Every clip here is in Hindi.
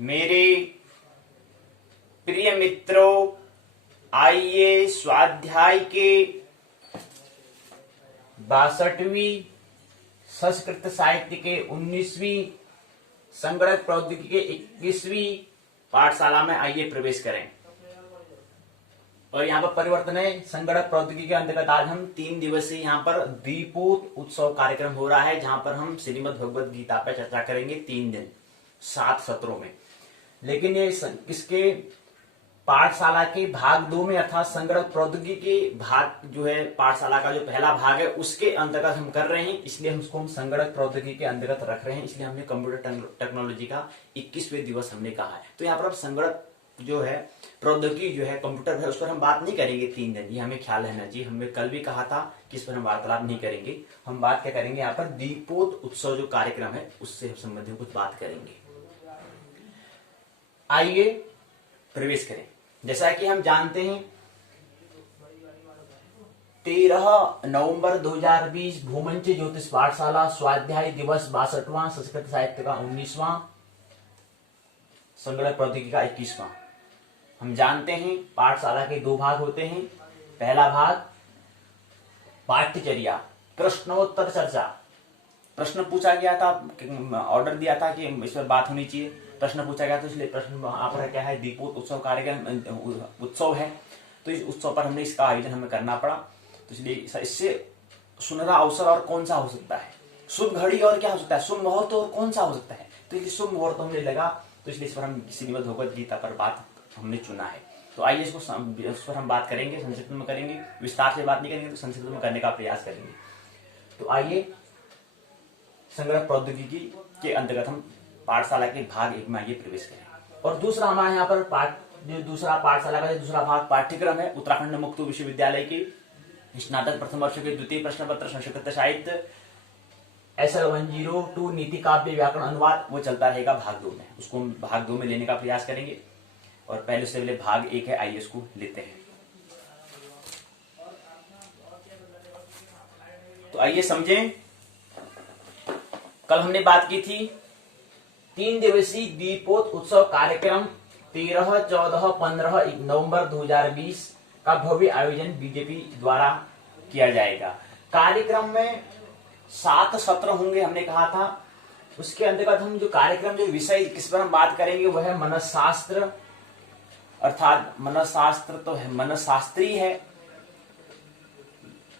मेरे प्रिय मित्रों, आइए स्वाध्याय के 62वीं संस्कृत साहित्य के 19वीं संगणक प्रौद्योगिकी के 21वीं पाठशाला में आइए प्रवेश करें। और यहाँ पर परिवर्तन है। संगणक प्रौद्योगिकी के अंतर्गत आज हम 3 दिवसीय यहाँ पर दीपोत उत्सव कार्यक्रम हो रहा है, जहां पर हम श्रीमद् भगवद गीता पर चर्चा करेंगे 3 दिन 7 सत्रों में। लेकिन ये इसके पाठशाला के भाग 2 में अर्थात संगणक प्रौद्योगिकी के भाग जो है, पाठशाला का जो पहला भाग है उसके अंतर्गत हम कर रहे हैं, इसलिए हम उसको संगणक प्रौद्योगिकी के अंतर्गत रख रहे हैं। इसलिए हमने कंप्यूटर टेक्नोलॉजी का 21वें दिवस हमने कहा है। तो यहाँ पर अब संगणक जो है, प्रौद्योगिकी जो है, कंप्यूटर है, उस पर हम बात नहीं करेंगे 3 दिन। ये हमें ख्याल रहना चाहिए। हमने कल भी कहा था कि इस पर हम वार्तालाप नहीं करेंगे। हम बात क्या करेंगे, यहाँ पर दीपोत उत्सव जो कार्यक्रम है उससे संबंधित कुछ बात करेंगे। आइए प्रवेश करें। जैसा कि हम जानते हैं 13 नवंबर 2020 भूमंच ज्योतिष पाठशाला स्वाध्याय दिवस 62वां, संस्कृत साहित्य का 19वां, संगणक प्रौद्योगिकी का 21वां। हम जानते हैं पाठशाला के 2 भाग होते हैं। पहला भाग पाठ्यचर्या, प्रश्नोत्तर चर्चा। प्रश्न पूछा गया था, ऑर्डर दिया था कि इस पर बात होनी चाहिए। प्रश्न पूछा गया तो इसलिए प्रश्न यहाँ पर क्या है, दीपोत उत्सव कार्यक्रम उत्सव है, तो इस उत्सव पर हमने इसका आयोजन हमें करना पड़ा। तो इसलिए इससे सुनहरा अवसर और कौन सा हो सकता है, शुभ घड़ी और क्या हो सकता है, शुभ मुहूर्त और कौन सा हो सकता है। तो इसलिए शुभ मुहूर्त हमने लगा, तो इसलिए इस पर हम श्रीमद् भगवद गीता पर बात हमने चुना है। तो आइए इस पर हम बात करेंगे, संक्षिप्त में करेंगे, विस्तार से बात नहीं करेंगे, तो संक्षिप्त में करने का प्रयास करेंगे। तो आइए संगणक प्रौद्योगिकी के अंतर्गत हम पाठशाला के भाग 1 में आइए प्रवेश करें। और दूसरा हमारे यहाँ पर दूसरा पाठशाला का दूसरा भाग पाठ्यक्रम है उत्तराखंड मुक्त विश्वविद्यालय के स्नातक प्रथम वर्ष के द्वितीय प्रश्न पत्र संस्कृत साहित्य SL 102 नीति काव्य व्याकरण अनुवाद, वो चलता रहेगा भाग 2 में। उसको हम भाग 2 में लेने का प्रयास करेंगे। और पहले से पहले भाग 1 है, आइए इसको लेते हैं। तो आइए समझें, कल हमने बात की थी 3 दिवसीय दीपोत उत्सव कार्यक्रम 13, 14, 15 नवंबर 2020 का भव्य आयोजन बीजेपी द्वारा किया जाएगा। कार्यक्रम में 7 सत्र होंगे, हमने कहा था। उसके अंतर्गत हम जो कार्यक्रम, जो विषय किस पर हम बात करेंगे वह है मनशास्त्र। अर्थात मनशास्त्र तो है, मनशास्त्री है,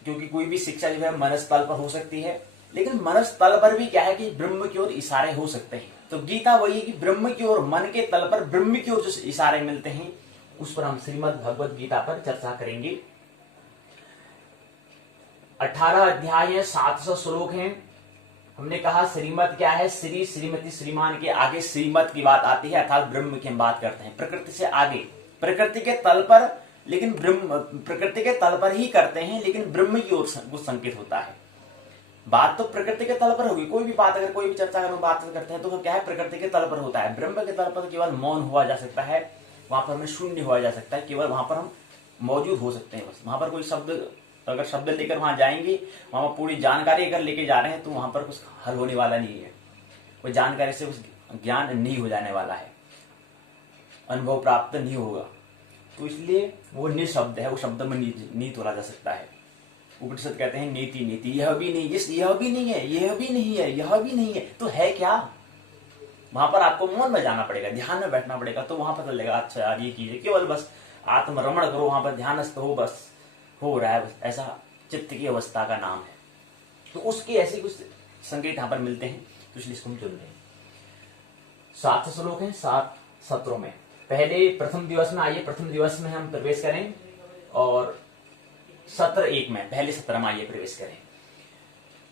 क्योंकि कोई भी शिक्षा जो है मनस तल पर हो सकती है। लेकिन मनस तल पर भी क्या है कि ब्रह्म की ओर इशारे हो सकते हैं। तो गीता वही है कि ब्रह्म की ओर, मन के तल पर ब्रह्म की ओर जो इशारे मिलते हैं उस पर हम श्रीमद् भगवद गीता पर चर्चा करेंगे। 18 अध्याय है, 700 श्लोक हैं। हमने कहा श्रीमद् क्या है, श्री, श्रीमती, श्रीमान के आगे श्रीमद् की बात आती है, अर्थात ब्रह्म की हम बात करते हैं। प्रकृति से आगे, प्रकृति के तल पर, लेकिन ब्रह्म, प्रकृति के तल पर ही करते हैं, लेकिन ब्रह्म की ओर कुछ संकेत होता है। बात तो प्रकृति के तल पर होगी। कोई भी बात, अगर कोई भी चर्चा अगर बात करते हैं तो क्या है, प्रकृति के तल पर होता है। ब्रह्म के तल पर केवल मौन हुआ जा सकता है, वहां पर हमें शून्य हुआ जा सकता है, केवल वहां पर हम मौजूद हो सकते हैं बस। वहां पर कोई शब्द, अगर शब्द लेकर वहां जाएंगे, वहां पर पूरी जानकारी अगर लेके जा रहे हैं तो वहां पर कुछ हल होने वाला नहीं है। कोई जानकारी से कुछ ज्ञान नहीं हो जाने वाला है, अनुभव प्राप्त नहीं होगा। तो इसलिए वो निशब्द है, वो शब्द में नहीं तोला जा सकता है। उपनिषद कहते हैं नीति नीति, यह भी नहीं, यह भी नहीं है, यह भी नहीं है, यह भी नहीं है, तो है क्या। वहां पर आपको मौन में जाना पड़ेगा, ध्यान में बैठना पड़ेगा, तो वहां पता लगेगा अच्छा यार ये कीजिए, केवल बस आत्मरमण करो, वहां पर ध्यानस्थ हो, बस हो रहा है, बस ऐसा चित्त की अवस्था का नाम है। तो उसकी ऐसी कुछ संकेत यहाँ पर मिलते हैं, तो इसलिए इसको हम चुन रहे हैं। 7 श्लोक हैं 7 सत्रों में। पहले प्रथम दिवस में आइए, प्रथम दिवस में हम प्रवेश करें और सत्र 1 में, पहले सत्र में आइए प्रवेश करें।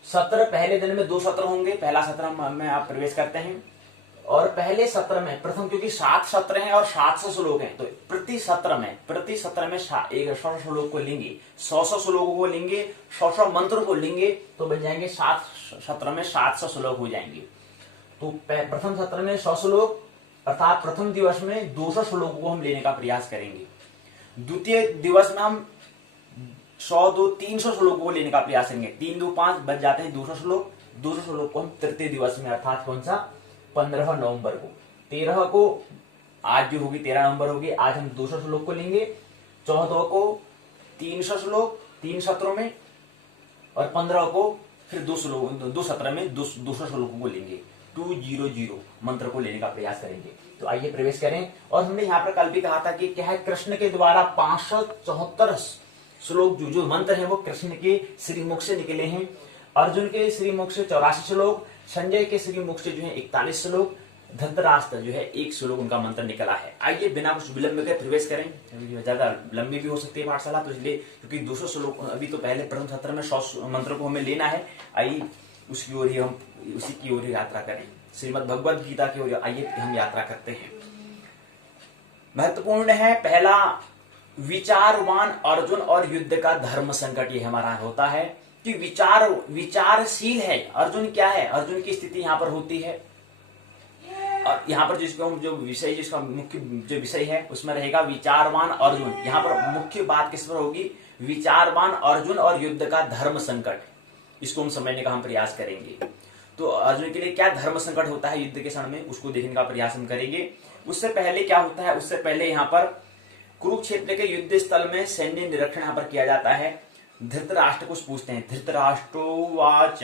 सत्र पहले दिन में 2 सत्र होंगे। पहला सत्र में आप प्रवेश करते हैं और पहले सत्र में प्रथम, क्योंकि 7 सत्र हैं और 700 श्लोक हैं, तो प्रति सत्र में 100 श्लोक को लेंगे, 100 श्लोकों को लेंगे, 100 मंत्र को लेंगे, तो बन जाएंगे 7 सत्र में 700 श्लोक हो जाएंगे। तो प्रथम सत्र में 100 श्लोक, अर्थात प्रथम दिवस में 200 श्लोकों को हम लेने का प्रयास करेंगे। द्वितीय दिवस में हम 100, 2, 300 श्लोकों को लेने का प्रयास करेंगे। 3, 2, 5 बच जाते हैं 200 श्लोक। 200 श्लोक को हम तृतीय दिवस में, अर्थात कौन सा, 15 नवंबर को 13 को आज जो होगी 13 नवंबर होगी, आज हम 200 श्लोक को लेंगे। 14 को 300 श्लोक 3 सत्रों में, और 15 को फिर 2 सत्र में 200 श्लोकों को लेंगे। 200 मंत्र को लेने का प्रयास करेंगे। तो आइए प्रवेश करें। और हमने यहाँ पर कल भी कहा था कि क्या है, कृष्ण के द्वारा 574 श्लोक जो मंत्र हैं वो कृष्ण के श्रीमुख से निकले हैं। अर्जुन के श्रीमुख से 84 श्लोक, संजय के श्रीमुख से जो है 41 श्लोक, धृतराष्ट्र जो है 1 श्लोक उनका मंत्र निकला है। आइए बिना कुछ विलंब के प्रवेश करें। ज्यादा लंबी भी हो सकती है पाठशाला, तो इसलिए क्योंकि 200 श्लोक अभी तो पहले प्रथम सत्र में 100 मंत्रों को हमें लेना है। आइए उसकी ओर ही हम उसी की ओर यात्रा करें। श्रीमद् भगवद गीता की ओर आइए हम यात्रा करते हैं। महत्वपूर्ण है पहला, विचारवान अर्जुन और युद्ध का धर्म संकट। ये हमारा होता है कि विचारशील है अर्जुन। क्या है अर्जुन की स्थिति यहाँ पर होती है। और यहाँ पर जिसको हम जो विषय, जिसका मुख्य जो विषय है उसमें रहेगा विचारवान अर्जुन। यहाँ पर मुख्य बात किस पर होगी, विचारवान अर्जुन और युद्ध का धर्म संकट। इसको हम समझने का हम प्रयास करेंगे। तो अर्जुन के लिए क्या धर्म संकट होता है युद्ध के क्षण में, उसको देखने का प्रयास हम करेंगे। उससे पहले क्या होता है, उससे पहले यहाँ पर कुरुक्षेत्र के युद्ध स्थल में सैन्य निरीक्षण यहाँ पर किया जाता है। धृतराष्ट्र कुछ पूछते हैं। धृतराष्ट्रोवाच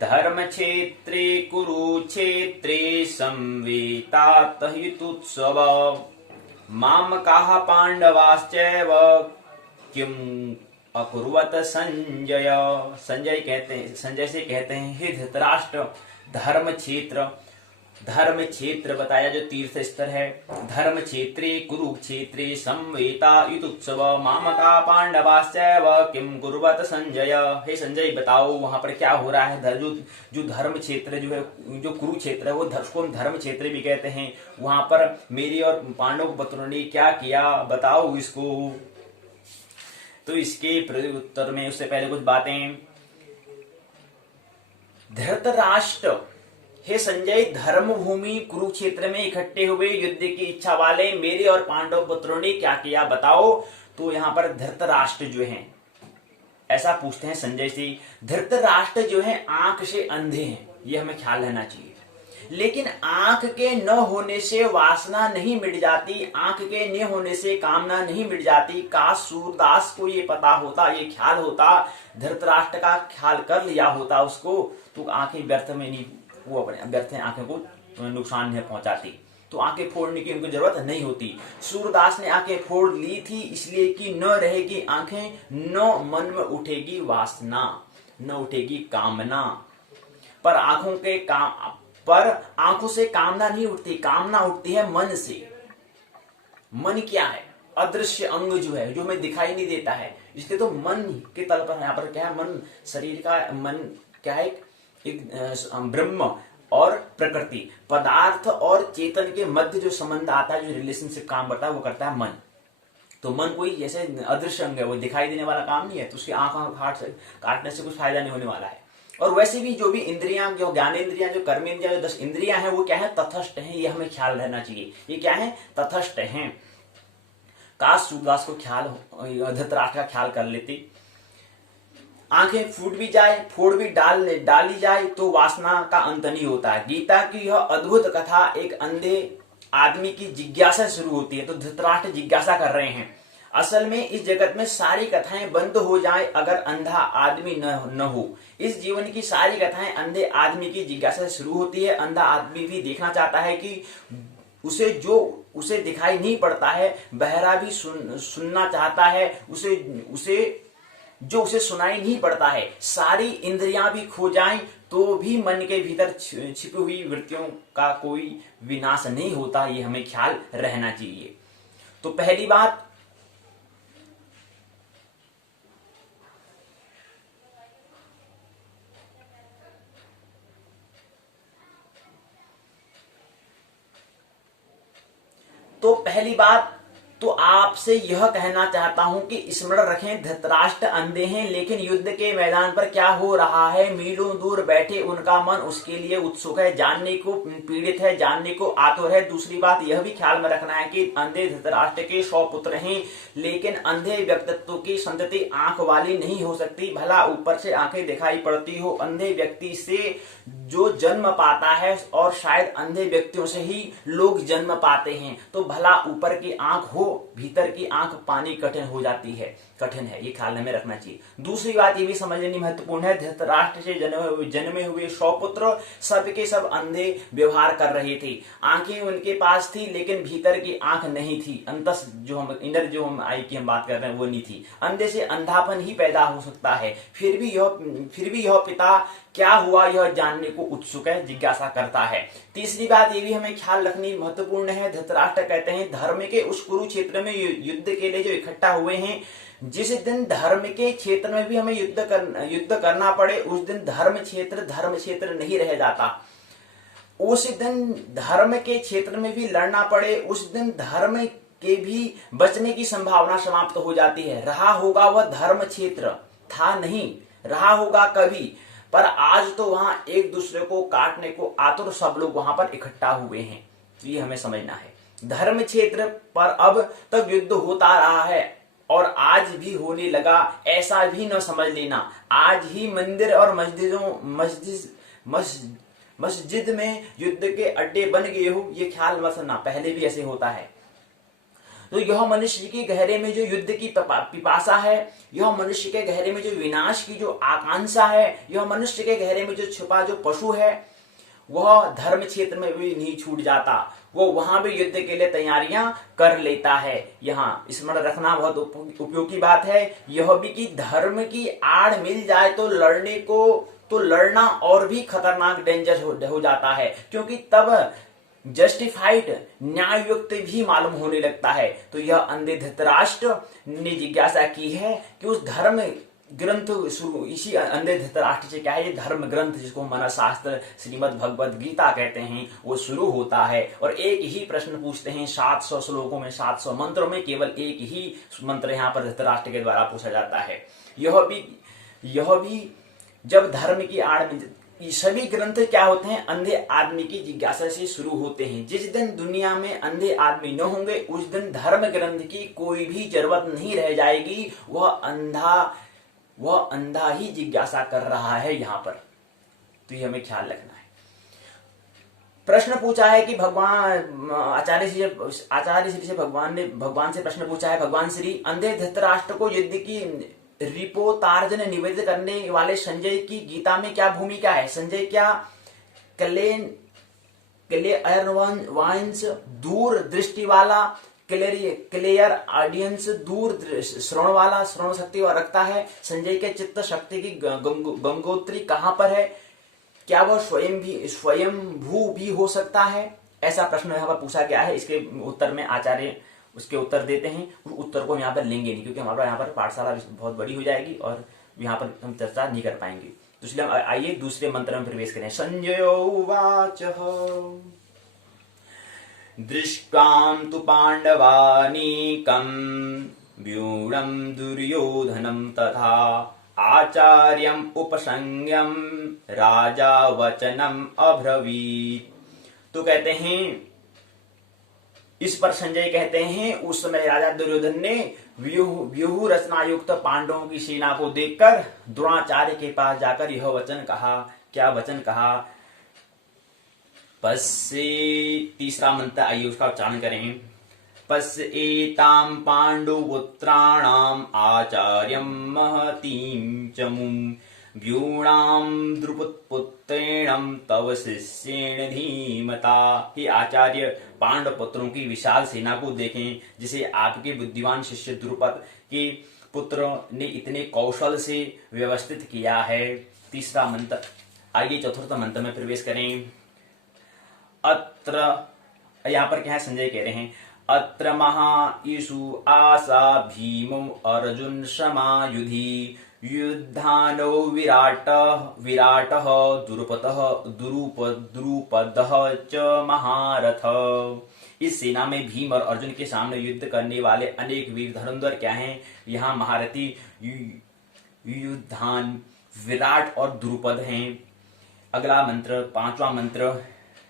धर्म क्षेत्रे कुरुक्षेत्रे संवेतात हितुत्सव मामकाः पांडवाश्चैव किम अकुर्वत संजय। संजय से कहते हैं, हे धृतराष्ट्र, धर्म क्षेत्र बताया जो तीर्थ स्तर है। धर्म क्षेत्रे कुरुक्षेत्रे संवेता युत्सव मामका पांडवाश्चैव किम कुर्वत संजय। हे संजय बताओ वहां पर क्या हो रहा है। जो धर्म क्षेत्र जो है, जो कुरुक्षेत्र है, वो उसको धर्म क्षेत्र भी कहते हैं। वहां पर मेरी और पांडव पुत्रों ने क्या किया, बताओ इसको। तो इसके उत्तर में उससे पहले कुछ बातें। धृतराष्ट्र, हे संजय, धर्म भूमि कुरुक्षेत्र में इकट्ठे हुए युद्ध की इच्छा वाले मेरे और पांडव पुत्रों ने क्या किया, बताओ। तो यहाँ पर धृतराष्ट्र जो हैं, ऐसा पूछते हैं संजय से। धृतराष्ट्र जो है आंख से अंधे हैं, ये हमें ख्याल रहना चाहिए। लेकिन आंख के न होने से वासना नहीं मिट जाती, आंख के न होने से कामना नहीं मिट जाती। काश सूरदास को ये पता होता, ये ख्याल होता, धृतराष्ट्र का ख्याल कर लिया होता उसको, तो आंखें व्यर्थ में नहीं, वो अपने व्यर्थ आंखें को नुकसान नहीं पहुंचाती। तो आंखें फोड़ने की उनको जरूरत नहीं होती। सूरदास ने आंखें फोड़ ली थी इसलिए कि न रहेगी आंखें, न मन में उठेगी वासना, न उठेगी कामना। पर आंखों से कामना नहीं उठती, कामना उठती है मन से। मन क्या है, अदृश्य अंग जो है, जो हमें दिखाई नहीं देता है, इसके तो मन के तल पर यहाँ पर क्या है, मन शरीर का मन क्या है, एक ब्रह्म और प्रकृति, पदार्थ और चेतन के मध्य जो संबंध आता है, जो रिलेशनशिप काम करता है, वो करता है मन। तो मन कोई जैसे अदृश्य अंग है, वो दिखाई देने वाला काम नहीं है, तो उसकी आंख काटने से कुछ फायदा नहीं होने वाला है। और वैसे भी जो भी इंद्रियां, जो ज्ञानेंद्रियां, जो कर्मेंद्रियां, जो 10 इंद्रियां हैं, वो क्या है, तटस्थ हैं। ये हमें ख्याल रहना चाहिए, ये क्या है, तटस्थ हैं। काश सूरदास को ख्याल, धृतराष्ट्र का ख्याल कर लेती। आंखें फूट भी जाए, फोड़ भी डाली जाए तो वासना का अंत नहीं होता है। गीता की यह अद्भुत कथा एक अंधे आदमी की जिज्ञासा शुरू होती है। तो धृतराष्ट्र जिज्ञासा कर रहे हैं, असल में इस जगत में सारी कथाएं बंद हो जाए अगर अंधा आदमी न हो। इस जीवन की सारी कथाएं अंधे आदमी की जिज्ञासा शुरू होती है। अंधा आदमी भी देखना चाहता है कि उसे दिखाई नहीं पड़ता है, बहरा भी सुनना चाहता है, उसे सुनाई नहीं पड़ता है। सारी इंद्रियां भी खो जाएं तो भी मन के भीतर छिपी हुई वृत्तियों का कोई विनाश नहीं होता। ये हमें ख्याल रहना चाहिए। तो पहली बात, तो आपसे यह कहना चाहता हूं कि स्मरण रखें, धृतराष्ट्र अंधे हैं, लेकिन युद्ध के मैदान पर क्या हो रहा है, मीलों दूर बैठे उनका मन उसके लिए उत्सुक है, जानने को पीड़ित है, जानने को आतुर है। दूसरी बात यह भी ख्याल में रखना है कि अंधे धृतराष्ट्र के 100 पुत्र हैं, लेकिन अंधे व्यक्तित्व की संतति आंख वाली नहीं हो सकती। भला ऊपर से आंखें दिखाई पड़ती हो, अंधे व्यक्ति से जो जन्म पाता है, और शायद अंधे व्यक्तियों से ही लोग जन्म पाते हैं, तो भला ऊपर की आंख हो, भीतर की आंख पानी कठिन हो जाती है, कठिन है, ये ख्याल हमें रखना चाहिए। दूसरी बात ये भी समझ लेनी महत्वपूर्ण है, धृतराष्ट्र से जन्मे हुए 100 पुत्र सब के सब अंधे व्यवहार कर रहे थे। आंखें उनके पास थी, लेकिन भीतर की आंख नहीं थी, अंतस जो हम इनर जो हम आई की हम बात कर रहे हैं वो नहीं थी। अंधे से अंधापन ही पैदा हो सकता है। फिर भी यह पिता क्या हुआ यह जानने को उत्सुक है, जिज्ञासा करता है। तीसरी बात ये भी हमें ख्याल रखनी महत्वपूर्ण है, धृतराष्ट्र कहते हैं धर्म के उस कुरुक्षेत्र में युद्ध के लिए जो इकट्ठा हुए हैं, जिस दिन धर्म के क्षेत्र में भी हमें युद्ध करना पड़े, उस दिन धर्म क्षेत्र नहीं रह जाता। उस दिन धर्म के क्षेत्र में भी लड़ना पड़े, उस दिन धर्म के भी बचने की संभावना समाप्त हो जाती है। रहा होगा वह धर्म क्षेत्र, था नहीं, रहा होगा कभी, पर आज तो वहां एक दूसरे को काटने को आतुर सब लोग वहां पर इकट्ठा हुए हैं। तो ये हमें समझना है, धर्म क्षेत्र पर अब तक युद्ध होता रहा है और आज भी होने लगा, ऐसा भी न समझ लेना। आज ही मंदिर और मस्जिद में युद्ध के अड्डे बन गए हो, ये ख्याल मत रखना, पहले भी ऐसे होता है। तो यह मनुष्य के गहरे में जो युद्ध की पिपासा है, यह मनुष्य के गहरे में जो विनाश की जो आकांक्षा है, यह मनुष्य के गहरे में जो छुपा जो पशु है, वह धर्म क्षेत्र में भी नहीं छूट जाता, वो वहां भी युद्ध के लिए तैयारियां कर लेता है। यहाँ स्मरण रखना बहुत उपयोगी बात है यह भी कि धर्म की आड़ मिल जाए तो लड़ना और भी खतरनाक डेंजर हो जाता है, क्योंकि तब जस्टिफाइड न्याययुक्त भी मालूम होने लगता है। तो यह अंधे धृतराष्ट्र ने जिज्ञासा की है कि उस धर्म ग्रंथ इसी अंधे धृतराष्ट्र से क्या है, ये धर्म ग्रंथ जिसको मन शास्त्र श्रीमद् भगवद गीता कहते हैं, वो शुरू होता है और एक ही प्रश्न पूछते हैं। 700 श्लोकों में 700 मंत्रों में केवल एक ही मंत्र यहाँ पर धृतराष्ट्र के द्वारा पूछा जाता है। यह भी जब धर्म की आड़ में, सभी ग्रंथ क्या होते हैं, अंधे आदमी की जिज्ञासा से शुरू होते हैं। जिस दिन दुनिया में अंधे आदमी न होंगे, उस दिन धर्म ग्रंथ की कोई भी जरूरत नहीं रह जाएगी। वह अंधा ही जिज्ञासा कर रहा है यहाँ पर, तो ये हमें ख्याल रखना है। प्रश्न पूछा है कि भगवान आचार्य श्री से भगवान से प्रश्न पूछा है, भगवान श्री अंधे धृतराष्ट्र को युद्ध की रिपोतार्जन निवेदित करने वाले संजय की गीता में क्या भूमिका है? संजय क्या क्लेयरवांस दूर दृष्टि वाला, क्लियर ऑडियंस दूर श्रवण शक्ति रखता है? संजय के चित्त शक्ति की गंगोत्री कहां पर है? क्या वह स्वयंभू भी हो सकता है? ऐसा प्रश्न यहाँ पर पूछा गया है। इसके उत्तर में आचार्य उसके उत्तर देते हैं। उस उत्तर को हम यहाँ पर लेंगे नहीं, क्योंकि हमारा यहाँ पर पाठशाला बहुत बड़ी हो जाएगी और यहाँ पर हम चर्चा नहीं कर पाएंगे। तो इसलिए आइए दूसरे मंत्र में प्रवेश करें। संजय उवाच दृष्टां तु पांडवानीकं व्यूढं दुर्योधनं तथा आचार्यम् उपसंज्ञं राजा वचनम अब्रवीत। तो कहते हैं, इस पर संजय कहते हैं, उस समय राजा दुर्योधन ने व्यूह रचना युक्त पांडवों की सेना को देखकर द्रोणाचार्य के पास जाकर यह वचन कहा। क्या वचन कहा? तीसरा मंत्र, आइए उसका उच्चारण करें। पश्येतां पांडुपुत्राणाम् आचार्यं महतीं चमुं व्यूणां द्रुपदपुत्रेण तव शिष्येण धीमता। हे आचार्य, पांडव पुत्रों की विशाल सेना को देखें, जिसे आपके बुद्धिमान शिष्य द्रुपद के पुत्र ने इतने कौशल से व्यवस्थित किया है। तीसरा मंत्र, आइए चतुर्थ मंत्र में प्रवेश करें। अत्र, यहाँ पर क्या है, संजय कह रहे हैं, अत्र महाईशु आशा भीमो अर्जुन समायुधि युद्धानो विराटः द्रुपदः च महारथ। इस सेना में भीम और अर्जुन के सामने युद्ध करने वाले अनेक वीर धनुर्धर क्या हैं? यहाँ महारथी युद्धान, विराट और द्रुपद हैं। अगला मंत्र, पांचवा मंत्र,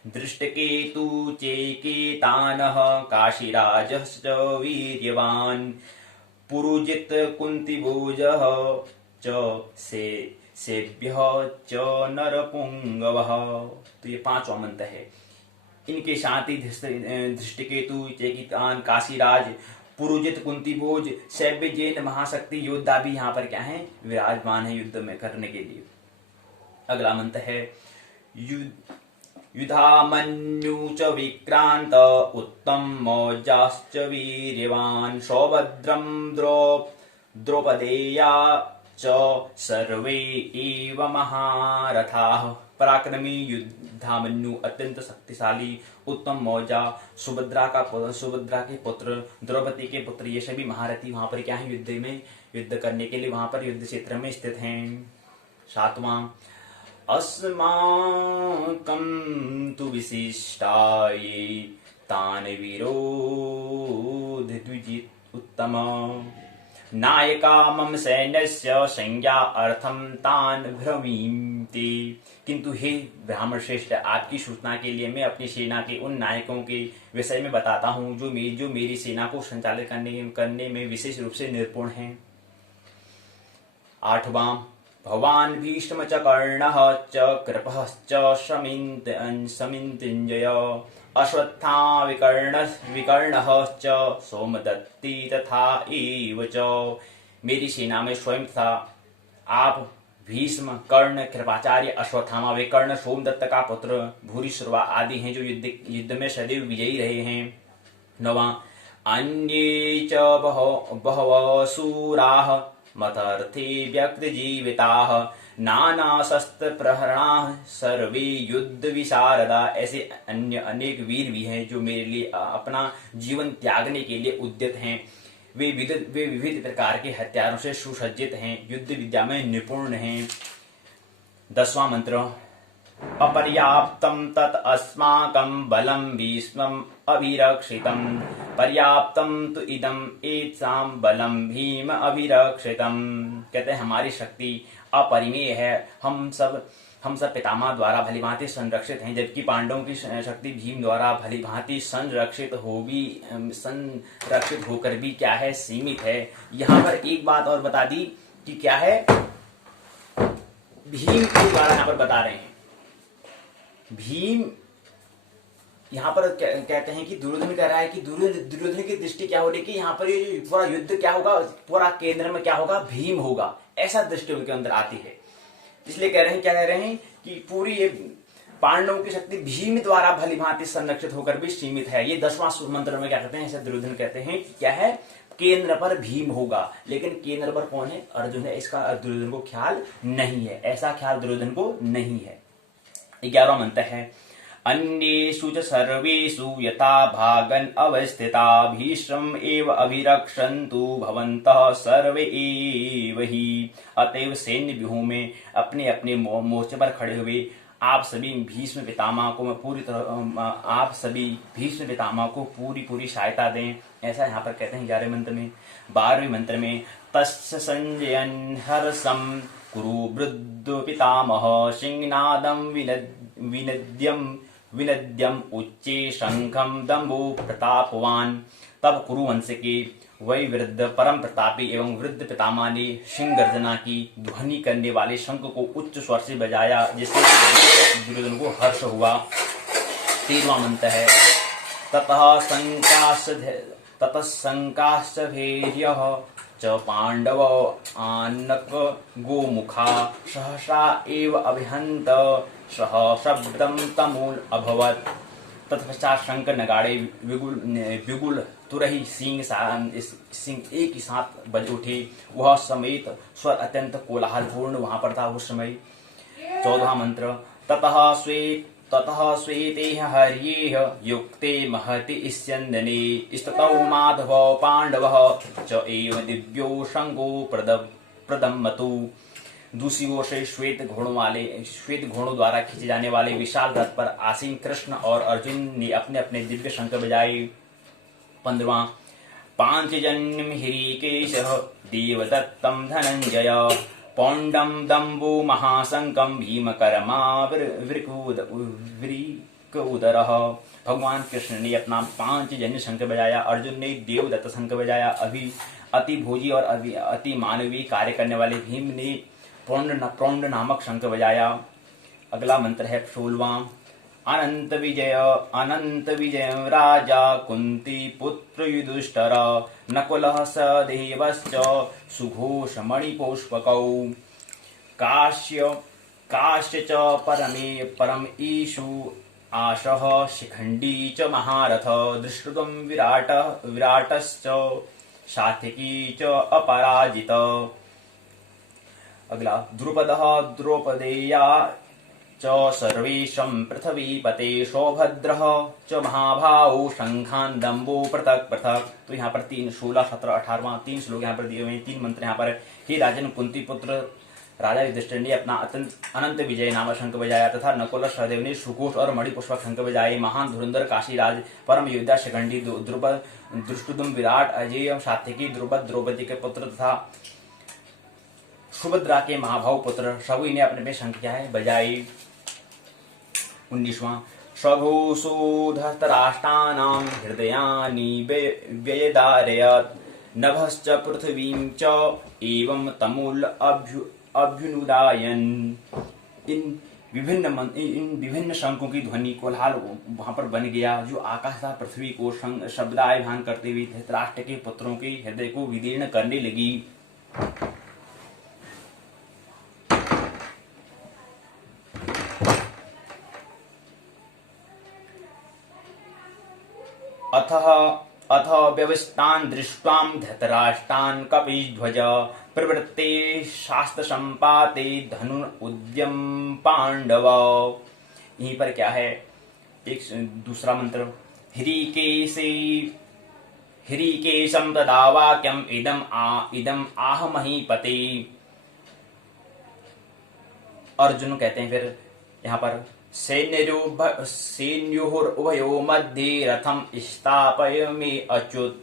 दृष्टकेतु चेकेतानः काशीराजश्च वीर्यवान् पुरुजित कुन्तिभोजः च सेभ्यः च नरपुंगवः। तो ये पांचवा मंत्र है। इनके शांति धृष्टिकेतु चेकितान काशीराज पुरुजित कुंती भोज सैभ्य जैन महाशक्ति योद्धा भी यहाँ पर क्या है, विराजमान है युद्ध में करने के लिए। अगला मंत्र है युधामन्यु च विक्रांत उत्तम मौजाश्च वीर्यवान सौभद्रम द्रौपदेया च सर्वे एव महारथाः। पराक्रमी युद्धामन्यु अत्यंत शक्तिशाली, उत्तम मौजा सुभद्रा के पुत्र द्रौपदी के पुत्र, ये सभी महारथी वहां पर क्या है, युद्ध करने के लिए वहां पर युद्ध क्षेत्र में स्थित हैं। सातवां अस्माकं तु विशिष्टाये तान विरोधिद्विजित उत्तम नायका मम सैन्यस्य संज्ञा अर्थम तान भ्रमीति। किंतु हे ब्राह्मण श्रेष्ठ, आपकी सूचना के लिए मैं अपनी सेना के उन नायकों के विषय में बताता हूँ जो मेरी सेना को संचालित करने में विशेष रूप से निपुण हैं। आठवां भवान भीष्म च कर्णः च कृपः च समितिञ्जय अश्वत्थामा विकर्णः च सोमदत्ती तथा एव च। मेरी सेना में स्वयं था आप भीष्म, कर्ण, कृपाचार्य, अश्वत्थामा, विकर्ण, सोमदत्त का पुत्र भूरिश्रवा आदि हैं जो युद्ध में सदैव विजयी रहे हैं। नवा अन्ये च बहवः शूराः मतर्थे व्यक्तजीविताः नाना शस्त्र प्रहरणाः सर्वे युद्ध विशारदा। ऐसे अन्य अनेक वीर भी हैं जो मेरे लिए अपना जीवन त्यागने के लिए उद्यत हैं। वे विविध प्रकार के हथियारों से सुसज्जित हैं, युद्ध विद्या में निपुण हैं। दसवां मंत्र अपर्याप्तं तत् अस्माकं बलं भीष्मम् अभिरक्षितं पर्याप्तं तु इदम् एतां बलं भीम अभिरक्षितं। कहते हैं हमारी शक्ति अपरिमेय है, हम सब पितामह द्वारा भलीभांति संरक्षित हैं, जबकि पांडवों की शक्ति भीम द्वारा भलीभांति संरक्षित होकर भी क्या है, सीमित है। यहाँ पर एक बात और बता दी कि क्या है, भीम के द्वारा यहाँ पर बता रहे हैं। भीम यहाँ पर क्या कहते हैं कि दुर्योधन कह रहा है कि दुर्योधन की दृष्टि क्या हो रही है कि यहाँ पर ये पूरा युद्ध क्या होगा, पूरा केंद्र में क्या होगा, भीम होगा, ऐसा दृष्टि उनके अंदर आती है। इसलिए कह रहे हैं, क्या कह रहे हैं कि पूरी ये पांडवों की शक्ति भीम द्वारा भलीभांति संरक्षित होकर भी सीमित है। ये 10वां मंत्र में क्या कहते हैं, ऐसे दुर्योधन कहते हैं कि क्या है, केंद्र पर भीम होगा, लेकिन केंद्र पर कौन है, अर्जुन है। इसका दुर्योधन को ख्याल नहीं है, ऐसा ख्याल दुर्योधन को नहीं है। 11वां मंत्र है अन्येषु च सर्वेषु यथा भागन् अवस्थिता भीष्मम् एव अभिरक्षन्तु भवन्तः सर्वे एव हि। अतएव सैन्य व्यूह में अपने अपने मोर्चे पर खड़े हुए आप सभी भीष्म पितामह को पूरी सहायता दें, ऐसा यहाँ पर कहते हैं 11वें मंत्र में। 12वें मंत्र में तस्य संजयन् हर्षं कुरु वृद्ध पितामह सिंहनादं विनद्यम उच्चे शंखम दम्भो प्रतापवान। तब कुरुवंश के वही वृद्ध परम प्रतापी एवं वृद्ध पितामह ने सिंह गर्जना की ध्वनि करने वाले शंख को उच्च स्वर से बजाया, जिससे दुर्योधन को हर्ष हुआ। 13वां मंत्र है ततः संकाश्चर्यः च पांडव आनक गोमुखा सहसा एव अभिहंत शब्दम तमूल अभवत। तत्पश्चात शंख नगाड़े विगुल तुरही सिंह एक ही साथ बज उठे, वह समेत स्वर अत्यंत कोलाहलपूर्ण वहां पर था उस समय। 14वां मंत्र ततः श्वेते हर्ये युक्ते महति स्यन्दने स्ततौ माधव पांडव च एव दिव्यो शंको प्रदम्मतु। दूसरी ओर से श्वेत घोड़ों द्वारा खींचे जाने वाले विशाल रथ पर आसीन कृष्ण और अर्जुन ने अपने अपने दिव्य शंख बजाए। 15वां पांचजन्यम ह्रीकेशः देवदत्तं धनंजय पौंडम दम्बो महाशंकम भीमकर्मा वृकोदरः। भगवान कृष्ण ने अपना पांचजन्य शंख बजाया, अर्जुन ने देवदत्त शंख बजाया, अति भोजी और अति मानवीय कार्य करने वाले भीम ने प्रौंड नामक शंख बजाया। अगला मंत्र है 16वां। अनंत विजय राजा कुंती पुत्र युधिष्ठिर नकुलः सहदेवश्च सुघोष मणिपुष्पकौ काश्य च परम ईशु आशः शिखंडी च महारथ धृष्टुम विराटश्च सात्विकी च अपराजित। अगला द्रुपदः द्रौपदेया च सर्वेशं पृथ्वीपते सौभद्रः च महाभाऊ शंखान दम्बो पृथक पृथक। तो यहाँ पर 3, 16, 17, 18वां 3 श्लोक यहाँ पर दिए हुए हैं। 3 मंत्र यहाँ पर। हे राजन, कुंती पुत्र राजा युधिष्ठिर ने अपना अनंत विजय नामक शंख बजाया तथा नकुल सहदेव ने सुघोष और मणिपुष्पक शंख बजाए। महान धुरंधर काशीराज परम योद्धा शिखंडी द्रुपद दृष्टुदुम विराट अजय सात्विकी द्रुपद द्रौपदी के पुत्र तथा सुभद्रा के महाभाव पुत्र सभी ने अपने शंख क्या है बजाई। 19वां। स्वघोषो धृतराष्ट्राणां हृदयानि व्ययदारयत् नभश्च पृथ्वीं च एवं तमूल अभ्युनुदायन। इन विभिन्न शंखों की ध्वनि कोलाहल वहां पर बन गया जो आकाश तथा पृथ्वी को शब्दायमान करते हुए धृतराष्ट्र के पुत्रों के हृदय को विदीर्ण करने लगी। अथ व्यवस्थान दृष्टां धृतराष्ट्रान् कपिध्वज प्रवृत्ते शास्त्र संपाते धनु उद्यम पांडव। यहीं पर क्या है एक दूसरा मंत्र। हिरीकेशं तदा वाक्यम इदम आह महीपते। अर्जुन कहते हैं फिर यहाँ पर सैन्योरुभयो मध्ये रथम स्थापय में अच्युत।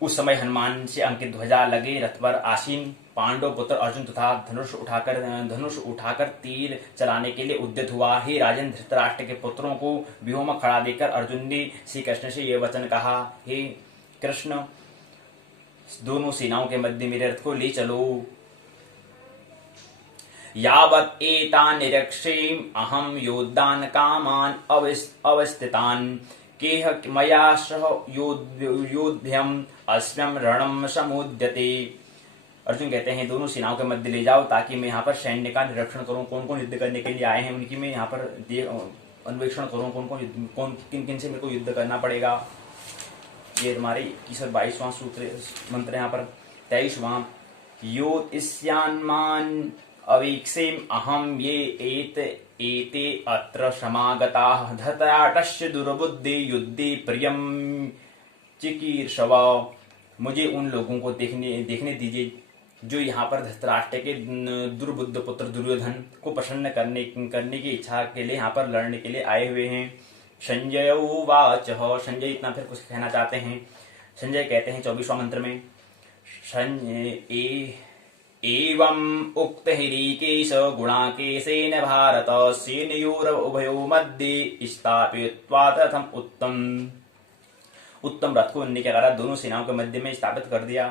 उस समय हनुमान से अंकित ध्वजा लगे रथ पर आसीन पांडव पुत्र अर्जुन तथा धनुष उठाकर तीर चलाने के लिए उद्यत हुआ। हे राजन, धृतराष्ट्र के पुत्रों को व्यूह में खड़ा देखकर अर्जुन ने श्री कृष्ण से यह वचन कहा, हे कृष्ण, दोनों सेनाओं के मध्य मेरे रथ को ले चलो। यावत् एतान् निरक्षेम अहम योद्धान् कामान् अवस्थितान् केह मया सह योध्यम अस्म्यं रणम समुद्यते। अर्जुन कहते हैं दोनों सेनाओं के मध्य ले जाओ ताकि मैं यहाँ पर सैन्य का निरीक्षण करूं, कौन कौन युद्ध करने के लिए आए हैं उनकी मैं यहाँ पर अन्वेषण करूं, किन किन से मेरे को युद्ध करना पड़ेगा। ये तुम्हारे 21 और 22वां सूत्र मंत्र यहाँ पर। 23वां। यो इस्यान्मान अवीक्षेम अहम ये एते अत्र समागताः धृतराष्ट्रस्य दुर्बुद्धे युद्धे प्रियम चिकीर्षव। मुझे उन लोगों को देखने दीजिए जो यहाँ पर धृतराष्ट्र के दुर्बुद्ध पुत्र दुर्योधन को प्रसन्न करने की इच्छा के लिए यहाँ पर लड़ने के लिए आए हुए हैं। संजय उवाच। संजय इतना फिर कुछ कहना चाहते हैं। संजय कहते हैं 24वां मंत्र में, एवं उक्त हिरीकेश गुणाकेशेन भारत सेनयोर उभयो मध्ये स्थापित्वा रथम उत्तम रथ को उन्हीं के कारण दोनों सेनाओं के मध्य में स्थापित कर दिया।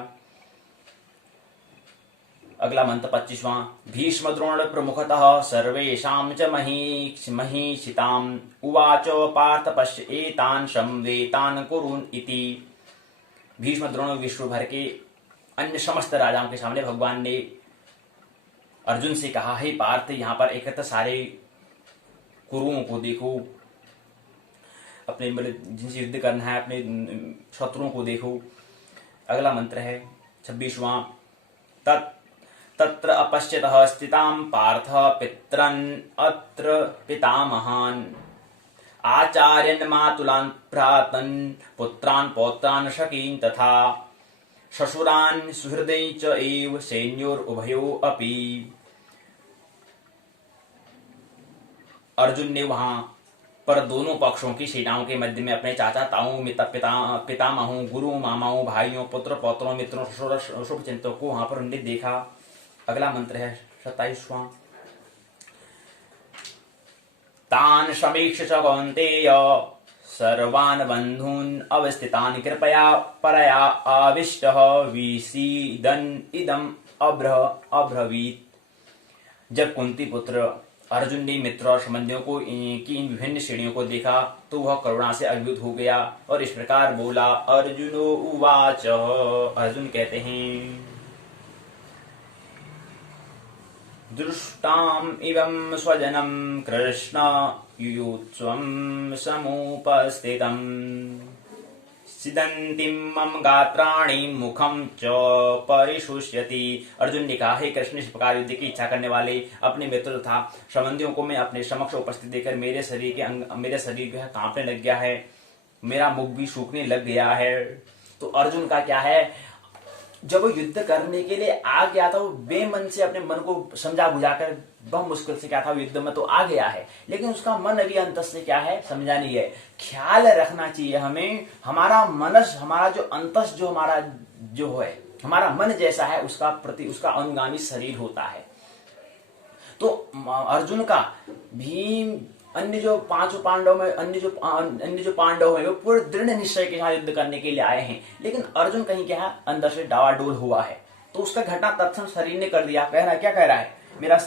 अगला मंत्र 25वां। भीष्म द्रोण प्रमुखतः सर्वेषां च महीषिताम् उवाच पार्थ पश्य एतान् संवेतान् कुरुन् इति। भीष्म द्रोण विश्व भर के अन्य समस्त राजाओं के सामने भगवान ने अर्जुन से कहा, हे पार्थ, यहाँ पर एकत्र सारे कुरुओं को देखो, अपने जिनसे युद्ध करना है अपने शत्रुओं को देखो। अगला मंत्र है 26वां। तत्र अपश्यतः स्थितां पार्थ पितरन् अत्र पितामहान् आचार्यन् मातुलान् भ्रातन् पुत्रान् पौत्रान् सखीन् तथा ससुरान् सुहृदै च एव सैन्योरुभयो अपि। अर्जुन ने वहां पर दोनों पक्षों की सेनाओं के मध्य में अपने चाचा ताऊ पितामहों गुरु मामाओं भाइयों पुत्र पौत्रों मित्रों शुभ चिंतकों को वहां पर उन्हें देखा। अगला मंत्र है 27वां। तान् समीक्ष च कौन्तेय सर्वान् बन्धून् अवस्थितान् कृपया परया आविष्टः विसीदन् इदम् अब्रवीत्। जब कुंती पुत्र अर्जुन ने मित्र और संबंधियों को की इन विभिन्न श्रेणियों को देखा तो वह करुणा से अभिभूत हो गया और इस प्रकार बोला। अर्जुनो उवाच, अर्जुन कहते हैं, दृष्टाम इवं स्वजनम कृष्ण युयुत्स्वं समुपस्थितम् सिदंतिम मम गात्राणि मुखम च परिशुष्यति। अर्जुन ने कहा, हे कृष्ण, इस प्रकार युद्ध की इच्छा करने वाले अपने मित्र तथा संबंधियों को मैं अपने समक्ष उपस्थित देखकर मेरे शरीर जो है कांपने लग गया है, मेरा मुख भी सूखने लग गया है। तो अर्जुन का क्या है, जब वो युद्ध करने के लिए आ गया था, वो बेमन से अपने मन को समझा बुझाकर बहुत मुश्किल से क्या था, युद्ध में तो आ गया है, लेकिन उसका मन अभी अंत से क्या है, समझा नहीं है। ख्याल रखना चाहिए हमें, हमारा मनस, हमारा जो अंतस, जो हमारा जो है, हमारा मन जैसा है, उसका अनुगामी शरीर होता है। तो अर्जुन का भीम अन्य जो पांचों पांडव में अन्य जो पांडव है वो पूरे दृढ़ निश्चय के साथ युद्ध करने के लिए आए हैं, लेकिन अर्जुन कहीं क्या है, अंदर से डावाडोल हुआ है। तो उसका घटना तत्क्षण शरीर ने कर दिया। क्या कह रहा है, मेरा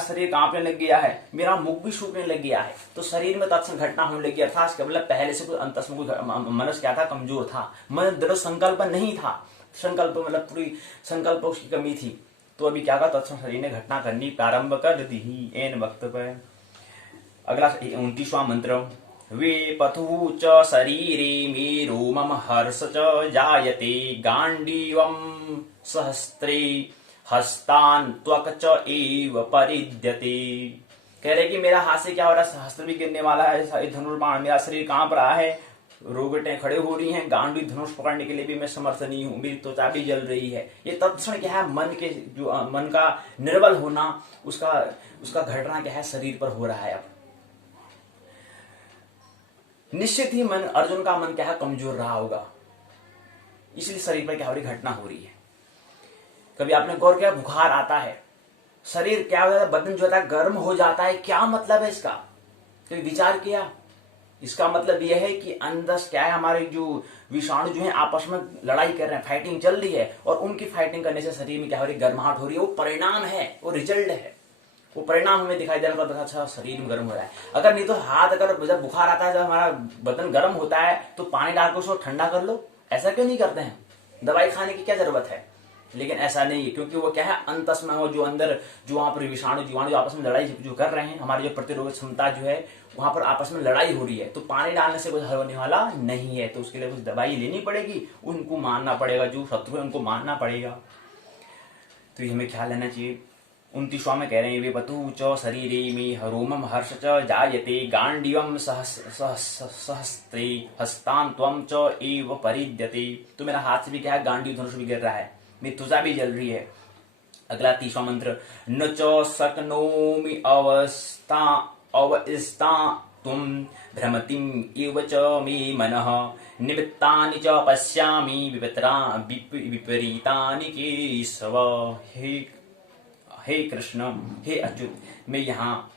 शरीर कांपने लग गया है, मेरा मुख भी सूखने लग गया है। तो शरीर में तत्क्षण घटना होने लगी, अर्थात मतलब पहले से कुछ अंतस में कुछ मनस क्या था, कमजोर था, मन दृढ़ संकल्प नहीं था, संकल्प मतलब पूरी संकल्प उसकी कमी थी। तो अभी क्या कहा, तत्क्षण शरीर ने घटना करनी प्रारंभ कर दी एन वक्त पर। अगला 29वां मंत्र, वे पथु च शरीरे मे रोमम हर्ष च जायते गांडीवम सहस्त्रे हस्तान त्वक च एव परिद्यते। कह रहे कि मेरा हाथ से क्या हो रहा है, सहस्त्र भी गिरने वाला है, धनुर्बाण, मेरा शरीर कांप रहा है, रोगटें खड़े हो रही हैं, गांडी धनुष पकड़ने के लिए भी मैं समर्थ नहीं हूं, मेरी त्वचा भी जल रही है। ये तत्क्षण क्या है, मन का निर्बल होना, उसका घटना क्या है, शरीर पर हो रहा है। अब निश्चित ही अर्जुन का मन क्या है, कमजोर रहा होगा, इसलिए शरीर पर क्या हो रही, घटना हो रही है। कभी आपने गौर किया, बुखार आता है, शरीर क्या हो जाता है, बदन जो होता है गर्म हो जाता है, क्या मतलब है इसका, कभी विचार किया? इसका मतलब यह है कि अंदर क्या है, हमारे जो विषाणु जो है आपस में लड़ाई कर रहे हैं, फाइटिंग चल रही है, और उनकी फाइटिंग करने से शरीर में क्या हो रही है, गर्माहट हो रही है। वो परिणाम है, वो रिजल्ट है, वो परिणाम हमें दिखाई देना पड़ता, अच्छा शरीर में गर्म हो रहा है। अगर नहीं तो हाथ, अगर जब बुखार आता है, जब हमारा बदन गर्म होता है तो पानी डालकर उसको ठंडा कर लो, ऐसा क्यों नहीं करते हैं? दवाई खाने की क्या जरूरत है? लेकिन ऐसा नहीं है, क्योंकि वो क्या है, अंतस में हो, जो अंदर जो वहां पर विषाणु जीवाणु जो आपस में लड़ाई जो कर रहे हैं, हमारी जो प्रतिरोधक क्षमता जो है वहां पर आपस में लड़ाई हो रही है। तो पानी डालने से कुछ हल होने वाला नहीं है, तो उसके लिए कुछ दवाई लेनी पड़ेगी, उनको मानना पड़ेगा, जो शत्रु है उनको मानना पड़ेगा। तो ये हमें ख्याल रहना चाहिए। 29वां में कह रहे हैं, वे पतु च शरीरे मे रोमम हर्ष च जायते गांडीवम सहस्त्रे हस्तान त्वम च एव परिद्यते। तो मेरा हाथ से भी क्या है, गांडी धनुष भी गिर रहा है, मेरी त्वचा भी जल रही है। अगला 30वां मंत्र, न च शक्नोमि अवस्था तुम भ्रमतिम एव च मे मनः निमित्तानि च पश्यामि विपरीतानि केशव। हे कृष्ण, हे अच्युत, मैं यहाँ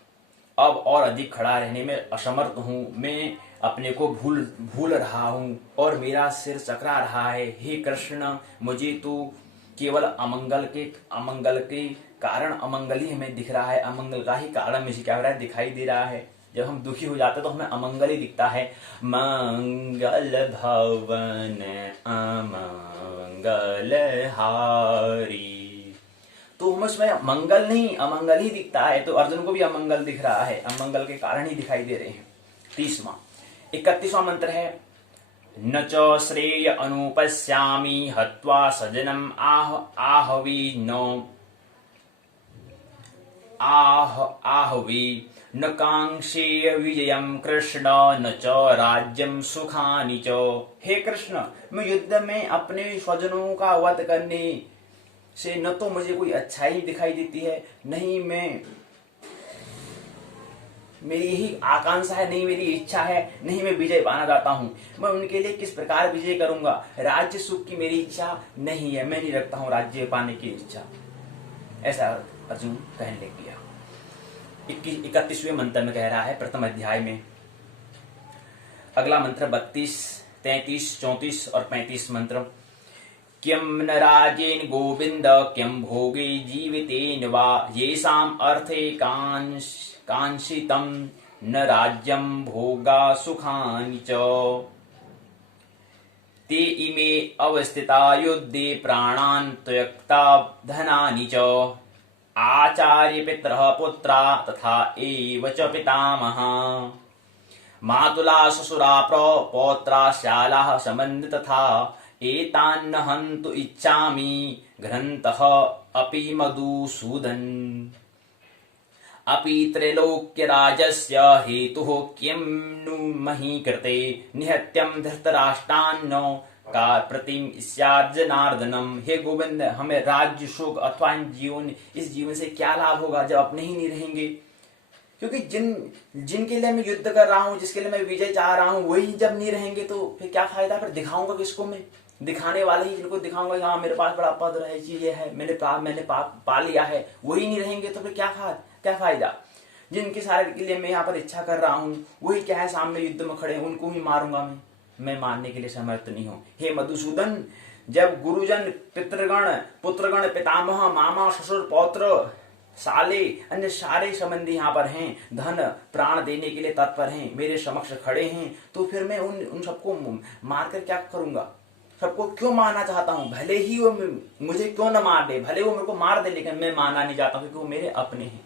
अब और अधिक खड़ा रहने में असमर्थ हूँ, मैं अपने को भूल रहा हूँ और मेरा सिर चकरा रहा है। हे कृष्ण, मुझे तो केवल अमंगल के कारण अमंगल ही हमें दिख रहा है, अमंगल का ही कारण मुझे क्या हो रहा है, दिखाई दे रहा है। जब हम दुखी हो जाते हैं तो हमें अमंगल ही दिखता है। मंगल भवन अमंगल हारी, तो हम उसमें मंगल नहीं अमंगल ही दिखता है। तो अर्जुन को भी अमंगल दिख रहा है, अमंगल के कारण ही दिखाई दे रहे हैं। 31वां मंत्र है, न च श्रेय अनुपश्यामि हत्वा सजनम आहवी न कांक्षे विजयम कृष्ण न च राज्यम सुखानि च। हे कृष्ण, मैं युद्ध में अपने स्वजनों का वध करने से न तो मुझे कोई अच्छाई दिखाई देती है, नहीं मेरी ही आकांक्षा है, नहीं मेरी इच्छा है, नहीं मैं विजय पाना चाहता हूं। मैं उनके लिए किस प्रकार विजय करूंगा? राज्य सुख की मेरी इच्छा नहीं है, मैं नहीं रखता हूं राज्य पाने की इच्छा। ऐसा अर्जुन कहने लग गया। 31वें मंत्र में कह रहा है, प्रथम अध्याय में। अगला मंत्र 32, 33, 34 और 35 मंत्र। किं न राजेन गोविंद किं भोगे जीवितेन वा येषाम् अर्थे कांक्षितं न राज्यं भोगा सुखानि च ते इमे अवस्थिता युद्धे प्राणान् त्यक्ता धनानि च आचार्य पितरः पुत्रा तथा एव च पितामहः मातुला ससुरा पौत्रा शालाः सम्बन्धी तथा एतान्न हन्तु इच्छामि ग्रन्थः अपि मधुसूदन अपि त्रैलोक्यराजस्य हेतुः किं नु मही कृते निहत्यं धृतराष्ट्रान्न का प्रतिम स्यात् जनार्दनम। हे गोविंद, हमें राज्य सुख अथवा इस जीवन से क्या लाभ होगा जब अपने ही नहीं रहेंगे। क्योंकि जिनके लिए मैं युद्ध कर रहा हूँ, जिसके लिए मैं विजय चाह रहा हूँ, वही जब नहीं रहेंगे तो फिर क्या फायदा। फिर दिखाऊंगा किसको मैं? दिखाने वाले ही जिनको दिखाऊंगा कि हाँ मेरे पास बड़ा पद है, चीजें है, मैंने पा लिया है, वही नहीं रहेंगे तो फिर क्या फायदा। जिनके सारे के लिए मैं यहाँ पर इच्छा कर रहा हूँ वही क्या है सामने युद्ध में खड़े हैं, उनको ही मारूंगा मैं मारने के लिए समर्थ नहीं हूँ। हे मधुसूदन, जब गुरुजन पितृगण पुत्रगण पितामह मामा ससुर पौत्र साले अन्य सारे संबंधी यहाँ पर हैं, धन प्राण देने के लिए तत्पर हैं, मेरे समक्ष खड़े हैं, तो फिर मैं उन सबको मारकर क्या करूंगा? सबको क्यों मारना चाहता हूँ? भले ही वो मुझे क्यों न मार दे, भले वो मेरे को मार दे, लेकिन मैं मारना नहीं चाहता क्योंकि वो मेरे अपने हैं,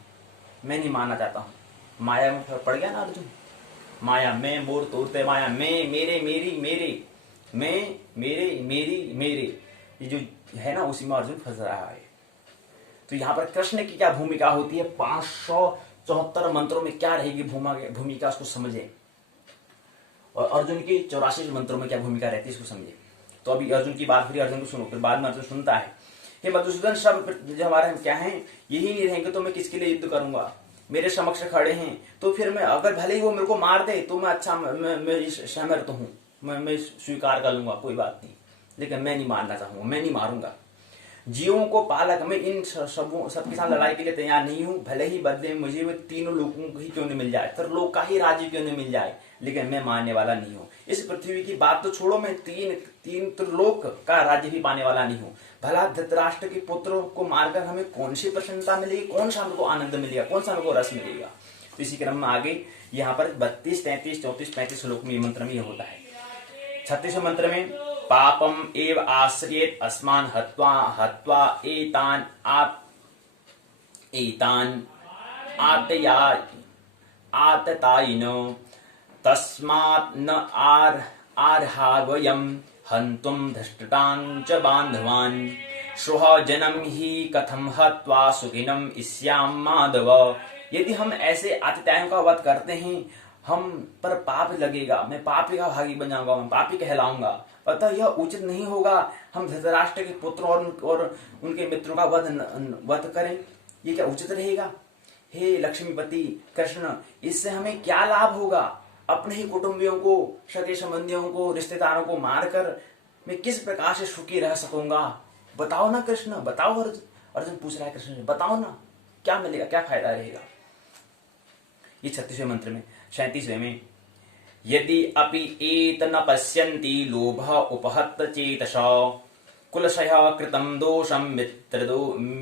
मैं नहीं मारना चाहता हूँ। माया में पड़ गया ना अर्जुन। माया में मोर तोड़ते माया में मेरे मेरी मेरे मैं मेरे मेरी मेरे, ये जो है ना उसी में अर्जुन फंस रहा है। तो यहाँ पर कृष्ण की क्या भूमिका होती है, 574 मंत्रों में क्या रहेगी भूमिका, उसको समझे। और अर्जुन की 84 मंत्रों में क्या भूमिका रहती है, इसको समझे। तो अभी अर्जुन की बात फिर अर्जुन को सुनो, फिर बाद में अर्जुन सुनता है। हे मधुसूदन, सब जो हमारे क्या हैं यही नहीं रहेंगे तो मैं किसके लिए युद्ध करूंगा? मेरे समक्ष खड़े हैं तो फिर मैं, अगर भले ही वो मेरे को मार दे तो मैं अच्छा मैं समर्थ हूँ, मैं स्वीकार कर लूंगा, कोई बात नहीं, लेकिन मैं नहीं मारना चाहूंगा, मैं नहीं मारूंगा। जीवों को पालक, मैं इन सबके साथ लड़ाई के लिए तैयार नहीं हूँ, भले ही बदले में मुझे तीनों लोगों को ही क्यों नहीं मिल जाए, त्रिलोक का ही राज्य क्यों नहीं मिल जाए, लेकिन मैं मारने वाला नहीं हूँ। इस पृथ्वी की बात तो छोड़ो, मैं तीन त्रिलोक का राज्य भी पाने वाला नहीं हूँ। भला धृतराष्ट्र के पुत्रों को मारकर हमें कौन सी प्रसन्नता मिलेगी, कौन सा हमको आनंद मिलेगा, कौन सा हमको रस मिलेगा? तो इसी क्रम में आगे यहाँ पर 32, 33, 34, 35 श्लोक में मंत्र में यह होता है। 36वें मंत्र में पापम एव आश्रयेत अस्मान हत्वा एतान आततायिनो तस्मात् न आर्हावयम् हन्तुम् धृष्टान् च बान्धवान् श्रुह जनम ही कथम हत्वा सुखिनम इस्याम माधव। यदि हम ऐसे आतिथ्यों का वध करते हैं हम पर पाप लगेगा, मैं पापी का भागी बन जाऊंगा, मैं पापी कहलाऊंगा, अतः यह उचित नहीं होगा हम धृतराष्ट्र के पुत्र और उनके मित्रों का वध करें। ये क्या उचित रहेगा? हे लक्ष्मीपति कृष्ण, इससे हमें क्या लाभ होगा? अपने ही कुटुंबियों को, सगे संबंधियों को, रिश्तेदारों को मारकर मैं किस प्रकार से सुखी रह सकूंगा? बताओ ना कृष्ण, बताओ। अर्जुन पूछ रहा है कृष्ण से, बताओ ना क्या मिलेगा, क्या फायदा रहेगा? ये 36वें मंत्र में। 37वें में यदि अपि एत न पश्यन्ति लोभ उपहत चेतस कुलशय कृतं दोषं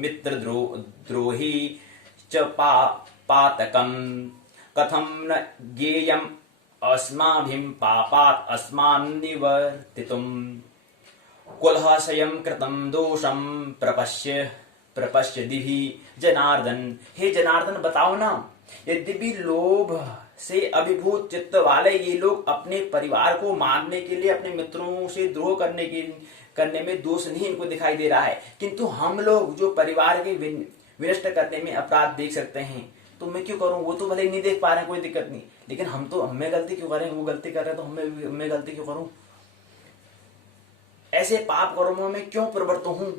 मित्रद्रोही च पातकं कथं न ज्ञेयम् अस्माभिः पापात् अस्मान् निवर्तितुम् कुलशयं कृतं दोषं प्रपश्य दिभि जनार्दन। हे जनार्दन, बताओ ना, यद्यपि लोभ से अभिभूत चित्त वाले ये लोग अपने परिवार को मारने के लिए, अपने मित्रों से द्रोह करने में दोष नहीं इनको दिखाई दे रहा है, किंतु हम लोग जो परिवार के विनष्ट करने में अपराध देख सकते हैं, तो मैं क्यों करूं? वो तो भले नहीं देख पा रहे हैं, कोई दिक्कत नहीं, लेकिन हमें गलती क्यों करें? वो गलती कर रहे हैं तो मैं गलती क्यों करूं? ऐसे पाप कर्मों में क्यों प्रवृत्त हूं?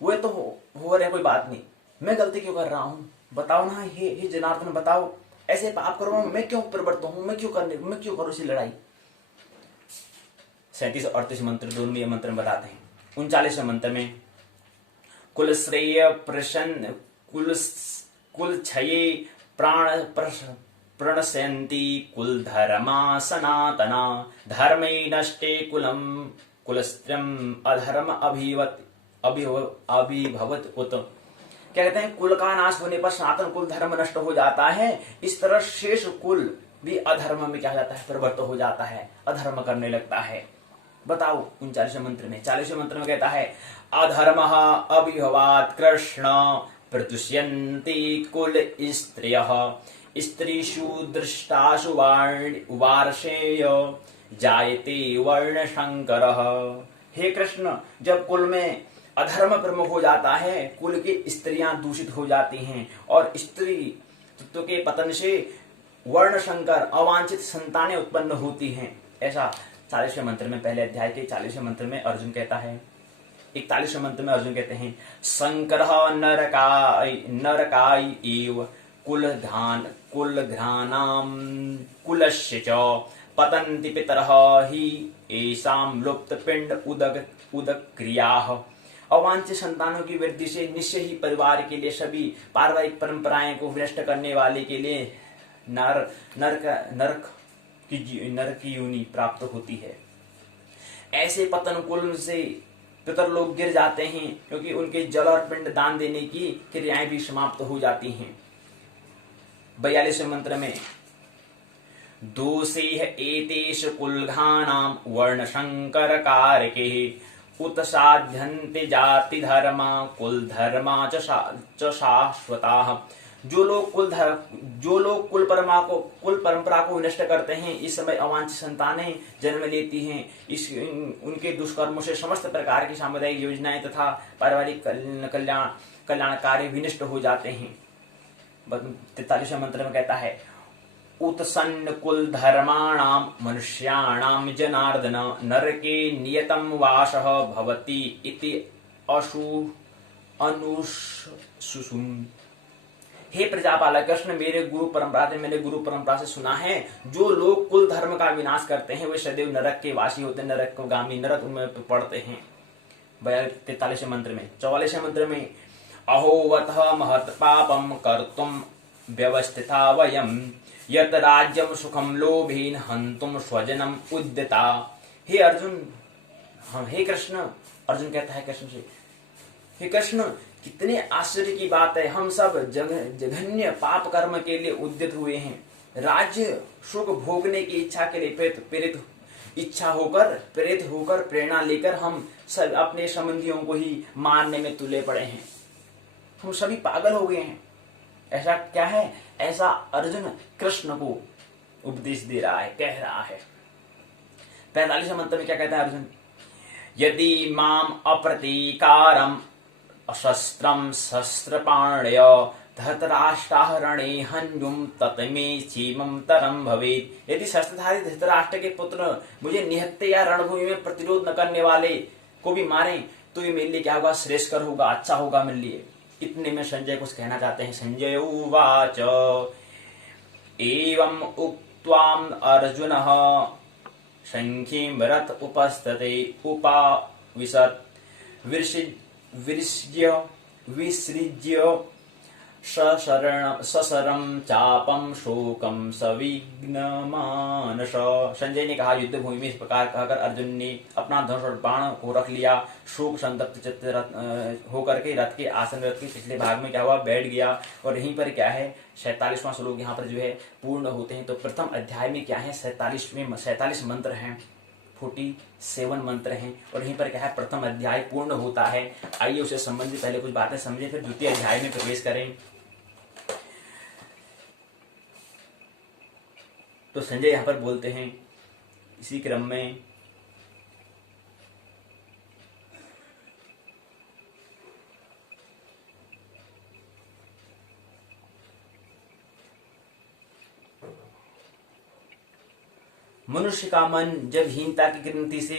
वो तो हो रहे, कोई बात नहीं, मैं गलती क्यों कर रहा हूं? बताओ ना हे जनार्दन, बताओ, ऐसे पाप कर्मों में मैं क्यों प्रवृत्त हूं? मैं क्यों करूं इसी लड़ाई? 37 और 38 मंत्र दोनों में मंत्र में बताते हैं। 39वें मंत्र में कुल श्रेय प्रसन्न कुल क्षये प्राण प्रणश्यन्ति कुल धर्मा सनातना धर्मे नष्टे कुलम कुलस्त्रम अधर्म अभिभवत उत। क्या कहते हैं, कुल का नाश होने पर सनातन कुल धर्म नष्ट हो जाता है, इस तरह शेष कुल भी अधर्म में क्या जाता है, प्रवृत्त हो जाता है, अधर्म करने लगता है। बताओ 39वें मंत्र में, 40वें मंत्र में कहता है अधर्म अभिभवात् कृष्ण प्रतुष्यन्ति कुल स्त्रियः स्त्रीषु दृष्टासु वार्षेय जायते वर्ण शंकरः। हे कृष्ण, जब कुल में अधर्म प्रमुख हो जाता है, कुल की स्त्रियां दूषित हो जाती हैं और स्त्री तत्व के पतन से वर्ण शंकर अवांछित संतानें उत्पन्न होती हैं। ऐसा 40वें मंत्र में, पहले अध्याय के 40वें मंत्र में अर्जुन कहता है। 41वें मंत्र में अर्जुन कहते हैं शंकर नरकाय एव कुलघ्राणाम कुलस्य च पतन्ति पितरः हि एषां लुप्त पिंड उदक क्रियाः। अवांछित संतानों की वृद्धि से निश्चय ही परिवार के लिए सभी पारिवारिक परंपराएं को विनष्ट करने वाले के लिए नरक की योनि प्राप्त होती है। ऐसे पतन कुल से पितर लोग गिर जाते हैं, क्योंकि उनके जल और पिंड दान देने की क्रियाएं भी समाप्त हो जाती हैं। 42वें मंत्र में दोषे एतेष कुलघानां वर्णशंकर कारके उत साध्यन्ते जाति धर्मा कुल धर्मा च शाश्वताः। जो लोग कुल परंपरा को नष्ट करते हैं, इस समय अवांछित संतानें जन्म लेती हैं। उनके दुष्कर्मों से समस्त प्रकार की सामुदायिक योजनाएं तथा पारिवारिक कल्याण कार्य विनष्ट हो जाते हैं। 43वें मंत्र में कहता है उत्सन्न कुल धर्माणाम मनुष्याणाम जनार्दन नरके नियतम वासः भवति इति अनुशुसुम। हे प्रजापालक कृष्ण, मैंने गुरु परंपरा से सुना है, जो लोग कुल धर्म का विनाश करते हैं वे सदैव नरक के वासी होते हैं, नरक उनमें पड़ते हैं। 43वें मंत्र में, 44वें मंत्र में अहोवतः महत् पापम कर्तुम व्यवस्थिता वयम यत राज्यम सुखम लोभेन हंतुम स्वजनम उद्यता। हे अर्जुन, हे कृष्ण, अर्जुन कहता है कृष्ण से, हे कृष्ण, कितने आश्चर्य की बात है, हम सब जघन्य पाप कर्म के लिए उद्यत हुए हैं। राज्य सुख भोगने की इच्छा के लिए प्रेरित होकर प्रेरणा लेकर हम सब अपने संबंधियों को ही मारने में तुले पड़े हैं। हम सभी पागल हो गए हैं। ऐसा क्या है? ऐसा अर्जुन कृष्ण को उपदेश दे रहा है, कह रहा है। 45वें मंत्र में क्या कहता है अर्जुन? यदि माम अप्रतीकारम अशस्त्रम शस्त्रपाण्य धृतराष्ट्राहरणे हन्युम ततमे चीमम तरम भवेत्। यदि शस्त्रधारी धृतराष्ट्र के पुत्र मुझे निहत्ते या रणभूमि में प्रतिरोध न करने वाले को भी मारें तो ये मेरे लिए क्या होगा? श्रेष्ठकर होगा, अच्छा होगा मेरे लिए। इतने में संजय कुछ कहना चाहते हैं। संजय उवाच एवं उक्त्वाम अर्जुनः शंखीं रथ उपस्थिते उपाविशत् विसृज्य सशरम चापम शोकम सविघ्नमानस। संजय ने कहा, युद्ध भूमि में इस प्रकार कहकर अर्जुन ने अपना धनुष और बाण को रख लिया। शोक संतप्त चित्त होकर के रथ के आसन, रथ के पिछले भाग में क्या हुआ? बैठ गया। और यहीं पर क्या है? 47वां श्लोक यहाँ पर जो है पूर्ण होते हैं। तो प्रथम अध्याय में क्या है? 47 मंत्र हैं, 47 मंत्र हैं, और यहीं पर क्या है? प्रथम अध्याय पूर्ण होता है। आइए उससे संबंधित पहले कुछ बातें समझे, फिर द्वितीय अध्याय में प्रवेश करें। तो संजय यहां पर बोलते हैं इसी क्रम में, मनुष्य का मन जब हीनता की ग्रंथि से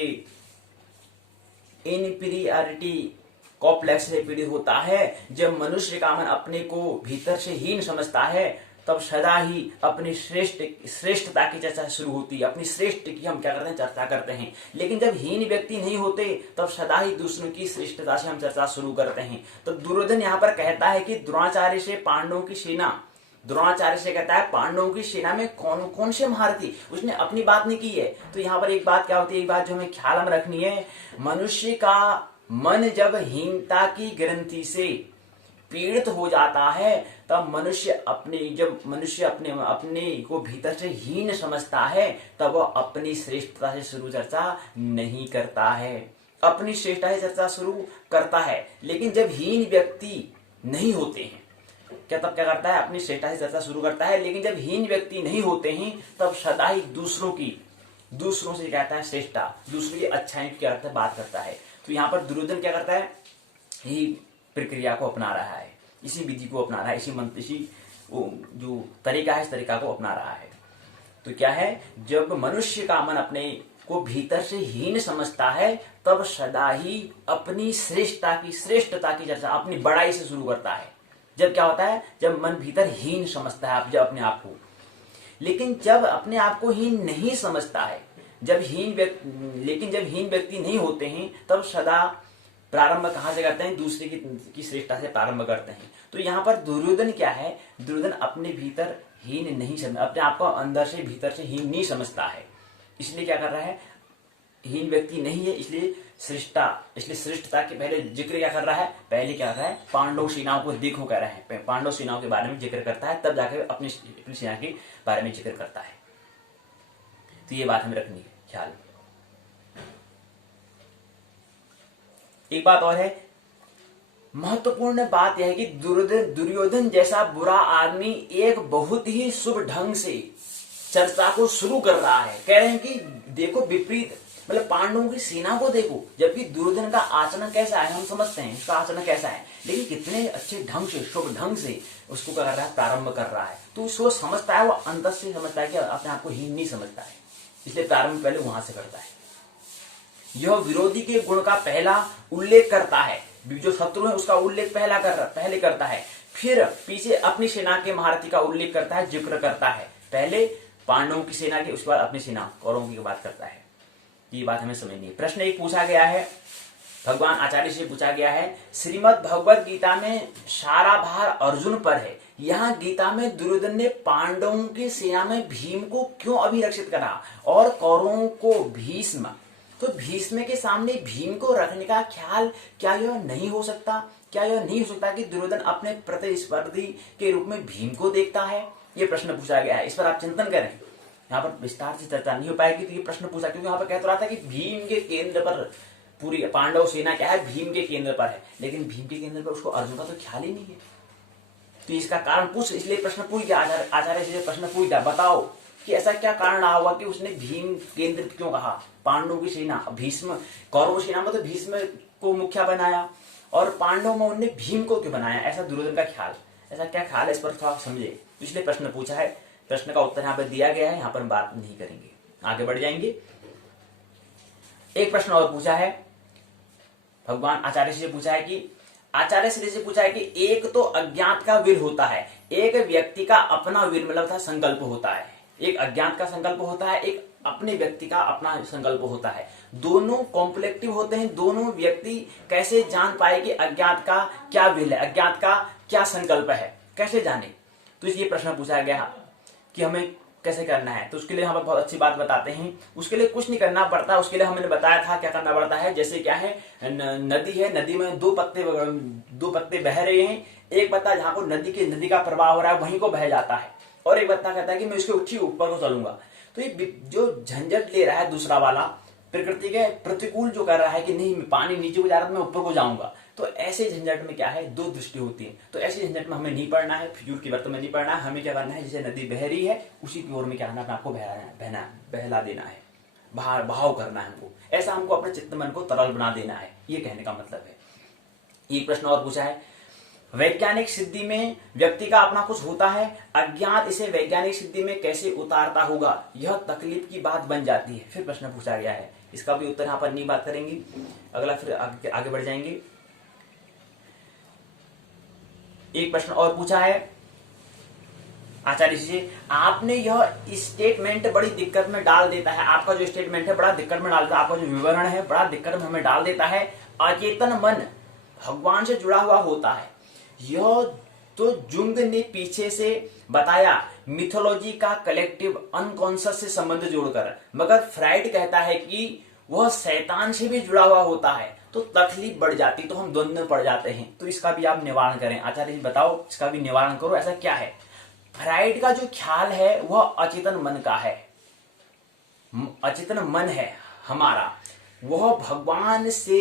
इनफीरियरिटी कॉम्प्लेक्स से पीड़ित होता है, जब मनुष्य का मन अपने को भीतर से हीन समझता है, तब सदा ही अपनी श्रेष्ठता की चर्चा शुरू होती है। अपनी श्रेष्ठ की हम क्या करते हैं? चर्चा करते हैं। लेकिन जब हीन व्यक्ति नहीं होते, तब सदा ही दूसरों की श्रेष्ठता से हम चर्चा शुरू करते हैं। तो दुर्योधन यहाँ पर कहता है कि द्रोणाचार्य से पांडवों की सेना द्रोणाचार्य से कहता है पांडवों की सेना में कौन कौन से महारथी, उसने अपनी बात नहीं की है। तो यहाँ पर एक बात क्या होती है, एक बात जो हमें ख्याल में रखनी है, मनुष्य का मन जब हीनता की ग्रंथि से पीड़ित हो जाता है तब जब मनुष्य अपने को भीतर से हीन समझता है तब वह अपनी श्रेष्ठता से शुरू चर्चा नहीं करता है, अपनी श्रेष्ठता से चर्चा शुरू करता है। लेकिन जब हीन व्यक्ति नहीं होते हैं तब क्या करता है, अपनी श्रेष्ठता से चर्चा शुरू करता है। लेकिन जब हीन व्यक्ति नहीं होते हैं तब सदा ही दूसरों से कहता है श्रेष्ठता, दूसरों की अच्छाई की बात करता है। तो यहाँ पर दुर्योधन क्या करता है, यही प्रक्रिया को अपना रहा है, इसी विधि को अपना रहा है, इसी जो तरीका है इस तरीका को अपना रहा है। तो क्या है, जब मनुष्य का मन अपने को भीतर से हीन समझता है तब सदा ही अपनी श्रेष्ठता की चर्चा, अपनी बड़ाई से शुरू करता है। जब क्या होता है, जब मन भीतर हीन समझता है जब अपने आप को। लेकिन जब अपने आप को हीन नहीं समझता है, जब हीन व्यक्ति नहीं होते हैं तब सदा प्रारंभ कहां से करते हैं, दूसरे की श्रेष्ठता से प्रारंभ करते हैं। तो यहाँ पर दुर्योधन क्या है, दुर्योधन अपने भीतर हीन नहीं समझ, अपने आप को अंदर से भीतर से हीन नहीं समझता है, इसलिए क्या कर रहा है, हीन व्यक्ति नहीं है, इसलिए श्रेष्ठता के पहले जिक्र क्या कर रहा है, पहले क्या कर रहा है, पांडव सेनाओं को देखो कह रहा है, पांडव सेनाओं के बारे में जिक्र करता है, तब जाकर अपनी सेना के बारे में जिक्र करता है। तो ये बात हमें रखनी है ख्याल। एक बात और है, महत्वपूर्ण बात यह है कि दुर्योधन जैसा बुरा आदमी एक बहुत ही शुभ ढंग से चर्चा को शुरू कर रहा है। कह रहे हैं कि देखो विपरीत, मतलब पांडवों की सेना को देखो, जबकि दुर्योधन का आचरण कैसा है हम समझते हैं, उसका आचरण कैसा है, लेकिन कितने अच्छे ढंग से, शुभ ढंग से उसको क्या कर रहा है, प्रारंभ कर रहा है। तो उसको समझता है, वो अंदर से समझता है कि अपने आप को हीन नहीं समझता है, इसलिए प्रारंभ पहले वहां से करता है। यह विरोधी के गुण का पहला उल्लेख करता है, जो शत्रु है उसका उल्लेख पहले करता है, फिर पीछे अपनी सेना के महारथी का उल्लेख करता है, जिक्र करता है, पहले पांडवों की सेना की, उसके बाद अपनी सेना कौरवों की बात करता है। ये बात हमें समझनी है। प्रश्न एक पूछा गया है, भगवान आचार्य से पूछा गया है, श्रीमद् भगवत गीता में सारा भार अर्जुन पर है, यहाँ गीता में दुर्योधन ने पांडवों की सेना में भीम को क्यों अभिरक्षित करा और कौरवों को भीष्म, तो भीष्म के सामने भीम को रखने का ख्याल क्या यह नहीं हो सकता, कि दुर्योधन अपने प्रतिस्पर्धी के रूप में भीम को देखता है? ये प्रश्न पूछा गया है, इस पर आप चिंतन करें। यहाँ पर विस्तार से चर्चा नहीं हो पाएगी, तो ये प्रश्न पूछा, क्योंकि यहाँ पर कह तो रहा था कि भीम के केंद्र पर पूरी पांडव सेना क्या है, भीम के केंद्र पर है, लेकिन भीम के केंद्र पर उसको अर्जुन का तो ख्याल ही नहीं है। तो इसका कारण पूछ, इसलिए प्रश्न पूछ गया, आचार्य से प्रश्न पूछ गया, बताओ कि ऐसा क्या कारण रहा होगा कि उसने भीम केंद्रित क्यों कहा, पांडवों की सेना, भीष्म कौरव सेना में तो भीष्म को मुखिया बनाया और पांडव में उन्होंने भीम को क्यों बनाया, ऐसा दुर्योधन का ख्याल, ऐसा क्या ख्याल है, इस पर थोड़ा समझे। इसलिए प्रश्न पूछा है, प्रश्न का उत्तर यहाँ पर दिया गया है, यहाँ पर हम बात नहीं करेंगे, आगे बढ़ जाएंगे। एक प्रश्न और पूछा है, भगवान आचार्य से पूछा है कि आचार्य श्री से पूछा है कि एक तो अज्ञात का वीर होता है, एक व्यक्ति का अपना वीर मतलब था संकल्प होता है, एक अज्ञात का संकल्प होता है, एक अपने व्यक्ति का अपना संकल्प होता है, दोनों कॉम्प्लेक्टिव होते हैं। दोनों व्यक्ति कैसे जान पाए कि अज्ञात का क्या विल है, अज्ञात का क्या संकल्प है, कैसे जाने। तो ये प्रश्न पूछा गया कि हमें कैसे करना है। तो उसके लिए हम बहुत अच्छी बात बताते हैं, उसके लिए कुछ नहीं करना पड़ता, उसके लिए हमने बताया था क्या करना पड़ता है। जैसे क्या है, नदी है, नदी में दो पत्ते बह रहे हैं, एक पत्ता जहां को नदी का प्रवाह हो रहा है वहीं को बह जाता है, और एक पत्ता कहता है कि मैं इसके उठी ऊपर को चलूंगा। तो ये जो झंझट ले रहा है दूसरा वाला, प्रकृति के प्रतिकूल जो कर रहा है कि नहीं पानी नीचे को जा रहा है मैं ऊपर को जाऊंगा, तो ऐसे झंझट में क्या है, दो दृष्टि होती है। तो ऐसे झंझट में हमें नहीं पड़ना है, फिजूल की बातों में नहीं पड़ना है। हमें क्या करना है, जैसे नदी बह रही है उसी की ओर में क्या करना है, आपको बहला देना है, बहाव करना है हमको, ऐसा हमको अपने चित्त मन को तरल बना देना है, ये कहने का मतलब है। ये प्रश्न और पूछा है, वैज्ञानिक सिद्धि में व्यक्ति का अपना कुछ होता है, अज्ञात इसे वैज्ञानिक सिद्धि में कैसे उतारता होगा, यह तकलीफ की बात बन जाती है। फिर प्रश्न पूछा गया है, इसका भी उत्तर यहाँ पर नहीं बात करेंगे, अगला फिर आगे बढ़ जाएंगे। एक प्रश्न और पूछा है आचार्य जी, आपने यह स्टेटमेंट बड़ी दिक्कत में डाल देता है, आपका जो स्टेटमेंट है बड़ा दिक्कत में डाल देता है, आपका जो विवरण है बड़ा दिक्कत में हमें डाल देता है। अचेतन मन भगवान से जुड़ा हुआ होता है, यह तो जुंग ने पीछे से बताया मिथोलॉजी का कलेक्टिव अनकॉन्शियस से संबंध जोड़कर, मगर फ्राइड कहता है कि वह शैतान से भी जुड़ा हुआ होता है, तो तकलीफ बढ़ जाती, तो हम द्वंद्व में पड़ जाते हैं। तो इसका भी आप निवारण करें। आचार्य जी बताओ, इसका भी निवारण करो, ऐसा क्या है? फ्राइड का जो ख्याल है वह अचेतन मन का है। अचेतन मन है हमारा, वह भगवान से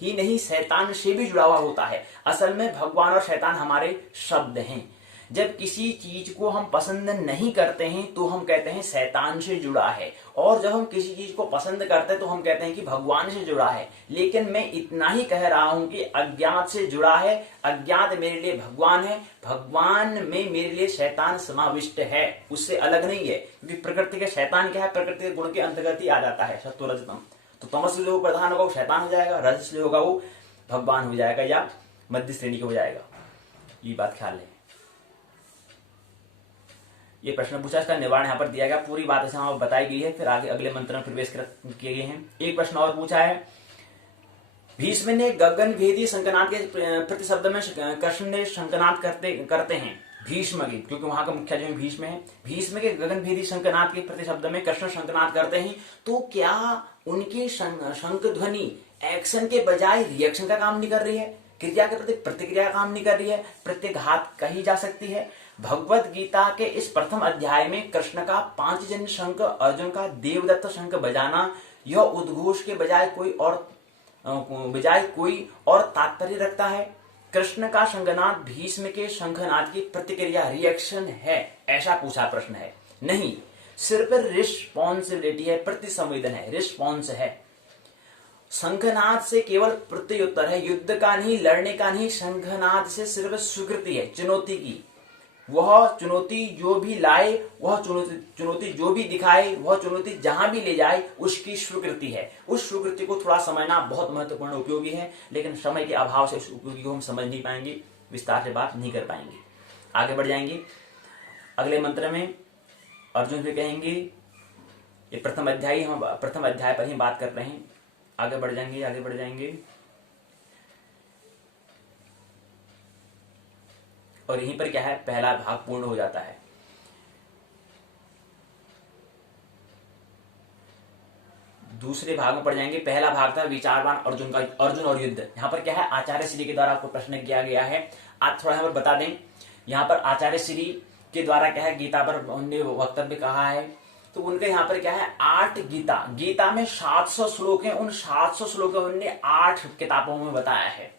ही नहीं शैतान से भी जुड़ा हुआ होता है। असल में भगवान और शैतान हमारे शब्द हैं। जब किसी चीज को हम पसंद नहीं करते हैं तो हम कहते हैं शैतान से जुड़ा है, और जब हम किसी चीज को पसंद करते हैं तो हम कहते हैं कि भगवान से जुड़ा है। लेकिन मैं इतना ही कह रहा हूं कि अज्ञात से जुड़ा है। अज्ञात मेरे लिए भगवान है, भगवान में मेरे लिए शैतान समाविष्ट है, उससे अलग नहीं है। क्योंकि प्रकृति के शैतान क्या है? प्रकृति के गुण के अंतर्गत ही आ जाता है, सत्व रजतम। तो तमस जो प्रधान होगा वो शैतान हो जाएगा, रजस जो होगा वो भगवान हो जाएगा, या मध्य श्रेणी का हो जाएगा। ये बात ख्याल है। ये प्रश्न पूछा, इसका निवारण यहाँ पर दिया गया। पूरी बात ऐसे वहां बताई गई है, फिर आगे अगले मंत्र में प्रवेश किए गए हैं। एक प्रश्न और पूछा है, भीष्म ने गगन भेदी शंखनाद के प्रतिशब्द में कृष्ण ने शंखनाद करते हैं भीष्म के, क्योंकि वहां का मुख्य जो भीष्म है। भीष्म के गगन भेदी शंखनाद के प्रतिशब्द में कृष्ण शंखनाद करते हैं, तो क्या उनकी शंख ध्वनि एक्शन के बजाय रिएक्शन का काम नहीं कर रही है? क्रिया के प्रति प्रतिक्रिया का काम नहीं कर रही है? प्रत्याघात कही जा सकती है। भगवत गीता के इस प्रथम अध्याय में कृष्ण का पांचजन्य शंख, अर्जुन का देवदत्त शंख बजाना, यह उद्घोष के बजाय कोई और तात्पर्य रखता है। कृष्ण का शंखनाद भीष्म के शंखनाद की प्रतिक्रिया रिएक्शन है, ऐसा पूछा प्रश्न है? नहीं, सिर्फ रिस्पॉन्सिबिलिटी है, प्रतिसंवेदन है, रिस्पॉन्स है। शंखनाद से केवल प्रत्युत्तर है, युद्ध का नहीं, लड़ने का नहीं। शंखनाद से सिर्फ स्वीकृति है, चुनौती की। वह चुनौती जो भी लाए, वह चुनौती जो भी दिखाए, वह चुनौती जहां भी ले जाए, उसकी स्वीकृति है। उस स्वीकृति को थोड़ा समझना बहुत महत्वपूर्ण उपयोगी है, लेकिन समय के अभाव से उस उपयोगी को हम समझ नहीं पाएंगे, विस्तार से बात नहीं कर पाएंगे। आगे बढ़ जाएंगे अगले मंत्र में। अर्जुन भी कहेंगे, ये प्रथम अध्याय पर ही बात कर रहे हैं। आगे बढ़ जाएंगे और यहीं पर क्या है, पहला भाग पूर्ण हो जाता है। दूसरे भाग में पढ़ जाएंगे। पहला भाग था विचारवान अर्जुन और युद्ध। यहाँ पर क्या है, आचार्य श्री के द्वारा आपको प्रश्न किया गया है। आज थोड़ा यहाँ पर बता दें, यहाँ पर आचार्य श्री के द्वारा क्या है, गीता पर उन्होंने वक्तव्य कहा है। तो उनके यहाँ पर क्या है, 8 गीता में 700 श्लोक हैं। उन 700 श्लोकों में उन्होंने 8 किताबों में बताया है।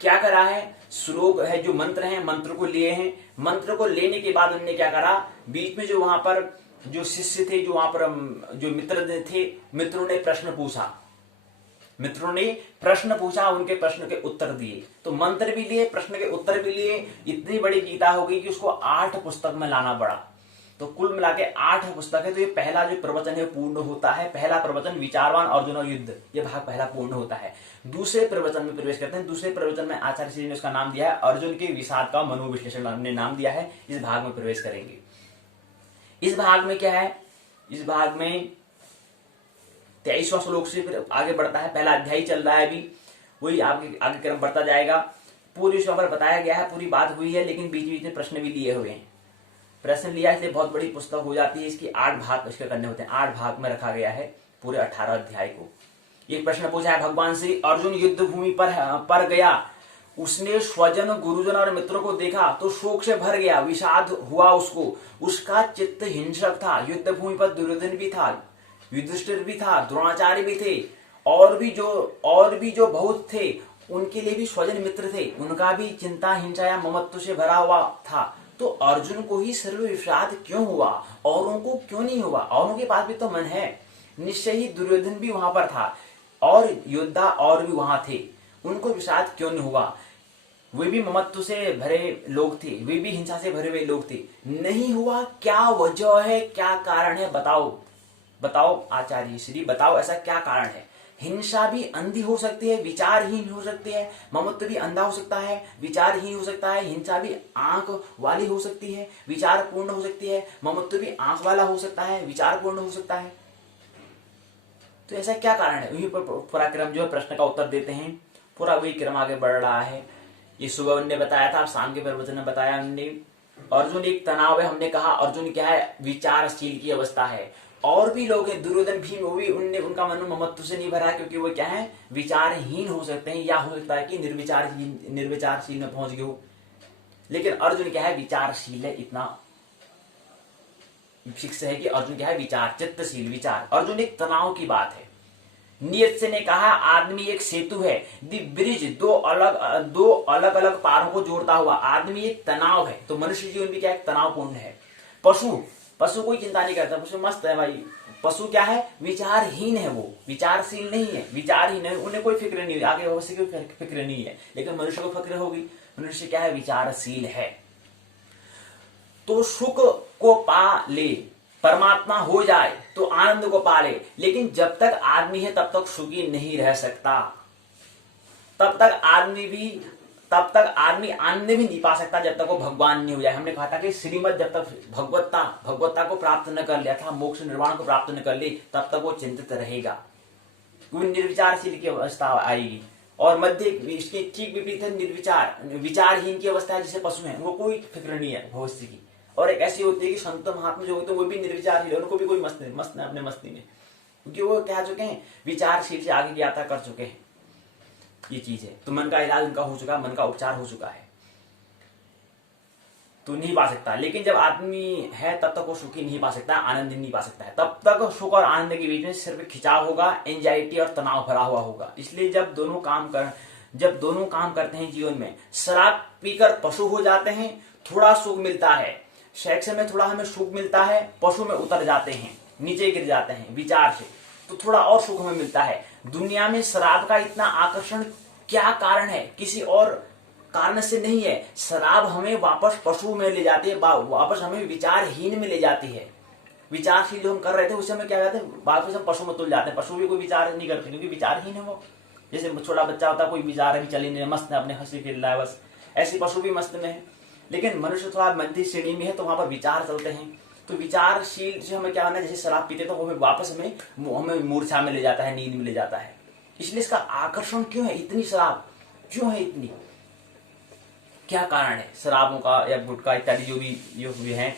क्या करा है, श्लोक है जो मंत्र हैं, मंत्र को लिए हैं। मंत्र को लेने के बाद उन्होंने क्या करा, बीच में जो वहां पर जो शिष्य थे, जो वहां पर जो मित्र थे, मित्रों ने प्रश्न पूछा, उनके प्रश्न के उत्तर दिए। तो मंत्र भी लिए, प्रश्न के उत्तर भी लिए। इतनी बड़ी गीता हो गई कि उसको 8 पुस्तक में लाना पड़ा। तो कुल मिला के 8 पुस्तक है। तो ये पहला जो प्रवचन है पूर्ण होता है। पहला प्रवचन विचारवान अर्जुन और युद्ध, ये भाग पहला पूर्ण होता है। दूसरे प्रवचन में प्रवेश करते हैं। दूसरे प्रवचन में आचार्य श्री ने उसका नाम दिया है अर्जुन के विषाद का मनोविश्लेषण, हमने नाम दिया है। इस भाग में प्रवेश करेंगे। इस भाग में क्या है, इस भाग में 23वां श्लोक से फिर आगे बढ़ता है। पहला अध्याय चल रहा है अभी, वही आगे क्रम बढ़ता जाएगा। पूरी उसमें पर बताया गया है, पूरी बात हुई है, लेकिन बीच बीच में प्रश्न भी दिए हुए हैं। प्रश्न लिया इसलिए बहुत बड़ी पुस्तक हो जाती है। इसकी 8 भाग इसके करने होते हैं। 8 भाग में रखा गया है पूरे 18 अध्याय को। एक प्रश्न पूछा है भगवान से, अर्जुन युद्ध भूमि पर गया, उसने स्वजन, गुरुजन और मित्रों को देखा तो शोक से भर गया, विषाद हुआ उसको, उसका चित्त हिंसक था। युद्ध भूमि पर दुर्योधन भी था, युधिष्ठिर भी था, द्रोणाचार्य भी थे, और भी जो बहुत थे, उनके लिए भी स्वजन मित्र थे, उनका भी चिंता, हिंसा या ममत्व से भरा हुआ था। तो अर्जुन को ही सर्व विषाद क्यों हुआ, औरों को क्यों नहीं हुआ? औरों के पास भी तो मन है। निश्चय ही दुर्योधन भी वहां पर था और योद्धा और भी वहां थे, उनको विषाद क्यों नहीं हुआ? वे भी ममत्व से भरे लोग थे, वे भी हिंसा से भरे हुए लोग थे, नहीं हुआ। क्या वजह है, क्या कारण है? बताओ आचार्य श्री, बताओ ऐसा क्या कारण है? हिंसा भी अंधी हो सकती है, विचारहीन हो सकती है। ममत्व भी अंधा हो सकता है, विचारहीन हो सकता है। हिंसा भी आंख वाली हो सकती है, विचार पूर्ण हो सकती है। ममत्व भी आंख वाला हो सकता है, विचार पूर्ण हो सकता है। तो ऐसा क्या कारण है? वही पूरा क्रम जो है प्रश्न का उत्तर देते हैं। पूरा वही क्रम आगे बढ़ रहा है। ये सुबह उनने बताया था, शाम के प्रवचन में बताया उनने। अर्जुन एक तनाव है, हमने कहा अर्जुन क्या है, विचारशील की अवस्था है। और भी लोग हैं, दुर्योधन भीम, वो भी उनका मन ममत्व से नहीं भरा, क्योंकि वो क्या है, विचारहीन हो सकते हैं, या हो सकता है कि निर्विचारशील में पहुंच गए हो। लेकिन अर्जुन क्या है, विचारशील है, इतना फिक्स है कि अर्जुन क्या है, विचार चित्तशील विचार। अर्जुन एक तनाव की बात है। नीत्शे ने कहा आदमी एक सेतु है, दी ब्रिज, दो अलग अलग पारों को जोड़ता हुआ। आदमी एक तनाव है, तो मनुष्य जीवन भी क्या है, तनावपूर्ण है। पशु कोई चिंता नहीं करता, पशु मस्त है भाई। पशु क्या है, विचारहीन है, वो विचारशील नहीं है, विचारहीन है, उन्हें कोई फिक्र नहीं है, आगे भविष्य की फिक्र नहीं है। लेकिन मनुष्य को फिक्र होगी, मनुष्य क्या है, विचारशील है। तो सुख को पा ले, परमात्मा हो जाए तो आनंद को पाले। लेकिन जब तक आदमी है तब तक सुखी नहीं रह सकता, तब तक आदमी आनंद भी नहीं पा सकता जब तक वो भगवान नहीं हो जाए। हमने कहा था कि श्रीमत जब तक भगवत्ता को प्राप्त न कर लिया था, मोक्ष निर्वाण को प्राप्त न कर ली, तब तक वो चिंतित रहेगा, क्योंकि निर्विचारशील की अवस्था आएगी। और मध्य इसके ठीक विपरीत है विचारहीन की अवस्था है, जैसे पशु है, उनको कोई फिक्र नहीं है भविष्य की। और एक ऐसी होती है कि संत महात्मा जो होते हैं वो भी निर्विचारशील, उनको भी कोई मस्त है अपने मस्ती में, क्योंकि वो क्या चुके हैं, विचारशील से आगे की यात्रा कर चुके हैं। ये चीज है, तो मन का इलाज उनका हो चुका है, मन का उपचार हो चुका है, तो नहीं पा सकता। लेकिन जब आदमी है तब तक वो सुखी नहीं पा सकता, आनंद नहीं पा सकता है। तब तक सुख और आनंद के बीच में सिर्फ खिंचाव होगा, एंजाइटी और तनाव भरा हुआ होगा। इसलिए जब दोनों काम करते हैं जीवन में, शराब पीकर पशु हो जाते हैं, थोड़ा सुख मिलता है, सेक्स में थोड़ा हमें सुख मिलता है, पशु में उतर जाते हैं, नीचे गिर जाते हैं विचार से, तो थोड़ा और सुख हमें मिलता है। दुनिया में शराब का इतना आकर्षण क्या कारण है, किसी और कारण से नहीं है। शराब हमें वापस पशु में ले जाती है, वापस हमें विचारहीन में ले जाती है। विचारशील जो हम कर रहे थे उससे हमें क्या कहते हैं, वापस हम पशु में तुल जाते हैं। पशु भी कोई विचार नहीं करते, क्योंकि विचारहीन है वो। जैसे छोटा बच्चा होता है, कोई विचार भी चली नहीं, मस्त है, अपने हंसी खेल रहा है, बस ऐसे पशु भी मस्त में है। लेकिन मनुष्य थोड़ा मध्य श्रेणी में है, तो वहां पर विचार चलते हैं। तो विचारशील से हमें क्या होना है, जैसे शराब पीते तो वो वापस हमें मूर्छा में ले जाता है, नींद में ले जाता है। इसलिए इसका आकर्षण क्यों है, इतनी शराब क्यों है, इतनी क्या कारण है शराबों का या गुटखा इत्यादि जो भी है,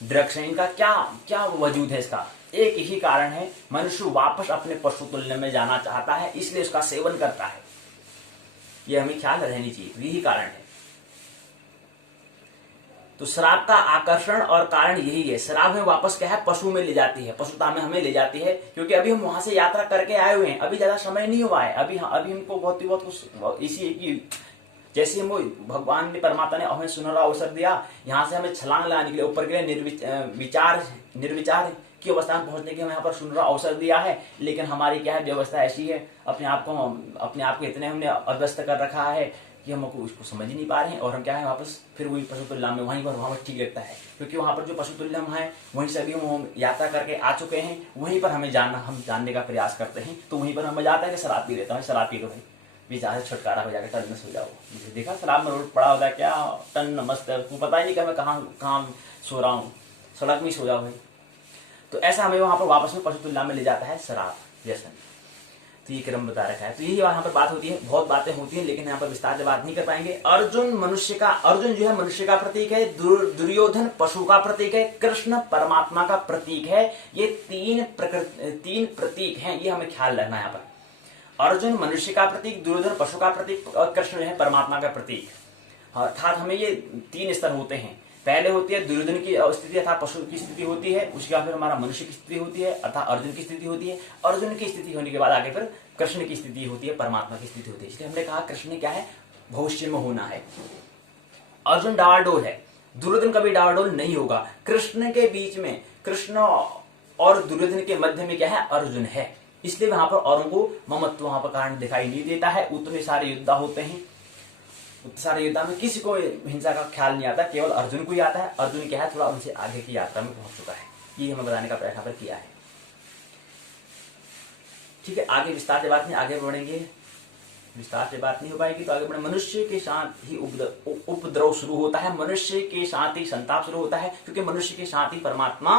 ड्रग्स है, इनका क्या वजूद है। इसका एक ही कारण है, मनुष्य वापस अपने पशु तुल्य में जाना चाहता है, इसलिए उसका सेवन करता है। यह हमें ख्याल रहनी चाहिए, यही कारण है। तो शराब का आकर्षण और कारण यही है। शराब में वापस क्या है, पशु में ले जाती है, पशुता में हमें ले जाती है, क्योंकि अभी हम वहां से यात्रा करके आए हुए हैं, अभी ज्यादा समय नहीं हुआ है, अभी हमको बहुत कुछ इसी की, जैसे हम भगवान ने परमात्मा ने हमें सुनहरा अवसर दिया, यहाँ से हमें छलांग लगाने के लिए, ऊपर के लिए निर्विचार की अवस्था में पहुंचने के हमें यहाँ पर सुनहरा अवसर दिया है। लेकिन हमारी क्या है, व्यवस्था ऐसी है, अपने आप को इतने हमने अव्यस्त कर रखा है कि हम उसको समझ ही नहीं पा रहे हैं। और हम क्या है, वापस फिर वही पशु तुल्य में वहां पर ठीक लगता है, क्योंकि वहां पर जो पशु तुल्य है वहीं से अभी हम यात्रा करके आ चुके हैं, वहीं पर हम जानने का प्रयास करते हैं। तो वहीं पर हमें जाता है कि शराब पी लेता है, शराब पी लो भाई, विचार से छुटकारा हो जाकर टन में सो जाओ। देखा शराब में रोड पड़ा होता है, क्या टन मस्त है, उसको पता ही नहीं कि मैं कहाँ सो रहा हूँ, सड़क में सो जाओ भाई। तो ऐसा हमें वहां पर वापस में पशु तुल्य में ले जाता है शराब व्यसन। तो ये क्रम बता रखा है। तो यही यहाँ पर बात होती है, बहुत बातें होती हैं, लेकिन यहाँ पर विस्तार से बात नहीं कर पाएंगे। अर्जुन जो है मनुष्य का प्रतीक है, दुर्योधन पशु का प्रतीक है, कृष्ण परमात्मा का प्रतीक है। ये तीन प्रतीक हैं, ये हमें ख्याल रखना है यहाँ पर। अर्जुन मनुष्य का प्रतीक, दुर्योधन पशु का प्रतीक और कृष्ण जो है परमात्मा का प्रतीक। अर्थात हमें ये तीन स्तर होते हैं। पहले होती है दुर्योधन की स्थिति अर्थात पशु की स्थिति होती है, उसके बाद फिर हमारा मनुष्य की स्थिति होती है अर्थात अर्जुन की स्थिति होती है। अर्जुन की स्थिति होने के बाद आगे फिर कृष्ण की स्थिति होती है, परमात्मा की स्थिति होती है। इसलिए हमने कहा कृष्ण क्या है, भविष्य में होना है। अर्जुन डावाडोल है, दुर्योधन कभी डावाडोल नहीं होगा। कृष्ण के बीच में, कृष्ण और दुर्योधन के मध्य में क्या है, अर्जुन है। इसलिए वहां पर औरों को ममत्व वहां पर कारण दिखाई नहीं देता है। उतने सारे योद्धा होते हैं, उतने सारे योद्धा में किसी को हिंसा का ख्याल नहीं आता, केवल अर्जुन को ही आता है। अर्जुन क्या है, थोड़ा उनसे आगे की यात्रा में पहुंच चुका है, ये हमें बताने का प्रयत्न पर किया है। ठीक है, आगे विस्तार से बात नहीं, आगे बढ़ेंगे, विस्तार से बात नहीं हो पाएगी तो आगे बढ़े। मनुष्य के साथ ही उपद्रव शुरू होता है, मनुष्य के साथ ही संताप शुरू होता है, क्योंकि मनुष्य के साथ ही परमात्मा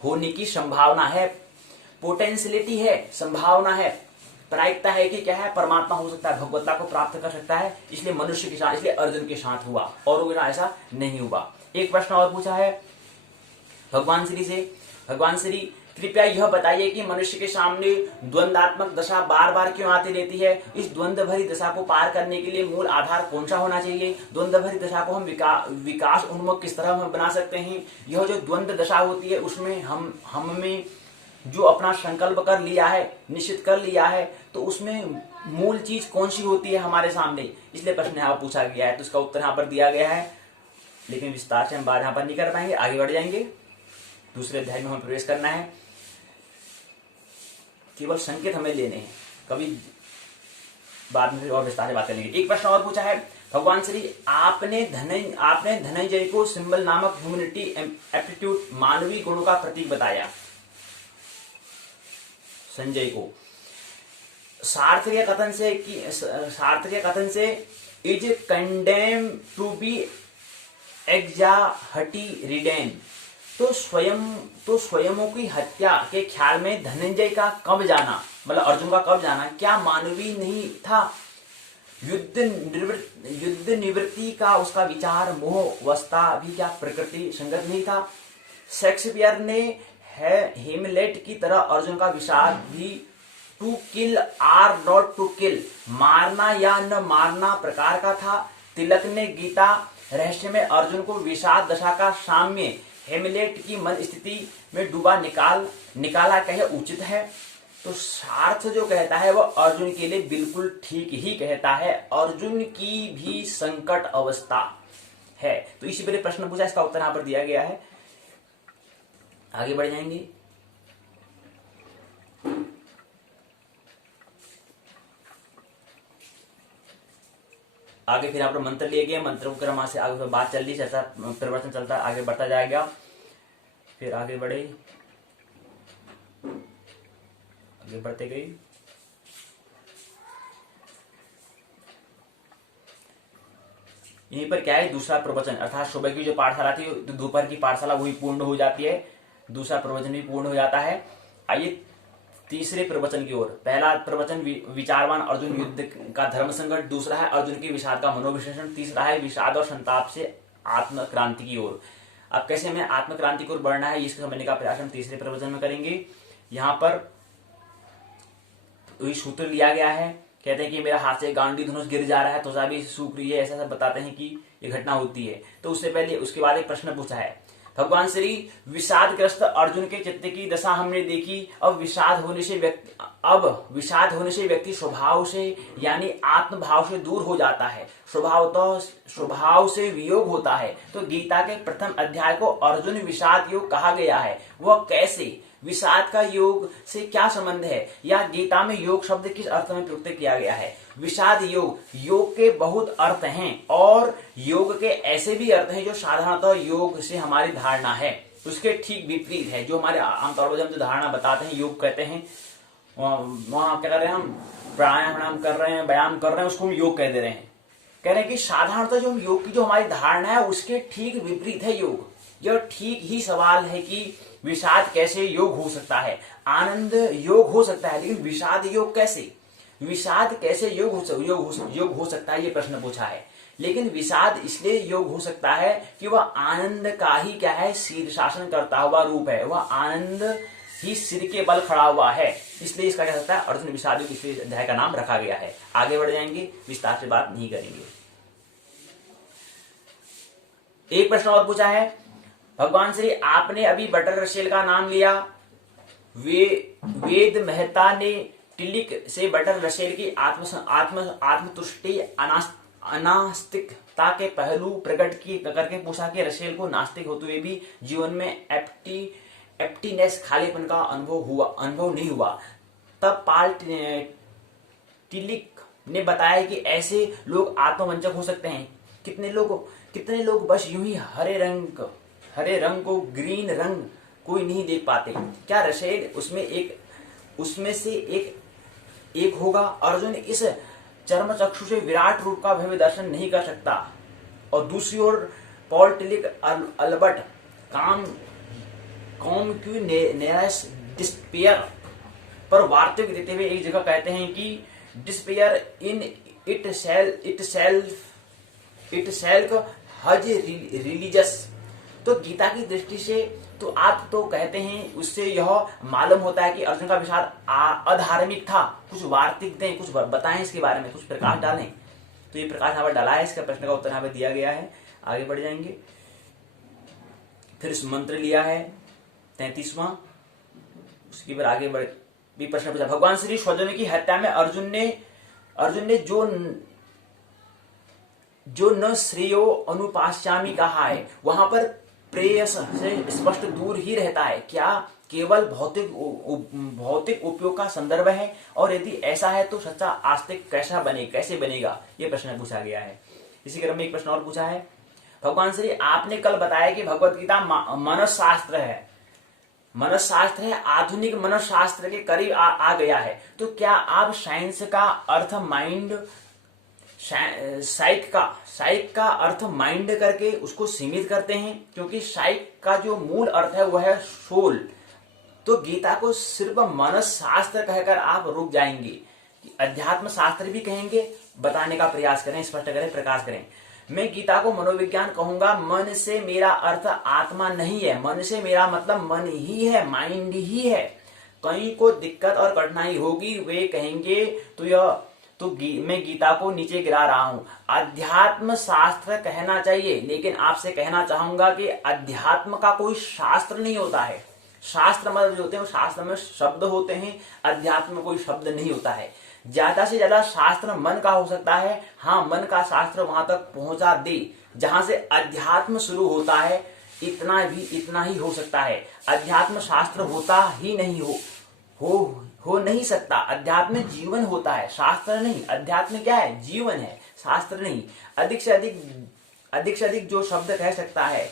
होने की संभावना है, पोटेंशियलिटी है, संभावना है। प्रायिकता है कि क्या है, परमात्मा हो सकता है, भगवत्ता को प्राप्त कर सकता है, इसलिए मनुष्य के साथ, इसलिए अर्जुन के साथ हुआ, औरों के साथ ऐसा नहीं हुआ। एक प्रश्न और पूछा है भगवान श्री से, भगवान श्री कृपया यह बताइए कि मनुष्य के सामने द्वंद्वात्मक दशा बार बार क्यों आती रहती है? इस द्वंद्व भरी दशा को पार करने के लिए मूल आधार कौन सा होना चाहिए? द्वंद्व भरी दशा को हम विकास उन्मुख किस तरह हम बना सकते हैं? यह जो द्वंद्व दशा होती है उसमें हम में जो अपना संकल्प कर लिया है, निश्चित कर लिया है, तो उसमें मूल चीज कौन सी होती है हमारे सामने, इसलिए प्रश्न यहाँ पूछा गया है। तो इसका उत्तर यहाँ पर दिया गया है, लेकिन विस्तार से हम बात यहाँ पर नहीं कर पाएंगे, आगे बढ़ जाएंगे। दूसरे अध्याय में हमें प्रवेश करना है, केवल संकेत हमें लेने हैं, कभी बाद में फिर और विस्तार से बात करेंगे। एक प्रश्न और पूछा है भगवान श्री, आपने धनंजय को सिंबल नामक ह्यूमैनिटी एप्टीट्यूड मानवीय गुणों का प्रतीक बताया। संजय को सार्थक कथन से इज कंडेम टू बी एग्जाहटी रिडेन। तो स्वयं की हत्या के ख्याल में धनंजय का कब जाना, मतलब अर्जुन का कब जाना, क्या मानवीय नहीं था? युद्ध निवृत्ति का उसका विचार मोह वस्ता भी क्या प्रकृति संगत नहीं था? शेक्सपियर ने हेमलेट की तरह अर्जुन का विषाद भी to kill or not to kill, मारना या न मारना प्रकार का था। तिलक ने गीता रहस्य में अर्जुन को विषाद दशा का साम्य हेमलेट की मन स्थिति में डूबा निकाला कहे उचित है? तो सार्थ जो कहता है वह अर्जुन के लिए बिल्कुल ठीक ही कहता है, अर्जुन की भी संकट अवस्था है। तो इसी पर प्रश्न पूछा, इसका उत्तर यहां पर दिया गया है, आगे बढ़ जाएंगे। आगे फिर यहाँ पर मंत्र लिए गए, मंत्र को क्रम से आगे बात चल रही, चर्चा प्रवचन चलता आगे बढ़ता जाएगा। फिर आगे बढ़ते गए। यहीं पर क्या है, दूसरा प्रवचन अर्थात सुबह की जो पाठशाला थी तो दोपहर की पाठशाला वही पूर्ण हो जाती है, दूसरा प्रवचन भी पूर्ण हो जाता है। आइए तीसरे प्रवचन की ओर। पहला प्रवचन विचारवान अर्जुन युद्ध का धर्म संकट, दूसरा है अर्जुन की विषाद का मनोविश्लेषण, तीसरा है विषाद और संताप से आत्मक्रांति की ओर। अब कैसे हमें आत्मक्रांति की ओर बढ़ना है इसको समझने का प्रयास हम तीसरे प्रवचन में करेंगे। यहाँ पर वही सूत्र लिया गया है, कहते हैं कि मेरा हाथ से गांडी धनुष गिर जा रहा है, त्वचा भी सूख रही है, ऐसा सब बताते हैं कि ये घटना होती है। तो उससे पहले उसके बाद एक प्रश्न पूछा है भगवान श्री, विषादग्रस्त अर्जुन के चित्त की दशा हमने देखी। अब विषाद होने से व्यक्ति स्वभाव से यानी आत्म भाव से दूर हो जाता है, स्वभाव से वियोग होता है। तो गीता के प्रथम अध्याय को अर्जुन विषाद योग कहा गया है, वह कैसे? विषाद का योग से क्या संबंध है, या गीता में योग शब्द किस अर्थ में प्रयुक्त किया गया है? विषाद योग के बहुत अर्थ हैं और योग के ऐसे भी अर्थ हैं जो साधारणतः योग से हमारी धारणा है उसके ठीक विपरीत है। जो हमारे आमतौर पर हम जो धारणा बताते हैं योग कहते हैं, वहां क्या कर रहे हैं, हम प्राणायाम कर रहे हैं, व्यायाम कर रहे हैं, उसको हम योग कह दे रहे हैं। कह रहे हैं कि साधारणतः जो योग की जो हमारी धारणा है उसके ठीक विपरीत है योग। यह ठीक ही सवाल है कि विषाद कैसे योग हो सकता है? आनंद योग हो सकता है, लेकिन विषाद योग कैसे? विषाद कैसे योग हो सकता है, ये प्रश्न पूछा है। लेकिन विषाद इसलिए योग हो सकता है कि वह आनंद का ही क्या है, शीर्षासन करता हुआ रूप है, वह आनंद ही सिर के बल खड़ा हुआ है, इसलिए इसका क्या सकता है अर्जुन विषाद योग, इसलिए अध्याय का नाम रखा गया है। आगे बढ़ जाएंगे, विस्तार से बात नहीं करेंगे। एक प्रश्न और पूछा है भगवान श्री, आपने अभी बटर रसेल का नाम लिया, वेद मेहता ने टिलिक से बटर रसेल की आत्मतुष्टि अनास्तिकता के पहलू प्रकट की करके पूछा कि रसेल को नास्तिक होते हुए भी जीवन में एप्टीनेस खालीपन का अनुभव नहीं हुआ। तब पाल टिलिक ने बताया कि ऐसे लोग आत्मवंचक हो सकते हैं। कितने लोग बस यूं ही हरे रंग को ग्रीन रंग कोई नहीं देख पाते। क्या रसेल उसमें से एक होगा? अर्जुन इस चर्म चक्षु से विराट रूप का भव्य दर्शन नहीं कर सकता। और दूसरी ओर पॉल टिलिक अल्बर्ट कॉम की डिस्पेयर पर वार्तिक देते हुए एक जगह कहते हैं कि डिस्पेयर इन इट सेल्फ हज रिलीजियस। तो गीता की दृष्टि से तो आप तो कहते हैं उससे यह मालूम होता है कि अर्जुन का विषाद अधार्मिक था। कुछ वार्तिक दें, कुछ बताएं इसके बारे में, कुछ प्रकाश डालें। तो ये प्रकाश यहाँ पर डाला है, इसका प्रश्न का उत्तर यहाँ पर दिया गया है। आगे बढ़ जाएंगे। फिर इस मंत्र लिया है 33वां, उसके बाद आगे बढ़ भी प्रश्न पूछा। भगवान श्री स्वजन की हत्या में अर्जुन ने जो न श्रेयो अनुपाश्यामी कहा है, वहां पर प्रेयस से स्पष्ट दूर ही रहता है। क्या केवल भौतिक उपयोग का संदर्भ है? और यदि ऐसा है तो सच्चा आस्तिक कैसे बनेगा? ये प्रश्न पूछा गया है। इसी क्रम में एक प्रश्न और पूछा है। भगवान श्री आपने कल बताया कि भगवत गीता मनशास्त्र है, आधुनिक मनशास्त्र के करीब आ गया है। तो क्या आप साइंस का अर्थ माइंड, साइक का अर्थ माइंड करके उसको सीमित करते हैं? क्योंकि साइक का जो मूल अर्थ है वह है सोल। तो गीता को सिर्फ मनशास्त्र कहकर आप रुक जाएंगे, अध्यात्म शास्त्र भी कहेंगे? बताने का प्रयास करें, स्पष्ट करें, प्रकाश करें। मैं गीता को मनोविज्ञान कहूंगा। मन से मेरा अर्थ आत्मा नहीं है, मन से मेरा मतलब मन ही है, माइंड ही है। कहीं को दिक्कत और कठिनाई होगी, वे कहेंगे मैं गीता को नीचे गिरा रहा हूं। अध्यात्म शास्त्र कहना चाहिए, लेकिन आपसे कहना चाहूंगा कि अध्यात्म का कोई शास्त्र नहीं होता है। शास्त्र मतलब जो होते हैं शास्त्र में शब्द होते हैं, अध्यात्म में कोई शब्द नहीं होता है। ज्यादा से ज्यादा शास्त्र मन का हो सकता है। हाँ, मन का शास्त्र वहां तक पहुंचा दे जहां से अध्यात्म शुरू होता है, इतना ही हो सकता है। अध्यात्म शास्त्र होता ही नहीं हो नहीं सकता। अध्यात्म जीवन होता है, शास्त्र नहीं। अध्यात्म क्या है? जीवन है, शास्त्र नहीं। अधिक से अधिक जो शब्द कह सकता है,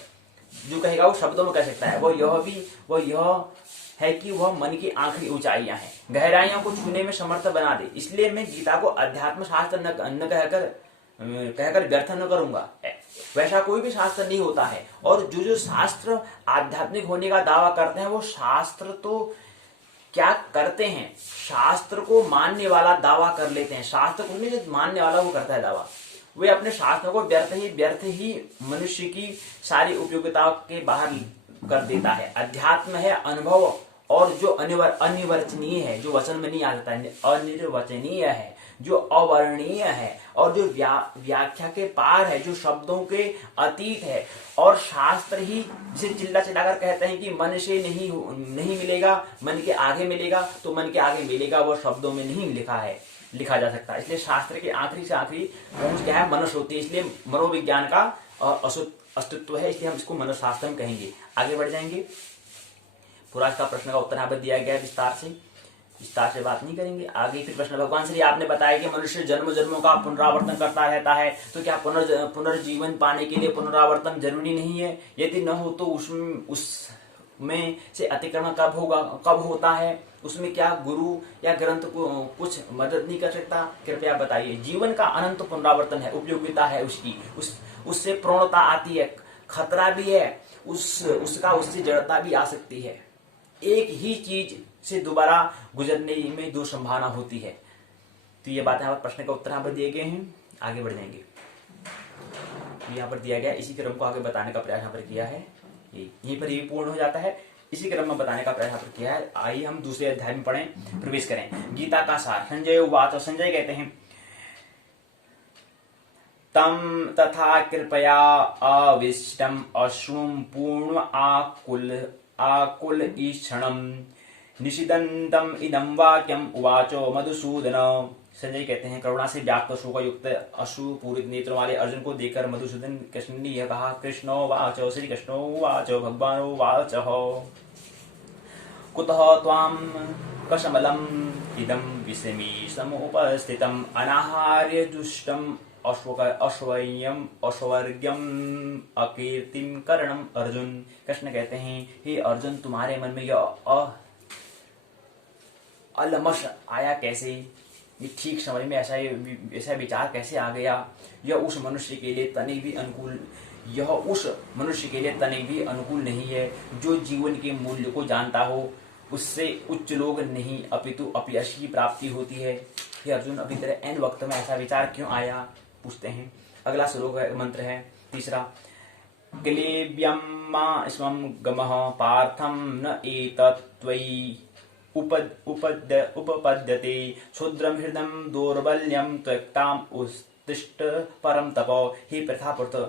जो कहेगा वो शब्दों में कह सकता है। वो यह है कि वह मन की आखिरी ऊंचाइयां हैं, गहराइयों को छूने में समर्थ बना दे। इसलिए मैं गीता को अध्यात्म शास्त्र न कहकर व्यर्थ न करूंगा। वैसा कोई भी शास्त्र नहीं होता है। और जो शास्त्र आध्यात्मिक होने का दावा करते हैं, वो शास्त्र तो क्या करते हैं? शास्त्र को मानने वाला दावा कर लेते हैं। शास्त्र को नहीं, जो मानने वाला वो करता है दावा। वे अपने शास्त्र को व्यर्थ ही मनुष्य की सारी उपयोगिता के बाहर कर देता है। अध्यात्म है अनुभव, और जो अनिवर्चनीय है, जो वचन में नहीं आ सकता है, अनिर्वचनीय है, जो अवर्णीय है, और जो व्याख्या के पार है, जो शब्दों के अतीत है। और शास्त्र ही जिसे चिल्लाकर कहते हैं कि मन से नहीं मिलेगा, मन के आगे मिलेगा। तो मन के आगे मिलेगा वह शब्दों में नहीं लिखा जा सकता। इसलिए शास्त्र के आखिरी से आखिरी पहुंच क्या है? मनुष्य होती है। इसलिए मनोविज्ञान का अस्तित्व है, इसलिए हम इसको मनोशास्त्र कहेंगे। आगे बढ़ जाएंगे। पूरा इसका प्रश्न का उत्तर यहाँ पर दिया गया है, विस्तार से बात नहीं करेंगे। आगे फिर प्रश्न, भगवान श्री आपने बताया कि मनुष्य जन्म जन्मों का पुनरावर्तन करता रहता है। तो क्या पुनर्जीवन पाने के लिए पुनरावर्तन जरूरी नहीं है? यदि न हो तो उसमें से अतिक्रमण कब होता है? उसमें क्या गुरु या ग्रंथ को कुछ मदद नहीं कर सकता? कृपया बताइए। जीवन का अनंत पुनरावर्तन है, उपयोगिता है उसकी, उससे पूर्णता आती है, खतरा भी है, उससे जड़ता भी आ सकती है। एक ही चीज से दोबारा गुजरने में दो संभावना होती है। तो ये बातें यहाँ पर प्रश्न का उत्तर यहाँ पर दिए गए हैं। आगे बढ़ जाएंगे। यहाँ पर दिया गया, इसी क्रम को आगे बताने का प्रयास यहाँ पर किया है। यहीं पर ये पूर्ण हो जाता है। इसी क्रम में बताने का प्रयास यहाँ पर किया है। आइए हम दूसरे अध्याय में पढ़ें, प्रवेश करें। गीता का सार। संजय उवाच, संजय कहते हैं, तम तथा कृपया अविष्टम अश्रुम पूर्ण आकुल ईक्षणम निषिदंतम इदम वाक्यम उवाचो मधुसूदन। संजय कहते हैं, करुणा से व्याप्त शोक युक्त अश्रु पूरित नेत्रों वाले अर्जुन को देखकर मधुसूदन कृष्ण ने यह कहा। कृष्णो वाचो, श्री कृष्णो वाचो, भगवानो वाचो, कुतः त्वाम कशमलम इदम विषमी समुपस्थितम अनाहार्य दुष्टम अश्वर्यम अकीर्तिम करणम। अर्जुन, कृष्ण कहते हैं, हे अर्जुन, तुम्हारे मन में यह अलमश आया कैसे? ये ठीक समझ में ऐसा विचार कैसे आ गया? यह उस मनुष्य के लिए तनिक भी अनुकूल नहीं है जो जीवन के मूल्य को जानता हो, उससे उच्च लोग नहीं अपितु अपयश की प्राप्ति होती है। हे अर्जुन, अभी तेरे एन वक्त में ऐसा विचार क्यों आया, पूछते हैं। अगला श्लोक है, मंत्र है तीसरा। क्लेव्यम मा स्मम गमः पार्थम न एतत्त्वयि उपपद्यते क्षुद्रम हृदयं दौर्बल्यम त्यक्ताम उत्तिष्ठ परम तपो। हे प्रथापुत्र,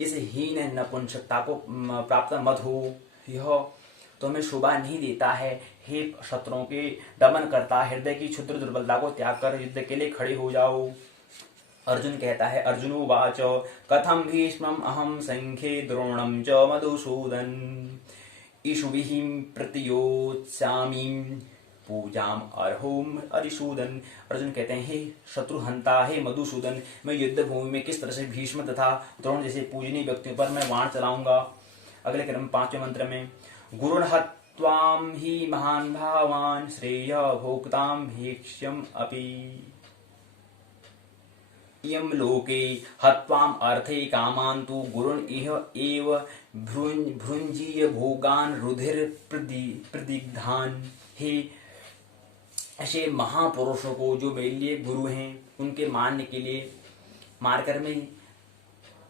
इस हीन नपुंसकता को प्राप्त मत हो, यह तुम्हें शोभा नहीं देता है। हे शत्रुओं के दमन करता, हृदय की क्षुद्र दुर्बलता को त्याग कर युद्ध के लिए खड़े हो जाओ। अर्जुन कहता है, अर्जुनोवाच कथम भीष्मम् अहम संख्ये द्रोणं च मधुसूदन ईशुभिः प्रतियोत्स्यामि पूजाम अर्होम अरिसूदन। अर्जुन कहते हैं, हे शत्रुहंता, हे मधुसूदन, मैं युद्ध भूमि में किस तरह से भीष्म तथा द्रोण जैसे पूजनीय व्यक्तियों पर मैं बाण चलाऊंगा। अगले क्रम 5वें मंत्र में, गुरुन् हत्वाम ही महान भावान श्रेय भोक्ताम भीक्ष्यम अपि इयं लोके हत्वाम अर्थे कामान तु गुरुन् इह एव भृंजीय भोगान रुधिर प्रदिग्धान। हे ऐसे महापुरुषों को जो मेरे लिए गुरु हैं, उनके मानने के लिए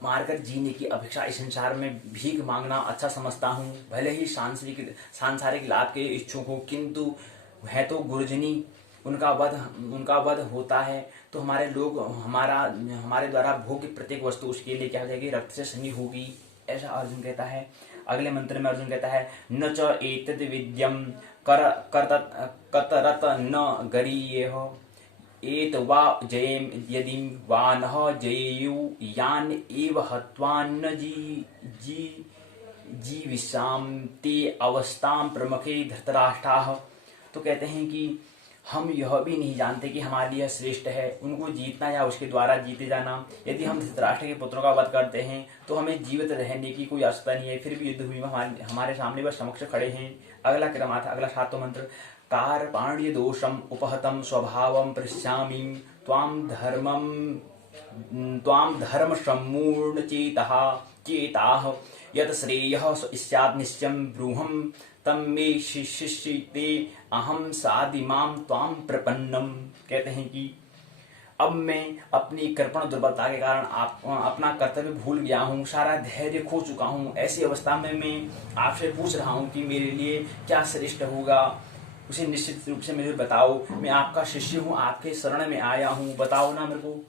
मारकर जीने की अपेक्षा इस संसार में भीख मांगना अच्छा समझता हूँ। भले ही सांसारिक लाभ के इच्छुक हो, किंतु है तो गुरुजनी, उनका वध होता है तो हमारे द्वारा भोग की प्रत्येक वस्तु उसके लिए क्या हो जाएगी, रक्त से सनी होगी, ऐसा अर्जुन कहता है। अगले मंत्र में अर्जुन कहता है, न च एतद् विद्यम कतरत न गरीयेह एत वा जयेम यदि वा न जयेयु यान एव हत्वान्न जीविषाम ते अवस्थाम प्रमुखे धृतराष्ट्राः। तो कहते हैं कि हम यह भी नहीं जानते कि हमारे लिए श्रेष्ठ है उनको जीतना या उसके द्वारा जीते जाना। यदि हम धृतराष्ट्र के पुत्रों का वध करते हैं तो हमें जीवित रहने की कोई आवश्यकता नहीं है, फिर भी युद्ध भूमि में हमारे सामने वह समक्ष खड़े हैं। अगला क्रम आता, अगला 7वां मंत्र, कार्पाण्य दोषम उपहतम स्वभावम पृच्छामि त्वाम धर्म सम्मूर्ण चेताः यत् श्रेयः स्यात् निश्चयं ब्रूहं तम मे शिष्यते अहम सादिमाम त्वाम प्रपन्नम। कहते हैं कि अब मैं अपनी कृपण दुर्बलता के कारण अपना कर्तव्य भूल गया हूँ, सारा धैर्य खो चुका हूँ। ऐसी अवस्था में मैं आपसे पूछ रहा हूँ कि मेरे लिए क्या श्रेष्ठ होगा, उसे निश्चित रूप से मुझे बताओ। मैं आपका शिष्य हूँ, आपके शरण में आया हूँ, बताओ ना मेरे को।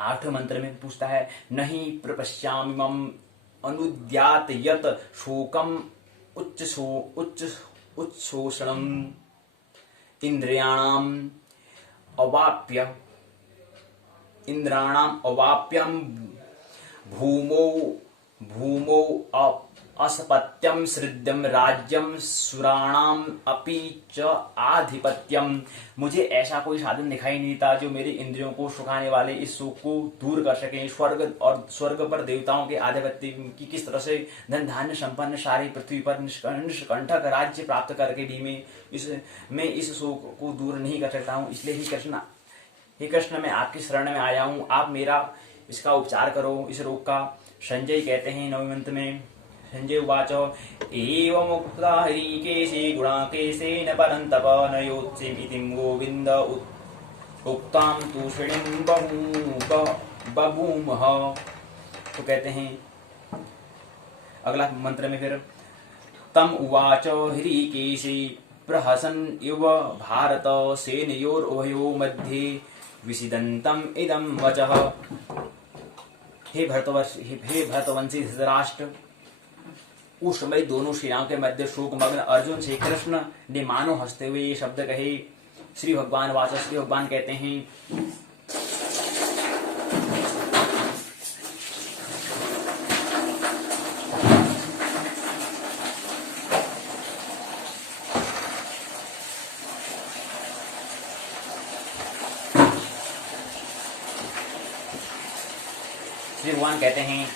8वें मंत्र में पूछता है, नहीं प्रपश्यामि मम अनुद्यात यत शोकम उच्छोषणम इंद्रियाणाम अवाप्यम भूमौ असपत्यम सृद्धम राज्यम सुराणाम अपि च आधिपत्यम। मुझे ऐसा कोई साधन दिखाई नहीं देता जो मेरे इंद्रियों को सुखाने वाले इस सुख को दूर कर सके। स्वर्ग पर देवताओं के आधिपत्य की किस तरह से धन धान्य संपन्न सारी पृथ्वी पर निष्कंठक राज्य प्राप्त करके भी मैं इस सुख को दूर नहीं कर सकता हूँ। इसलिए ही कृष्ण मैं आपकी शरण में आया हूँ, आप मेरा इसका उपचार करो, इस रोग का। संजय कहते हैं 9वें मंत्र में, संजय उवाच एवमुक्ता हरिकेशे गुणाकेशेन परन्तप न योत्स्यमिति गोविन्द उक्तां तु श्रेणीं बभूमः। तो कहते हैं अगला मंत्र में फिर, तम उवाच हरिकेशे प्रहसन इव भारत सेनयोरुभयो मध्ये विषिदन्तम् इदं वचः। हे भरतवंशी धृतराष्ट्र, उस समय दोनों सेनाओं के मध्य शोकमग्न अर्जुन से कृष्ण ने मानो हंसते हुए ये शब्द कहे। श्री भगवान वाचा, श्री भगवान कहते हैं, श्री भगवान कहते हैं,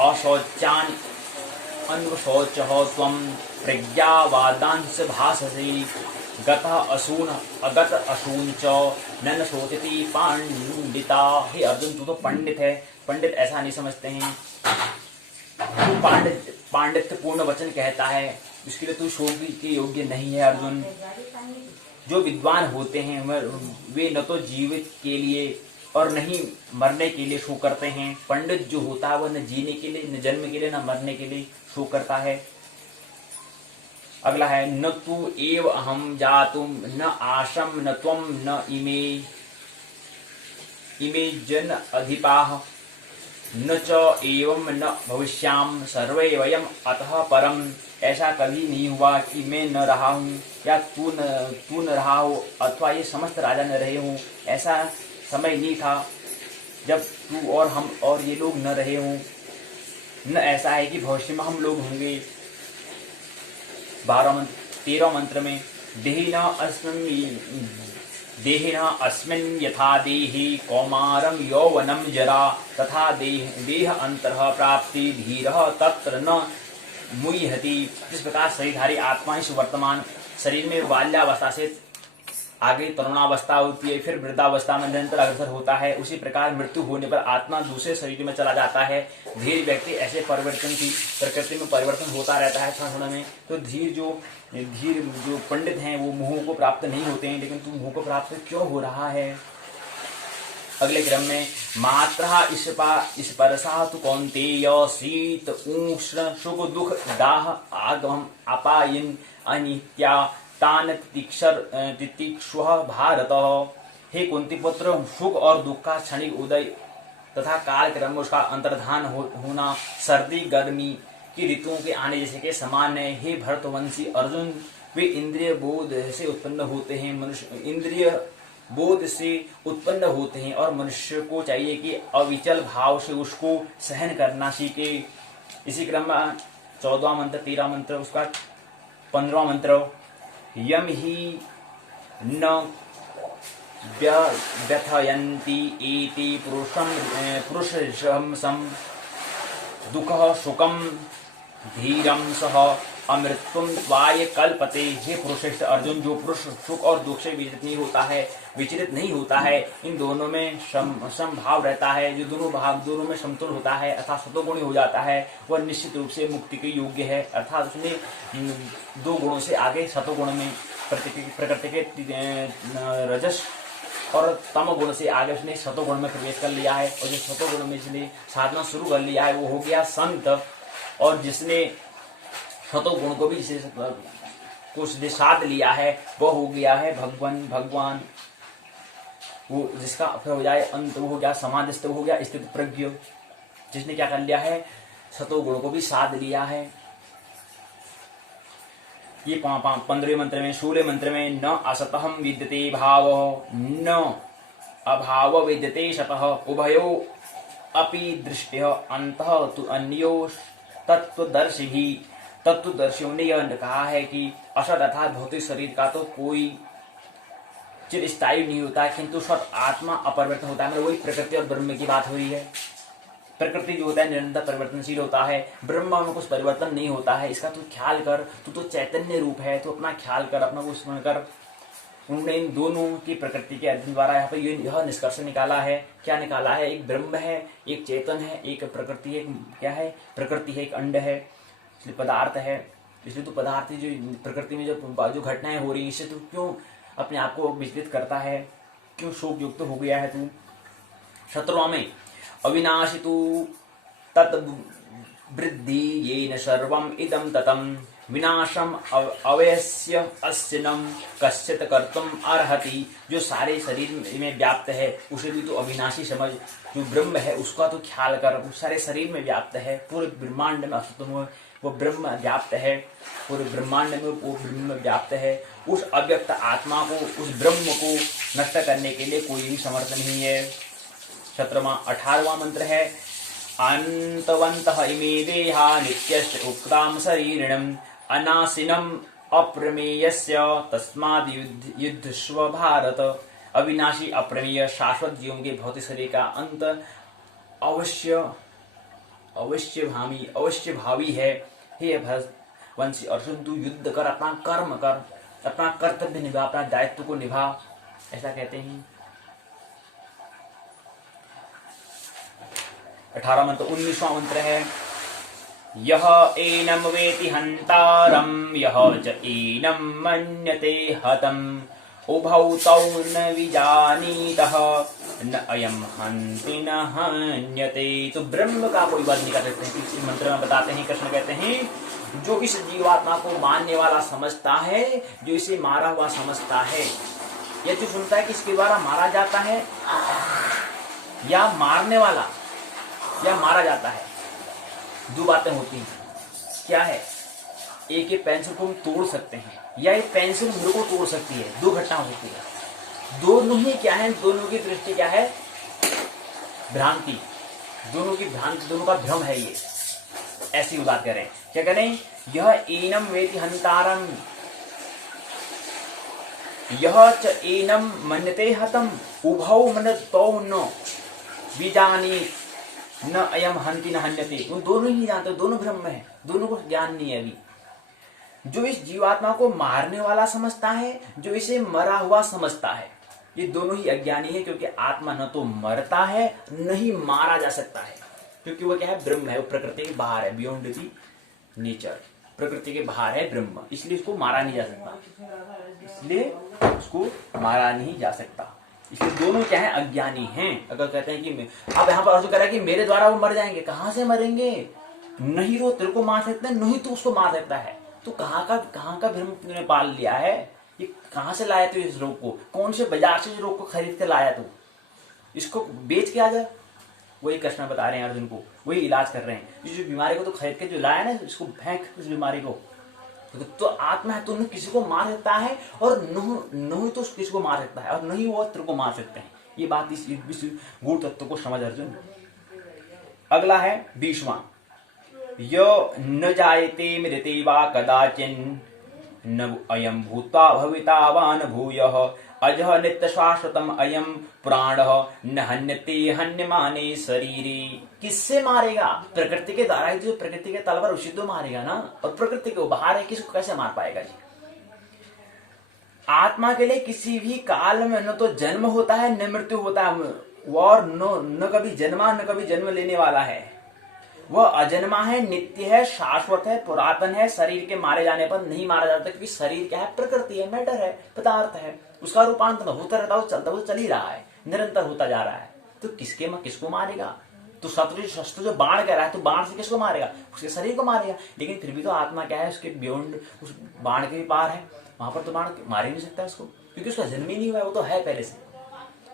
अशौचान अन्वशौचः त्वं प्रज्ञावादांश भाषसे अगत असून च नन शोचति पांडिता। हे अर्जुन, तू तो पंडित है, पंडित ऐसा नहीं समझते हैं। पांडित्य पूर्ण वचन कहता है, इसके लिए तू शोक के योग्य नहीं है अर्जुन। जो विद्वान होते हैं वे न तो जीवित के लिए और नहीं मरने के लिए शोक करते हैं। पंडित जो होता है वह न जीने के लिए, न जन्म के लिए, न मरने के लिए शोक करता है। अगला है न तू एव अहम जातुम न आशम न त्वम न इमे जन अधिपाः न च एवं न भविष्याम सर्वे वयम अतः परम। ऐसा कभी नहीं हुआ कि मैं न रहा हूँ या तू न रहा हो अथवा ये समस्त राजा न रहे हो। ऐसा समय नहीं था जब तू और हम और ये लोग न रहे हों। न ऐसा है कि भविष्य में हम लोग होंगे। 13 मंत्र में देहिना अस्मिन् यथा देहि कौमारम यौवनम जरा तथा देह अंतरः प्राप्ति धीरः तत्र न मुह्यति। जिस प्रकार शरीरधारी आत्मा इस वर्तमान शरीर में बाल्यावस्था से आगे तरुणावस्था होती है, फिर वृद्धावस्था में निरंतर अग्रसर होता है, उसी प्रकार मृत्यु होने पर आत्मा दूसरे शरीर में चला जाता है। धीर व्यक्ति ऐसे परिवर्तन की प्रकृति में परिवर्तन होता रहता है क्षण में। तो धीर जो पंडित हैं वो मोह को प्राप्त नहीं होते हैं, लेकिन तू मोह को प्राप्त क्यों हो रहा है? अगले क्रम में मात्रा स्पर्शा तु कौन्तेय शीत उष्ण सुख दुख दाह आगम अपायन अनित्या तान तितिक्षु भारत। हे कुंती पुत्र, सुख और दुख का क्षणिक उदय तथा काल क्रम में उसका अंतर्धान होना सर्दी गर्मी की ऋतुओं के आने जैसे के समान है। हे भरतवंशी अर्जुन, वे इंद्रिय बोध से उत्पन्न होते हैं। मनुष्य इंद्रिय बोध से उत्पन्न होते हैं और मनुष्य को चाहिए कि अविचल भाव से उसको सहन करना सीखे। इसी क्रम में 14वां मंत्र 13 मंत्र उसका 15वां मंत्र यम ही न व्यथयन्ति एति पुरुषं सम दुःखः सुखम धीरम सह अमृतत्वं त्वाय कल्पते। हे पुरुषश्रेष्ठ अर्जुन, जो पुरुष सुख और दुख से विचलित नहीं होता है, इन दोनों में समभाव रहता है, जो दोनों में समतुल होता है अर्थात सतोगुणी हो जाता है, वह निश्चित रूप से मुक्ति के योग्य है। अर्थात उसने 2 गुणों से आगे सतोगुण में प्रकृति के रजस और तम गुण से आगे उसने सतोगुण में प्रवेश कर लिया है। और जो सतोगुण में जिसने साधना शुरू कर लिया है वो हो गया संत, और जिसने सतोगुण को भी कुछ साध लिया है वह हो गया है भगवान। वो जिसका फिर हो जाए अंत, वो हो गया समाधिस्थ, हो गया स्थित प्रज्ञ, जिसने क्या कर लिया है सतोगुण को भी साध लिया है। ये 15वें मंत्र में 16वें मंत्र में न असतहम विद्यते भाव न अभाव विद्यते सतः उभयो अपि दृष्टि अंतः तु अन्यो तत्वदर्शियों ने यह कहा है कि असत अर्थात भौतिक शरीर का तो कोई चिरस्थायी नहीं होता है, किंतु सत आत्मा अपरिवर्तन होता है। वही प्रकृति और ब्रह्म की बात हो रही है। प्रकृति जो होता है निरंतर परिवर्तनशील होता है, ब्रह्म में कुछ परिवर्तन नहीं होता है। इसका तू ख्याल कर, तू तो चैतन्य रूप है, तो अपना ख्याल कर, अपना को स्मरण कर। उन्होंने इन दोनों की प्रकृति के अध्ययन द्वारा यहाँ पर यह निष्कर्ष निकाला है। क्या निकाला है? एक ब्रह्म है, एक चेतन है, एक प्रकृति है। क्या है? प्रकृति है, एक अंड है, इसलिए पदार्थ है। इसलिए तो पदार्थ जो प्रकृति में जो घटनाएं हो रही है, इससे तू क्यों अपने आप को विचलित करता है? क्यों शोक युक्त हो गया है तू? 17वां में अविनाशी तु तत् वृद्धि येन सर्वम इदम ततम विनाशम अवयस्य अस्यनम कश्चित कर्तुम अर्हति। जो सारे शरीर में व्याप्त है उसे भी तो अविनाशी समझ। जो ब्रह्म है उसका तो ख्याल कर, वो सारे शरीर में व्याप्त है, पूरे ब्रह्मांड में अस्तित्व वो ब्रह्म व्याप्त है, पूरे ब्रह्मांड में वो ब्रह्म व्याप्त है। उस अव्यक्त आत्मा को, उस ब्रह्म को नष्ट करने के लिए कोई भी समर्थ नहीं है। 18वां मंत्र है अंतवन्तः इमे देहा नित्यस्य उक्ताम शरीरिणम् अनाशिनम अप्रमेयस्य तस्माद् युद्धस्व भारत। अविनाशी अप्रमेय शाश्वत जीवों के भौतिक शरीर का अंत अवश्य भावी है। हे भरतवंशी अर्जुन, तू युद्ध कर, अपना कर्म कर, अपना कर्तव्य निभा, अपना दायित्व को निभा, ऐसा कहते हैं। 18 मंत्र 19वां मंत्र है यह एनं वेति हन्तारं यह च एनं मन्यते हतम् उभौ तौ न विजानीतः न अयम हन्ति न हन्यते। तो ब्रह्म का कोई वध नहीं कर सकते हैं। इस मंत्र में बताते हैं, कृष्ण कहते हैं जो इस जीवात्मा को मानने वाला समझता है, जो इसे मारा हुआ समझता है, या जो सुनता है कि इसके द्वारा मारा जाता है, या मारने वाला या मारा जाता है, दो बातें होती हैं। क्या है? एक ये पेंसिल को हम तोड़ सकते हैं, या ये पेंसिल मेरे को तोड़ सकती है। दो घटना हो सकती है। दोनों ही क्या है? दोनों की दृष्टि क्या है? भ्रांति। दोनों की भ्रांति, दोनों का भ्रम है ये। ऐसी बात करें, क्या करें? यह एनम वेति हंतारम यह च एनम मन्यते हतम उभौ मनतो न विजानी न अयम हंति न हन्यते। उन दोनों ही जानते, दोनों भ्रम में है, दोनों को ज्ञान नहीं है अभी। जो इस जीवात्मा को मारने वाला समझता है, जो इसे मरा हुआ समझता है, ये दोनों ही अज्ञानी है, क्योंकि आत्मा न तो मरता है न ही मारा जा सकता है, क्योंकि वो क्या है? ब्रह्म है, वो प्रकृति के बाहर है, बियॉन्ड दी नेचर, प्रकृति के बाहर है ब्रह्म, इसलिए उसको मारा नहीं जा सकता, इसलिए उसको मारा नहीं जा सकता। इसलिए दोनों क्या है? अज्ञानी हैं। अगर कहते हैं कि अब यहाँ पर अर्जुन कह रहा है कि मेरे द्वारा वो मर जाएंगे, कहां से मरेंगे? नहीं तो तेरे को मार सकते हैं, नहीं तो उसको मार सकता है। तो कहाँ का भ्रम तूने पाल लिया है? ये कहाँ से लाया तू इस रोग को? कौन से बाजार से इस रोग को खरीद कर लाया तू? इसको बेच के आ जा। वही कृष्ण बता रहे हैं अर्जुन को, वही इलाज कर रहे हैं। इस बीमारी को तो खरीद के जो लाया ना, इसको फेंक इस बीमारी को। तो आत्मा है, तो न किसी को मार सकता है और नहीं तो किसी को मार सकता है, और नहीं वो तेरे को मार सकते हैं। ये बात इस गूढ़ तत्व को समझ अर्जुन। अगला है 20वां। यो न जायते मृते वा कदाचिन न अयम भूत्वा भवितावान भूयः अजः नित्य शाश्वतम अयम प्राण न हन्यते हन्यमाने शरीरे। किससे मारेगा? प्रकृति के द्वारा ही। जो प्रकृति के तल पर उसी तो मारेगा ना, और प्रकृति के बाहर है, किसको कैसे मार पाएगा जी? आत्मा के लिए किसी भी काल में न तो जन्म होता है न मृत्यु होता है, और न कभी जन्मा न कभी जन्म लेने वाला है। वह अजन्मा है, नित्य है, शाश्वत है, पुरातन है। शरीर के मारे जाने पर नहीं मारा जाता, क्योंकि शरीर क्या है? प्रकृति है, मैटर है, पदार्थ है। उसका रूपांतर होता रहता है, चलता वो चल ही रहा है, निरंतर होता जा रहा है। तो किसको मारेगा? तो शस्त्र जो बाण कह रहा है, तो बाण से किसको मारेगा? उसके शरीर को मारेगा। लेकिन फिर भी तो आत्मा क्या है? उसके बियॉन्ड, उस बाण के भी पार है। वहां पर तो बाण मार ही नहीं सकता उसको, क्योंकि उसका जन्म ही नहीं हुआ है, वो तो है पहले से।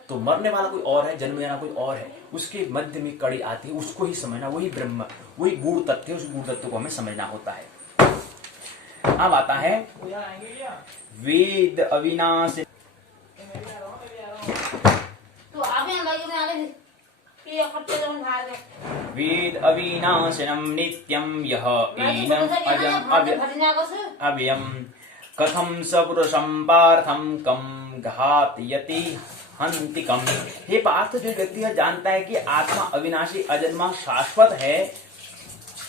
तो मरने वाला कोई और है, जन्म लेना कोई और है। उसके मध्य में कड़ी आती है, उसको ही समझना। वही ब्रह्म, वही गूढ़ तत्व है, उस गूढ़ तत्व को हमें समझना होता है। अब आता है वेद अविनाश। वेद अविनाशनम नित्यम यह एनम अजम अव्ययम कथम सपुरुषम पार्थम कम घातयति हंतिकम। हे पार्थ, जो व्यक्ति यह जानता है कि आत्मा अविनाशी, अजन्मा, शाश्वत है,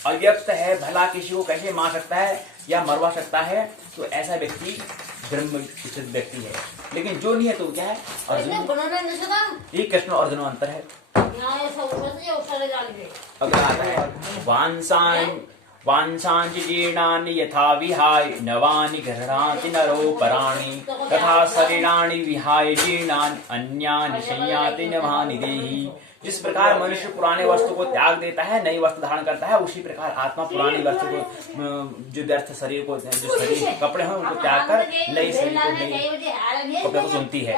अव्यक्त है, भला किसी को कैसे मार सकता है या मरवा सकता है, तो ऐसा व्यक्ति ब्रह्म उचित व्यक्ति है। लेकिन जो नहीं है तो क्या है? अर्जुन। ये कृष्ण और अर्जुन अंतर है। अगला आता है वांसांचि जीर्णानि यथा विहाय नवानि गृह्णाति नरो पराणि तथा शरीराणि विहाय जीर्णानि अन्यानि संयाति नवानि देहि। जिस प्रकार मनुष्य पुराने वस्तु को त्याग देता है, नई वस्तु धारण करता है, उसी प्रकार आत्मा पुरानी वस्तु को, जो व्यर्थ शरीर को, जो शरीर कपड़े हैं उनको त्याग कर नई शरीर को, नई कपड़े को सुनती है।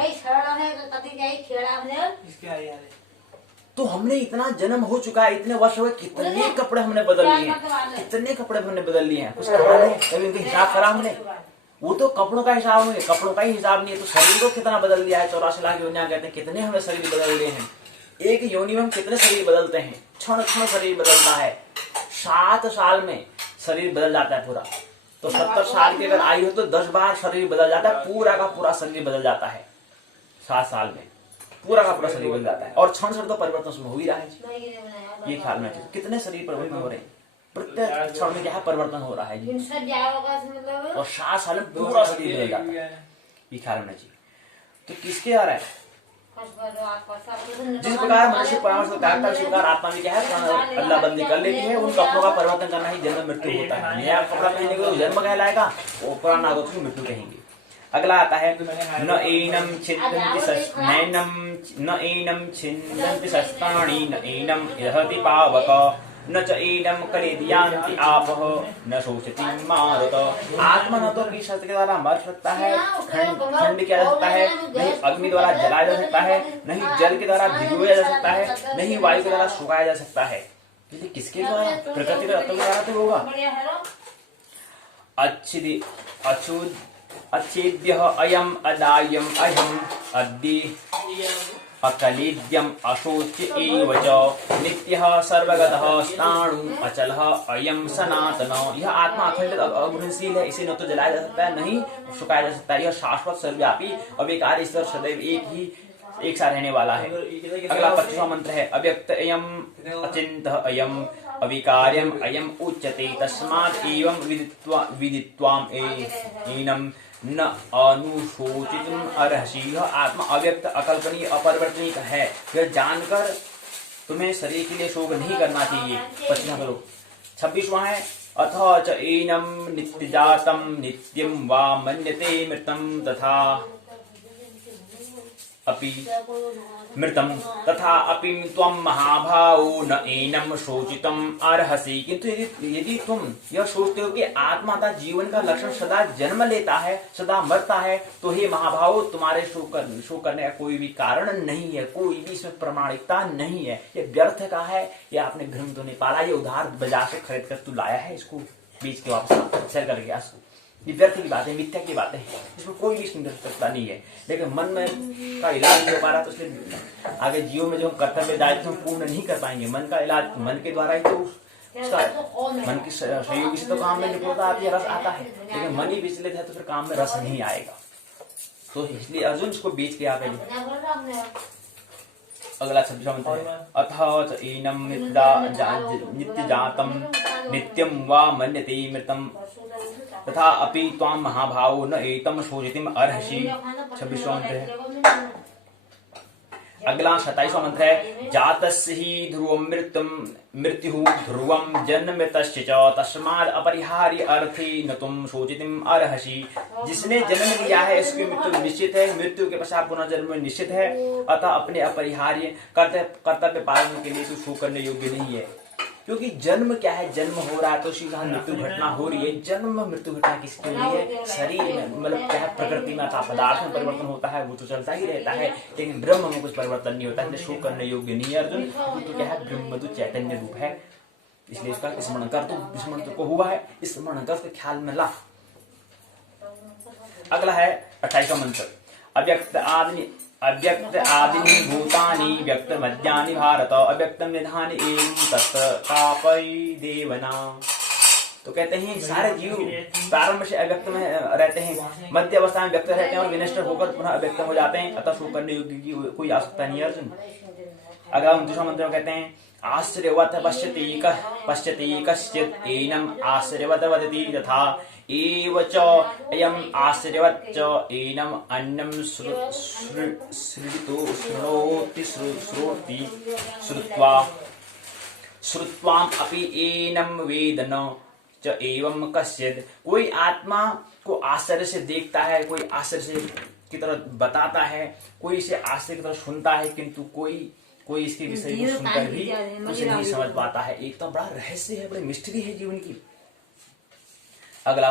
तो हमने इतना जन्म हो चुका है, इतने वर्ष हुए, कितने कपड़े हमने बदल लिए हैं, कितने कपड़े हमने बदल लिए हैं। कुछ कहा नहीं, कभी उनका हिसाब करा हमने? वो तो कपड़ों का हिसाब नहीं है, कपड़ों का ही हिसाब नहीं है, तो शरीर को कितना बदल दिया है। 84 लाख योनियां कहते हैं, कितने हमने शरीर बदल लिए हैं। एक योनि में हम कितने शरीर बदलते हैं, क्षण क्षण शरीर बदलता है। 7 साल में शरीर बदल जाता है पूरा। तो 70 साल की अगर आयु हो तो 10 बार शरीर बदल जाता है, पूरा का पूरा शरीर बदल जाता है 7 साल में, पूरा का पूरा शरीर बदल जाता है। और क्षण क्षण तो परिवर्तन उसमें हो ही रहा है। ये ख्याल में कितने शरीर परिवर्तन हो रहे हैं, प्रत्येक क्षण में क्या है परिवर्तन हो रहा है जी। और 7 साल में पूरा शरीर बदल जाता है, ये ख्याल में जी। तो किसके आ रहा है? जिस प्रकार मनुष्य परामर्श को त्यागता है उसी प्रकार आत्मा भी क्या है अल्लाह बंदी कर लेती है। उन कपड़ों का परिवर्तन करना ही जन्म मृत्यु होता है। नया कपड़ा पहनने को जन्म कहलाएगा, वो पुराना होगा तो मृत्यु कहेंगे। अगला आता है न एनम छिन्दन्ति शस्त्राणि न एनम इहति पावक न च एनम कलेदियांति आपः न शोषति मारुत। आत्मा न तो किसी शस्त्र के द्वारा मर सकता है, खंड किया जा सकता है, नहीं अग्नि द्वारा जलाया जा सकता है, नहीं जल के द्वारा भिगोया जा सकता है, नहीं वायु के द्वारा सुखाया जा सकता है। यदि किसके द्वारा? प्रकृति के तत्व के द्वारा तो होगा। अच्छेद्यः अयम् अदायम् अयम् अद्य अकलेद्यम् अशोच्य एव च नित्यः सर्वगतः स्थाणु अचलः अयम् सनातन। यह आत्मा अखंडित अघुनशील है, इसे न तो जलाया जा सकता है, नहीं सुखाया जा सकता है। यह शाश्वत सर्वव्यापी अविकारी ईश्वर सदैव एक साथ रहने वाला है। अगला 25वां मंत्र है अव्यक्त अयम् अचिंतः अयम् अविकार्यम् अयम् उच्यते तस्मात् एवं विदित्वाम् एनम् न अनुशोचितुम् अर्हसि। यह आत्मा अव्यक्त अकल्पनीय अपरिवर्तनीय है, यह जानकर तुम्हें शरीर के लिए शोक नहीं करना चाहिए। 26वां है अथ च एनम् नित्यजातम् नित्यं वा मन्यते मृतं तथा अपि मृतम तथा अपि त्वं महाभावो न एनम शोचितम अर्हसि। किंतु यदि तुम यह सोचते हो कि आत्मा का जीवन का लक्षण सदा जन्म लेता है, सदा मरता है, तो हे महाभावो तुम्हारे शोक करने का कोई भी कारण नहीं है, कोई भी इसमें प्रमाणिकता नहीं है। ये व्यर्थ का है, ये आपने ग्रंथ तो नहीं पाला, ये उधार बाजार से खरीद कर तू लाया है, इसको बेच के वापस सेल कर गया। ये व्यर्थ की बातें, मिथ्या की बातें हैं, इसमें कोई भी सुंदरता नहीं है। लेकिन मन में का इलाज नहीं हो पा रहा, तो इसलिए आगे जीवन में जो हम कर्तव्य दायित्व पूर्ण नहीं कर पाएंगे। मन का इलाज मन के द्वारा ही तो उसका मन की सहयोगी से तो काम में निपुणता आती है, रस आता है। लेकिन मन ही विचलित है तो फिर काम में रस नहीं आएगा। तो इसलिए अर्जुन इसको बेच के आ गए। अगला 26वां मंत्र अथ च एनम् नित्यजातम् नित्यं वा मन्यते मृतम् तथा अपि त्वां महाभावो न एतम शोचितुम् अर्हसि। 26वां मंत्र है। अगला 27वां मंत्र है जातस्य हि ध्रुवं मृत्युः ध्रुवं जन्ममृतस्य च तस्माद् अपरिहार्य अर्थे न तुम शोचितुम् अर्हसि। जिसने जन्म लिया है इसकी मृत्यु निश्चित है, मृत्यु के पश्चात पुनर्जन्म निश्चित है, अतः अपने अपरिहार्य कर्तव्य पालन के लिए तू शोक करने योग्य नहीं है। क्योंकि जन्म क्या है, जन्म हो रहा है तो सीधा मृत्यु घटना हो रही है। जन्म मृत्यु घटना किसके लिए? शरीर में, मतलब क्या है, प्रकृति में अथवा पदार्थ में परिवर्तन होता है, वो तो चलता ही रहता है, लेकिन ब्रह्म में कुछ परिवर्तन नहीं होता है, शोक करने योग्य नहीं है। अर्जुन तो क्या है, ब्रह्म तो चैतन्य रूप है, इसलिए इसका स्मरण कर। तो स्मरण तो हुआ है, स्मरण कर उसके ख्याल में ला। अगला है 28वां मंत्र अव्यक्त आदि भूतानि व्यक्त मध्यानि भारत अव्यक्तम निधान एवं तत्कापै देवना। तो कहते हैं सारे जीव प्रारंभ से अव्यक्त में रहते हैं, मध्य अवस्था में व्यक्त रहते हैं और विनष्ट होकर पुनः अव्यक्त हो जाते हैं, अतः शोक करने योग्य की कोई आवश्यकता नहीं है। अर्जुन अगला 29वां मंत्र में कहते हैं आश्चर्यवत् पश्यति कश्चित् एनम् आश्चर्यवत् वदति तथा एव च अयम् आश्चर्यवत् च एनम् अन्यं श्रुणोति श्रुत्वाम् अपि एनम् वेद न च एवं कश्चित्। कोई आत्मा को आश्चर्य से देखता है, कोई आश्चर्य से की तरह बताता है, कोई इसे आश्चर्य की तरह सुनता है, किंतु कोई इसके विषय को सुनकर भी उसे नहीं समझ पाता है। एक तो बड़ा रहस्य है, बड़ी मिस्ट्री है जीवन की। अगला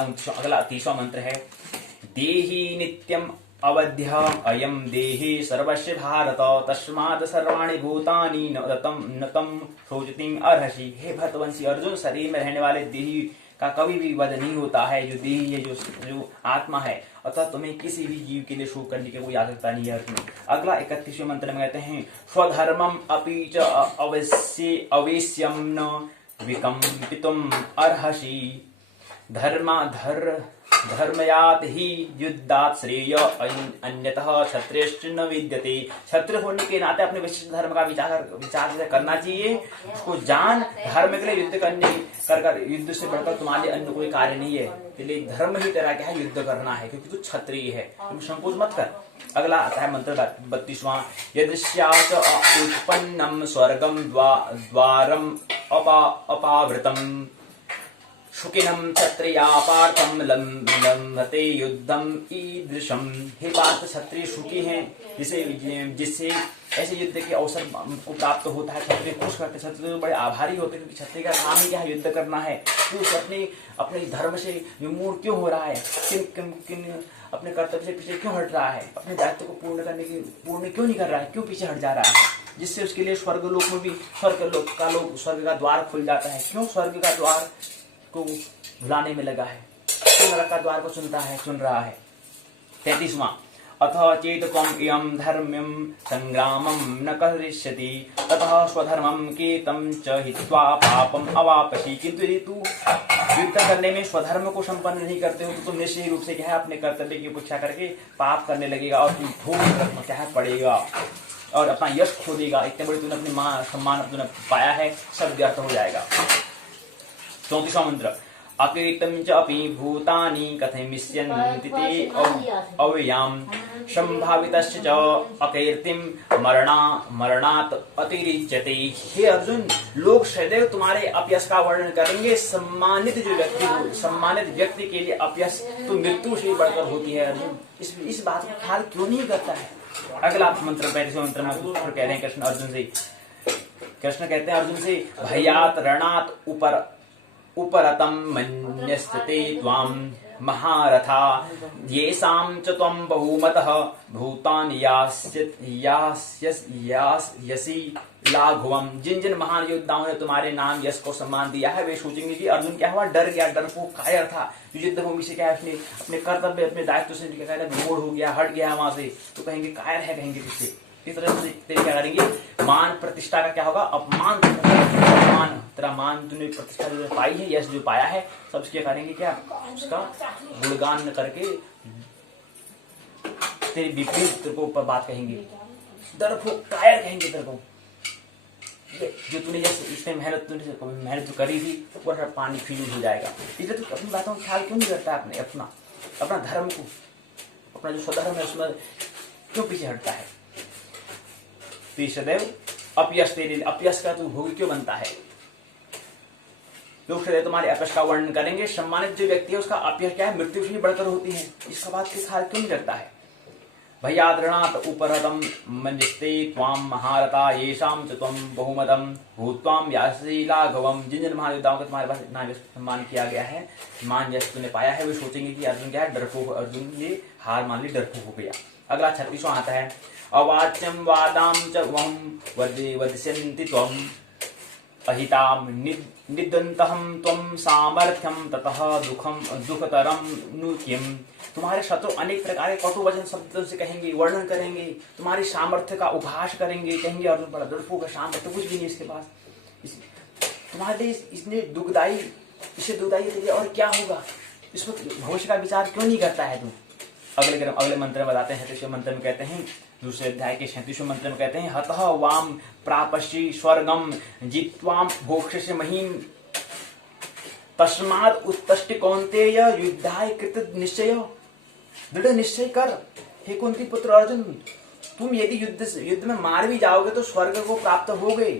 30वां मंत्र है देहि नित्यम अवध्य अयम देहि सर्वस्य भारत तस्मात् सर्वाणि भूतानि न तम शोचितुम् अर्हसि। हे भरतवंशी अर्जुन, शरीर में रहने वाले देही का कभी भी वध नहीं होता है। जो देही है, जो आत्मा है, अतः तुम्हें किसी भी जीव के लिए शोक करने की कोई आवश्यकता नहीं है अर्जुन। अगला 31वें मंत्र में कहते हैं स्वधर्मम अपि च अवश्यम न विकम्पितुम् अर्हसि। धर्मयात ही युद्धात श्रेय अन्यतः क्षत्रियश्च न विद्यते। क्षत्रिय होने के नाते अपने विशिष्ट धर्म का विचार करना चाहिए। उसको जान, धर्म के लिए युद्ध करने कर युद्ध से बढ़कर तुम्हारे लिए अन्य कोई कार्य नहीं है। इसलिए धर्म ही तेरा क्या है, युद्ध करना है, क्योंकि तू क्षत्रिय है, तुम संकोच मत कर। अगला आता है मंत्र 32वां। यदस्याच उत्पन्नम स्वर्गम द्वारम अपावृतम शुकिनम क्षत्रिया पार्थम लम्बते युद्धम ईदृशम। हे पार्थ, क्षत्रिय सुखी हैं जिससे ऐसे युद्ध के अवसर को प्राप्त होता है। क्षत्रिय खुश करते, क्षत्रिय बड़े आभारी होते, क्योंकि क्षत्रिय का काम ही क्या है, युद्ध करना है। तू अपने धर्म से विमूढ़ क्यों हो रहा है, किन अपने कर्तव्य से पीछे क्यों हट रहा है, अपने दायित्व को पूर्ण क्यों नहीं कर रहा है, क्यों पीछे हट जा रहा है, जिससे उसके लिए स्वर्ग लोक में भी स्वर्ग का द्वार खुल जाता है। क्यों स्वर्ग का द्वार को भुलाने में लगा है, क्यों नरक का द्वार को चुन रहा है। 33वां। अथ चेतकम इयं धर्म्यं संग्रामं न करिष्यति ततः स्वधर्मं कीर्तं च हित्वा पापम अवापसि। किंतु यदि तू युद्ध करने में स्वधर्म को संपन्न नहीं करते हो तो तुम निश्चय रूप से क्या है, अपने कर्तव्य की उपेक्षा करके पाप करने लगेगा और तुम भोग क्या है पड़ेगा और अपना यश खो देगा। इतने बड़े तूने अपने मान सम्मान तूने पाया है, सब व्यर्थ हो जाएगा। 34वां मंत्र। अकीर्तं च अपि भूतानि कथमिष्यन्ति ते अव्ययाम् संभावितश्च च अकीर्तिं मरणात् अतिरिच्यते। हे अर्जुन, लोग सदैव तुम्हारे अपयश का वर्णन करेंगे। सम्मानित व्यक्ति के लिए अपयश तो मृत्यु से बढ़कर होती है। अर्जुन इस बात का ख्याल क्यों नहीं करता है। अगला मंत्र 35वां मंत्र में कह रहे हैं कृष्ण कहते हैं अर्जुन से, भयात रणात उपरतम मन्यस्ते त्वाम महारथा येषां च त्वं बहुमतः भूतान यास्यसि लाघवम्। जिन महान योद्धाओं ने तुम्हारे नाम यश को सम्मान दिया है वे सोचेंगे कि अर्जुन क्या हुआ, डर गया, डरपोक कायर था, युद्ध भूमि से क्या उसने अपने कर्तव्य अपने दायित्व से विमूढ़ हो गया, हट गया वहां से, तो कहेंगे कायर है, कहेंगे तुझसे। इस तरह से तेरे क्या करेंगे, मान प्रतिष्ठा का क्या होगा, अपमान। तेरा मान तूने प्रतिष्ठा जो पाई है, यश जो पाया है, सब क्या करेंगे, क्या उसका गुणगान करके तेरे विपरीत तेरे को ऊपर बात कहेंगे, डरपोक कायर कहेंगे तेरे को। जो तूने इसमें मेहनत जो करी थी पूरा पानी फिजूल हो जाएगा। इसलिए तू अपनी बातों का ख्याल क्यों नहीं करता है, अपना धर्म को, अपना जो स्वधर्म है उसमें क्यों पीछे हटता है। तो सदैव अपयश का तू भोगी क्यों बनता है। लोग सदैव तुम्हारे अपयश का वर्णन करेंगे। सम्मानित जो व्यक्ति है उसका अपयश क्या है, मृत्यु से बढ़कर होती है। इसका बात के ख्याल क्यों नहीं करता है। भयाद्रणात उपरतम मन्यस्ते त्वाम महारथा येषां च त्वं बहुमतम भूत्वाम यास्यसि लाघवम्। जिन महायोद्धाओं का तुम्हारे पास इतना सम्मान किया गया है, मान यश तूने पाया है, वे सोचेंगे कि अर्जुन क्या है, डरपोक, अर्जुन ये हार मान ली, डरपोक हो गया। अगला 36वां आता है। अवाच्यम वादाम च वहम वदिष्यन्ति त्वं अहिताम निदन्तहं त्वं सामर्थ्यम ततः दुखतरम नु किम। तुम्हारे शत्रु अनेक प्रकार के कटु वचन शब्दों से कहेंगे, वर्णन करेंगे, तुम्हारे सामर्थ्य का उपहास करेंगे, कहेंगे अर्जुन बड़ा डरपोक है, सामर्थ्य कुछ भी नहीं इसके पास, तुम्हारे लिए इसने दुखदाई, इसे दुखदाई के लिए और क्या होगा, इसमें भविष्य का विचार क्यों नहीं करता है तू। अगले मंत्र में बताते हैं, 37वें मंत्र में कहते हैं, दूसरे अध्याय के 37वें मंत्र में कहते हैं, हतः वाम प्रापसि स्वर्गम जित्वाम भोक्ष्यसि महीम तस्माद् उत्तिष्ठ कौन्तेय युद्धाय कृत निश्चय। दृढ़ निश्चय कर हे कुंती पुत्र अर्जुन, तुम यदि युद्ध में मार भी जाओगे तो स्वर्ग को प्राप्त होगे,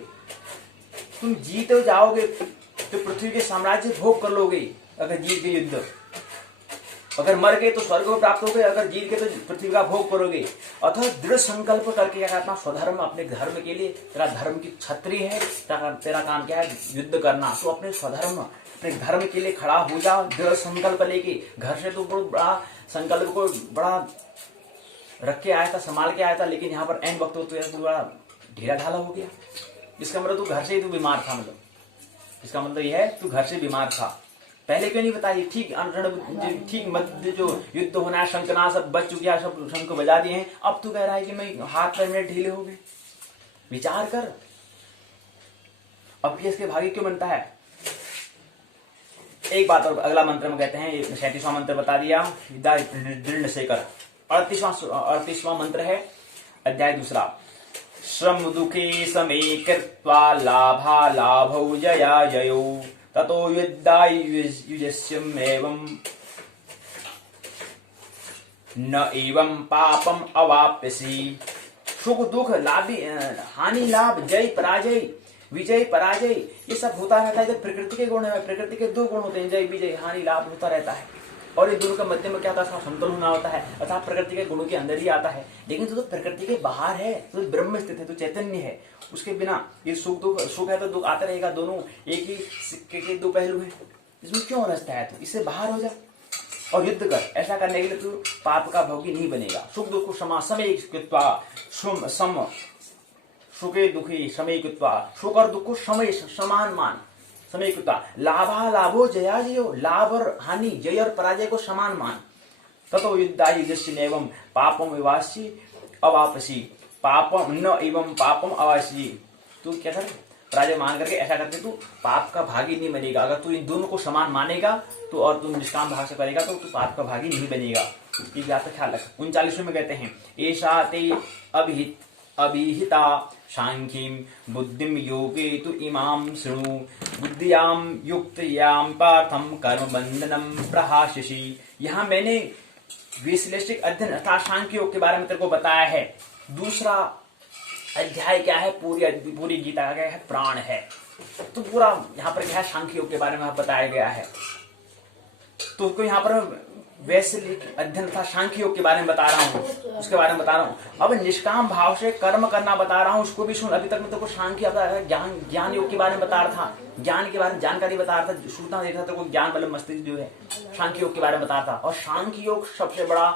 तुम जीत जाओगे तो पृथ्वी के साम्राज्य भोग कर लोगे। अगर जीत गए युद्ध, अगर मर गए तो स्वर्ग को प्राप्त हो गए, अगर जीत गए तो पृथ्वी का भोग करोगे। अतः दृढ़ संकल्प करके क्या करना, स्वधर्म, अपने धर्म के लिए, तेरा धर्म की छत्री है, तेरा काम क्या है, युद्ध करना। तो अपने स्वधर्म, अपने धर्म के लिए खड़ा हो जा, दृढ़ संकल्प लेके। घर से तो बहुत बड़ा संकल्प को बड़ा रख के आया था, संभाल के आया था, लेकिन यहाँ पर एंड वक्त तो बड़ा ढीला ढाला हो गया। इसका मतलब तू घर से ही तू बीमार था, मतलब इसका मतलब यह है तू घर से बीमार था। पहले क्यों नहीं बताइए। ठीक मध्य जो युद्ध होना है, शंखनाद सब बच चुके हैं, सब शंख बजा दिए हैं, अब तू कह रहा है कि मैं हाथ पैर मेरे ढीले हो गए। विचार कर, अब इसके भागी क्यों बनता है। एक बात और अगला मंत्र में कहते हैं, 37वां मंत्र बता दिया, दृढ़ निश्चय कर। 38वां मंत्र है अध्याय दूसरा, श्रम दुखे समे कृत्वा लाभा लाभौ जया जयो ततो युज्यस्यमेवं न एवं पापम अवाप्यसि। सुख दुख लाभ हानि लाभ जय पराजय विजय पराजय ये सब होता रहता है। जब प्रकृति के गुण है, प्रकृति के दो गुण होते हैं, जय विजय हानि लाभ होता रहता है। और ये दोनों के मध्य में क्या होता है, संतुलन होना होता है, अर्थात प्रकृति के गुणों के अंदर ही आता है। लेकिन तो प्रकृति के बाहर है, तो ब्रह्म स्थित है, तो चैतन्य है, उसके बिना ये सुख दुख, सुख है तो दुख आता रहेगा, दोनों एक ही सिक्के के दो पहलू है, इसमें क्यों रचता है? तो इससे बाहर हो जा और युद्ध कर। ऐसा करने के लिए तू पाप का भोगी नहीं बनेगा। सुख दुख को समय सम सुखे दुखी समय कृत्वा, सुख और दुख को समय समान मान, समय कृत्वा, लाभा लाभो जया जयो, लाभ और हानि जय और पराजय को समान मान। ततो युद्धाय युज्यस्य एवं पापम विवासी अवापसी, पापम न एवं पापम अवासी। तू क्या कर पराजय मान करके ऐसा करके तू पाप का भागी नहीं बनेगा। अगर तू इन दोनों को समान मानेगा तो, और तू निष्काम भाव से करेगा तो तू पाप का भागी नहीं बनेगा। ये बात का ख्याल रख। 39वें में कहते हैं, एषा ते अभिहिता सांख्यीं बुद्धिं योगे तु इमां शृणु, बुद्धियां युक्तयां पार्थं कर्म बंधनम प्रहास्यसि। यहाँ मैंने विश्लेषिक अध्ययन अर्थात सांख्य योग के बारे में तेरे को बताया है। दूसरा अध्याय क्या है, पूरी गीता का क्या है, प्राण है। तो पूरा यहाँ पर क्या है, सांख्य योग के बारे में बताया गया है। तो उसको यहाँ पर वैश्विक अध्ययन था, सांख्य योग के बारे में बता रहा हूँ, उसके बारे में बता रहा हूँ। अब निष्काम भाव से कर्म करना बता रहा हूँ, उसको भी सुन। अभी तक मैं तो सांख्य ज्ञान योग के बारे में बता रहा था, ज्ञान के बारे में जानकारी बता रहा था, सूचना देता था, तो ज्ञान मतलब मस्तिष्क जो है, सांख्य योग के बारे में बता रहा था। और सांख्य योग सबसे बड़ा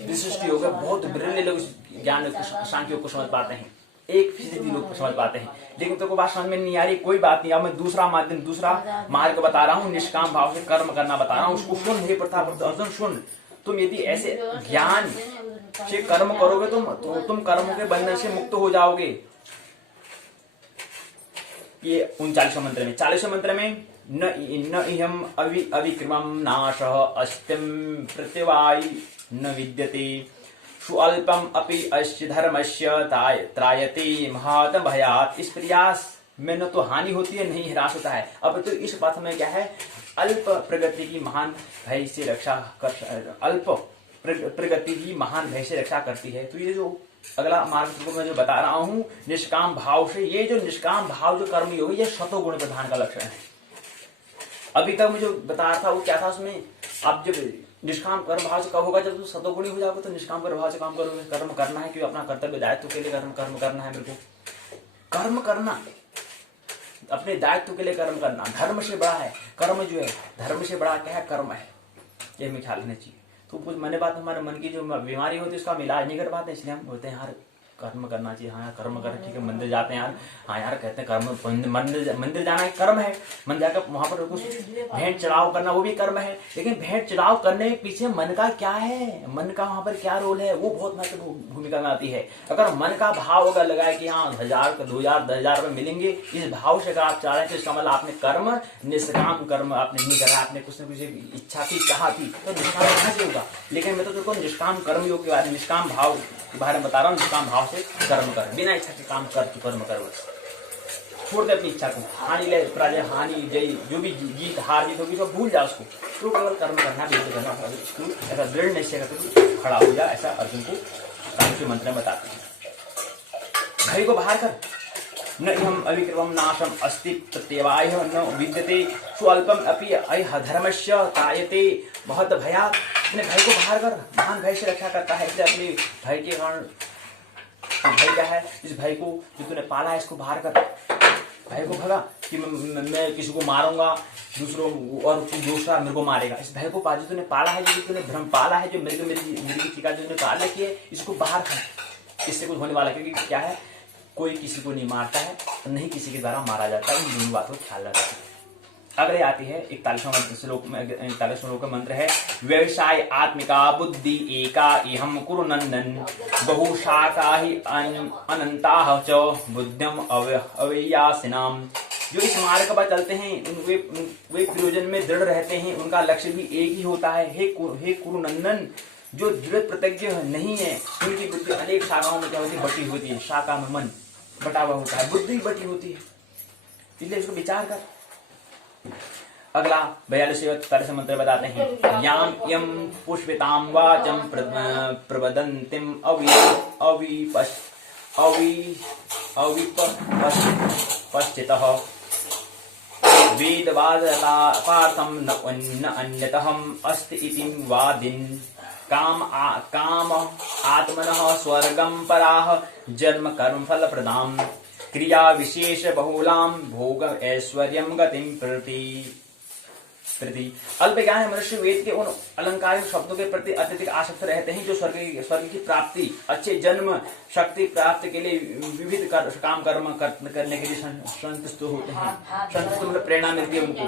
विशिष्ट योग है, बहुत बिरले लोग ज्ञान सांख्य योग को समझ पाते हैं, 1% लोग समझ पाते हैं। लेकिन तो बात समझ में नहीं आ रही, कोई बात नहीं। अब मैं दूसरा मार्ग बता रहा हूँ, निष्काम भाव से कर्म करना बता रहा हूँ, उसको सुन। हे प्रताप अर्जुन सुन, तुम यदि ऐसे ज्ञान से कर्म करोगे तो तुम कर्मों के बंधन से मुक्त हो जाओगे। ये 39वें मंत्र में। 40वें मंत्र में, न इहम अविक्रमं नाशः अस्तिम प्रत्यवाय न विद्यते, स्वल्पम अपि अस्य धर्मस्य त्रायते महत् भयात्। इस प्रयास में न तो हानि होती है, नहीं ह्रास होता है। अब तो इस पथ में क्या है, अल्प प्रगति की महान भय से रक्षा कर, अल्प प्रगति की महान भय से रक्षा करती है। तो ये जो अगला मार्ग मैं जो बता रहा हूँ, निष्काम भाव से, ये जो निष्काम भाव जो कर्मयोग है, ये सतोगुण प्रधान का लक्षण है। अभी तक मैं जो बता रहा था वो क्या था, उसमें अब जब निष्काम कर्म भाव से कब होगा, जब तू सतोगुणी हो जाओगे तो निष्काम कर्म भाव से काम करोगे। कर्म करना है, क्यों, अपना कर्तव्य दायित्व के लिए कर्म करना है। मेरे को कर्म करना, अपने दायित्व के लिए कर्म करना धर्म से बड़ा है। कर्म जो है धर्म से बड़ा क्या है, कर्म है। ये हमें ख्याल रखना चाहिए। तो कुछ मैंने बात, हमारे मन की जो बीमारी होती है उसका हम इलाज नहीं कर पाते, इसलिए हम बोलते हैं यार कर्म करना चाहिए। हाँ यार कर्म कर, ठीक है, मंदिर जाते हैं यार, हाँ यार कहते हैं कर्म, मंदिर जाना एक कर्म है, मंदिर जाकर वहां पर कुछ भेंट चढ़ाव करना वो भी कर्म है। लेकिन भेंट चढ़ाव करने के पीछे मन का क्या है, मन का वहां पर क्या रोल है, वो बहुत महत्वपूर्ण भूमिका में आती है। अगर मन का भाव अगर लगाए कि हाँ 1000 2000 10,000 रुपए मिलेंगे, इस भाव से अगर आप चाह रहे हैं तो इसका मतलब आपने कर्म निष्काम कर्म आपने नहीं करा, आपने कुछ न कुछ इच्छा थी, चाह थी, तो निष्काम कहाँ से होगा। लेकिन मैं तो तुमको निष्काम कर्म योग के बारे में, निष्काम भाव के बारे में बता रहा हूँ। निष्काम भाव से कर्म कर, बिना इच्छा के काम कर, तू कर्म कर, छोड़ दे अपनी इच्छा को। हानि ले पराजय, हानि जय, जो भी जीत हार जीत होगी सब भूल जा उसको, तो केवल कर्म करना, विरुद्ध करना, ऐसा दृढ़ निश्चय करके खड़ा हो जा। ऐसा अर्जुन को सांख्य मंत्र में बताते हैं। भय को बाहर कर, न इहम अविक्रमं नाशम अस्ति प्रत्यवाय न विद्यते, स्वल्पम अपि धर्मस्य त्रायते बहुत भयात्। अपने भय को बाहर कर, महान भय से रक्षा करता है। इसलिए अपने भय के कारण, भय क्या है, इस भय को जो तूने पाला है इसको बाहर कर, भय को भगा कि मैं किसी को मारूंगा, दूसरों और दूसरा मेरे को मारेगा। इस भय को जो तूने पाला है, जो तूने भ्रम पाला है, जो मेरी टीका जो तूने पाल रखी है, इसको बाहर कर। इससे कुछ होने वाला, क्योंकि क्या है, कोई किसी को नहीं मारता है, नहीं किसी के द्वारा मारा जाता है। इन दोनों बातों का ख्याल रखना है। अगले आती है 41वां श्लोक में, 41वां श्लोक का मंत्र है, व्यवसाय आत्मिका बुद्धि एका इहम कुरु नंदन, बहुशाखा ही अनंता च बुद्धिम अवैयासिनाम, जो इस मार्ग पर चलते हैं वे प्रयोजन में दृढ़ रहते हैं, उनका लक्ष्य भी एक ही होता है। हे कुरुनंदन, जो दृढ़ प्रतिज्ञ नहीं है उनकी बुद्धि अनेक शाखाओं में क्या होती है, बटी होती है। शाखा में मन बटा हुआ होता है, बुद्धि बटी होती है, इसलिए इसको विचार कर। अगला 42 मंत्र बताते हैं। याम यम पुष्पिताम वाचम प्रवदन्तिम अविपश्चितः वेदवादपार्थं न अन्यतहम् अस्ति इति वादिन् काम आत्मनः स्वर्गं पराः जन्म कर्म फल प्रदाम क्रिया विशेष बहुलाम भोग ऐश्वर्यम गतिम प्रति। अल्प ज्ञान है मनुष्य वेद के उन अलंकारिक शब्दों के प्रति अत्यधिक आसक्त रहते हैं जो स्वर्ग की प्राप्ति, अच्छे जन्म, शक्ति प्राप्ति के लिए विविध काम कर्म करने के लिए संतुष्ट होते हैं। संतुष्ट मतलब प्रेरणा मिलती है उनको।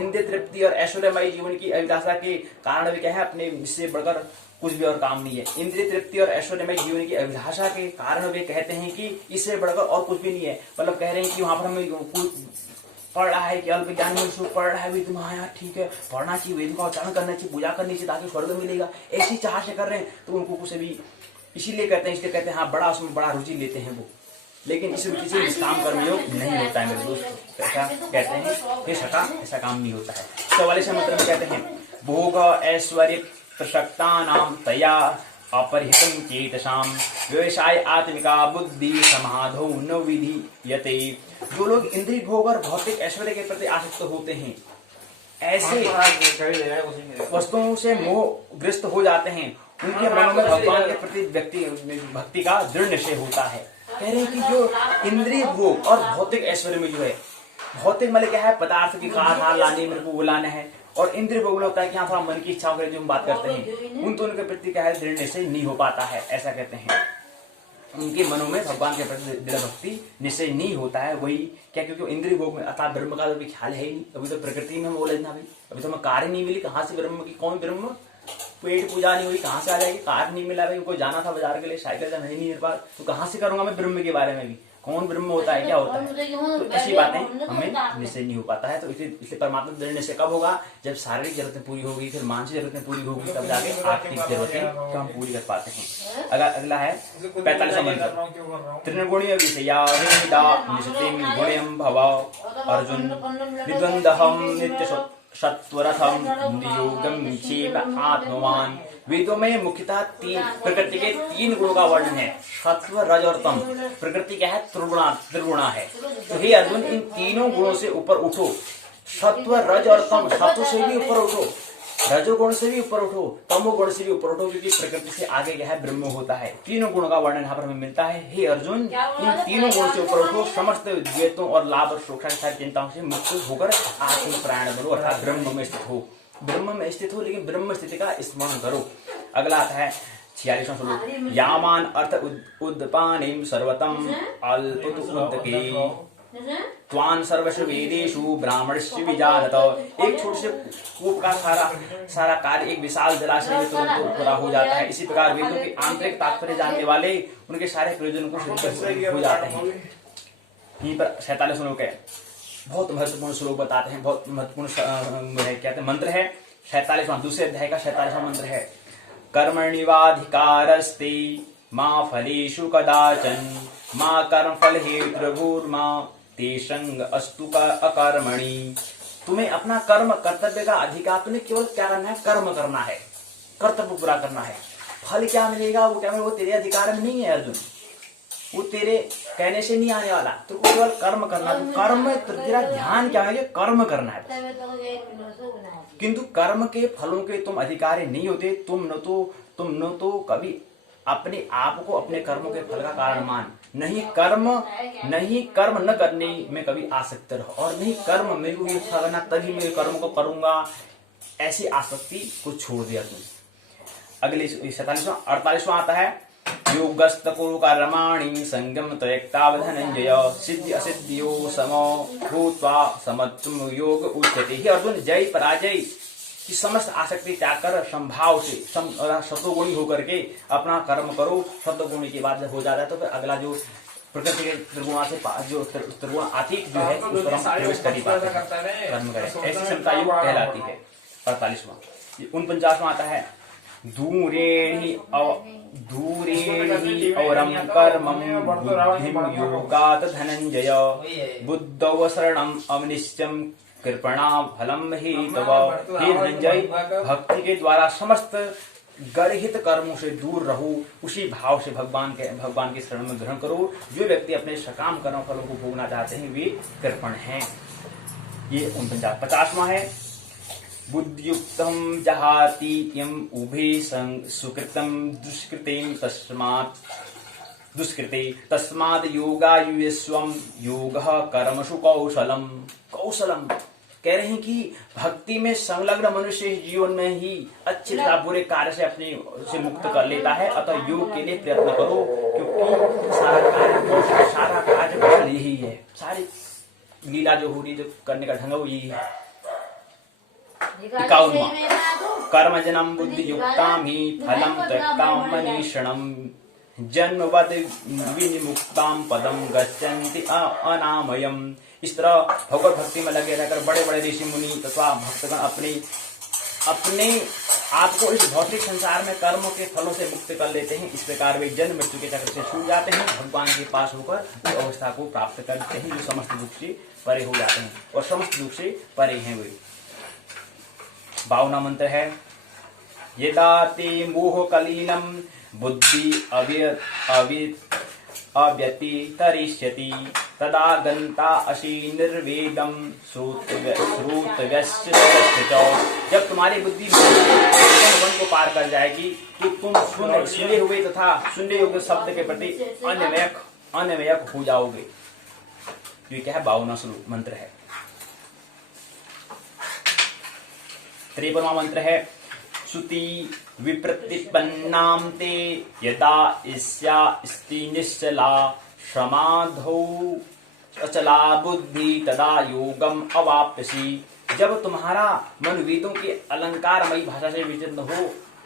इंद्र तृप्ति और ऐश्वर्यमयी जीवन की अभिलाषा के कारण भी क्या है, अपने इससे बढ़कर कुछ भी और काम नहीं है। इंद्रिय तृप्ति और ऐश्वर्यमय जीवन की अभिलाषा के कारण वे कहते हैं कि इससे बढ़कर और कुछ भी नहीं है। मतलब कह रहे हैं कि वहां पर हमें पढ़ रहा है कि अल्प ज्ञान में पढ़ रहा है वेद में, हाँ यार ठीक है, पढ़ना चाहिए, वेद का उच्चारण करना चाहिए, पूजा करनी चाहिए ताकि स्वर्ग मिलेगा, ऐसी चाह से कर रहे हैं तो उनको कुछ भी इसीलिए कहते हैं, इसलिए कहते हैं हाँ बड़ा उसमें बड़ा रुचि लेते हैं वो, लेकिन इस रुचि से निष्काम कर्मयोग नहीं होता है मेरे दोस्त। ऐसा कहते हैं हे सका, ऐसा काम नहीं होता है। 44 मंत्र में कहते हैं भोग ऐश्वर्य प्रसक्ता नाम तया अपरिहितं चेतसाम व्यवसाय आत्मिका बुद्धि समाधो न विधीयते। जो लोग इंद्रिय भोग और भौतिक ऐश्वर्य के प्रति आसक्त होते हैं, ऐसे वस्तुओं से मोहग्रस्त हो जाते हैं, उनके मन में भगवान के प्रति भक्ति का दृढ़ निश्चय होता है। कह रहे हैं कि जो इंद्रिय भोग और भौतिक ऐश्वर्य में जो है, भौतिक मतलब क्या है, पदार्थ की कार लाने मेरे को बुलाना है, और इंद्रिय भोग होता है कि हाँ थोड़ा मन की इच्छाओं के जो हम बात करते हैं उनके प्रति क्या है, दृढ़ निश्चय नहीं हो पाता है। ऐसा कहते हैं उनके मनों में भगवान के प्रति दृढ़ भक्ति निश्चय नहीं होता है। वही क्या, क्योंकि इंद्रिय भोग में अर्थात ब्रह्म का भी ख्याल है ही नहीं। अभी तो प्रकृति में हम बोलेना भाई, अभी तो हमें कार्य नहीं मिली, कहाँ से ब्रह्म की, कौन ब्रह्म, पेट पूजा नहीं हुई, कहाँ से आ जाएगी, कार्य नहीं मिला भाई, उनको जाना था बाजार के लिए, साइकिल का नहीं मेरे पास, तो कहाँ से करूंगा मैं ब्रह्म के बारे में भी, कौन ब्रह्म होता है, क्या होता है, तो ऐसी बातें हमें निश्चय नहीं हो पाता है। तो इसलिए परमात्मा दृढ़ निश्चय कब होगा, जब शारीरिक जरूरतें पूरी होगी, फिर मानसिक जरूरतें पूरी होगी, तब जाके आर्थिक जरूरतें तो हम पूरी कर पाते हैं। अगला है 45वां मंत्र। त्रिगुणीय विषया गुण्यम भव अर्जुन विद्वंदहम नित्य सत्वरथम नियोगम चेव आत्मवान। वेदों में मुख्यतः प्रकृति के 3 गुणों का वर्णन है, सत्व रज और तम। प्रकृति क्या है, त्रिगुणा है। तो हे अर्जुन, इन तीनों गुणों से ऊपर उठो, सत्व रज और तम। सत्व से भी ऊपर उठो, रजोगुण से भी ऊपर उठो, तमोगुण से भी ऊपर उठो, क्योंकि प्रकृति से आगे क्या है, ब्रह्म होता है। तीनों गुणों का वर्णन यहाँ पर हमें मिलता है। हे अर्जुन, इन तीनों गुणों से ऊपर उठो, समस्त द्वैतों और लाभ और सुरक्षा की सारी चिंताओं से मुक्त होकर आत्म प्राण बनो, अर्थात ब्रह्म में स्थित हो। ब्रह्म में स्थित हो, लेकिन ब्रह्म स्थिति का स्मरण करो। अगला आता है 46वां श्लोक। यामान अर्थ उद्पानिम सर्वतम अल्पतुके त्वान सर्वस्व वेदेषु ब्राह्मणस्य विजानत। एक छोटे से कूप का सारा कार्य एक विशाल जलाशय में तुरंत पूरा हो जाता है। इसी प्रकार वेदों के आंतरिक तात्पर्य जानने वाले उनके सारे प्रयोजनों को हो जाते हैं। यहीं पर 47 श्लोक है, बहुत महत्वपूर्ण श्लोक बताते हैं, बहुत महत्वपूर्ण कहते हैं मंत्र है। 47वां दूसरे अध्याय का 47वां मंत्र है। कर्मण्येवाधिकारस्ते मा फलेषु कदाचन मा कर्मफल हेतुर्भूर्मा ते संग अस्तु का अकर्मणि। तुम्हें अपना कर्म कर्तव्य का अधिकार, तुम्हें केवल क्या करना है, कर्म करना है, कर्तव्य पूरा करना है। फल क्या मिलेगा वो क्या मिलेगा, वो तेरे अधिकार में नहीं है अर्जुन, वो तेरे कहने से नहीं आने वाला। तो केवल कर्म करना, तो कर्म तेरा ध्यान क्या है, कर्म करना है। किंतु कर्म के फलों के तुम अधिकारी नहीं होते। तुम न तो कभी अपने आप को अपने कर्मों के फल का कारण मान, नहीं कर्म न करने में कभी आसक्त रहो, और नहीं कर्म मेरे को ये करना तभी मेरे कर्म को करूंगा, ऐसी आसक्ति को छोड़ दिया तुम। अगले 48वां आता है। योगस्त कुरु कर्माणि संगम त्यक्ता धनंजय सिद्धि असिद्धियो समो भूत्वा समत्वम योग उच्यते। ही अर्जुन, जय पराजय की समस्त आसक्ति त्याग कर संभाव से सत्वगुणी होकर के अपना कर्म करो। सत्वगुणी के बाद जब हो जाता है तो फिर अगला जो प्रकृति के त्रिगुणा से जो त्रिगुण अतीत जो है उस पर हम प्रवेश कर ही पाते हैं, कर्म करें, ऐसी क्षमता योग कहलाती है। 48वां 49वां आता है दूरेणि औरम कर्मं बुद्धिं योगात् धनंजय बुद्धौ शरणम् अवनिश्चयम् कृपणा फलम ही तव। हे धनंजय, भक्ति के द्वारा समस्त गर्हित कर्मों से दूर रहो, उसी भाव से भगवान के शरण में ग्रहण करो। जो व्यक्ति अपने सकाम कर्म फलों को भोगना चाहते हैं वे कृपण हैं। ये 50वां है बुद्धियुक्तम जहाति यम उभे सुकृतम दुष्कृते तस्मात् योगायुष्वम योगः कर्मसु कौशलम। कौशलम कह रहे हैं कि भक्ति में संलग्न मनुष्य जीवन में ही अच्छे तथा बुरे कार्य से अपने से मुक्त कर लेता है। अतः योग के लिए प्रयत्न करो, क्योंकि सारा कार्य यही है, सारी लीला जो हो रही, जो करने का ढंग है वो यही है। 51वां कर्मजनम बुद्धि युक्ताम ही फलम त्यक्ताम मनीषणम जन्मवद विनिमुक्ताम पदम गच्छन्ति अनामयम। इस तरह भगवत भक्ति में लगे रहकर बड़े बड़े ऋषि मुनि तथा भक्तगण अपने आप को इस भौतिक संसार में कर्मों के फलों से मुक्त कर लेते हैं। इस प्रकार वे जन्म मृत्यु के चक्र से छूट जाते हैं, भगवान के पास होकर उस अवस्था को प्राप्त करते हैं जो समस्त दुख से परे हो जाते हैं और समस्त दुख से परे हैं वे। 52वां मंत्र है यदा ते मोह कलीनम बुद्धि अव्यतितरिष्यति तदा गंता अशी निर्वेदम श्रोतव्यस्य। जब तुम्हारी बुद्धि वन को पार कर जाएगी कि तुम सुने हुए तथा सुनने योग्य शब्द के प्रति अन्वयक हो जाओगे। ये क्या है? 52वां मंत्र है। 53वां मंत्र है श्रुति विप्रतिपन्नाम ते यदा ईस्या स्ति निश्चला समाधौ अचला बुद्धि तदा योगम अवाप्यसी। जब तुम्हारा मन वेदों की अलंकारमयी भाषा से विचलित हो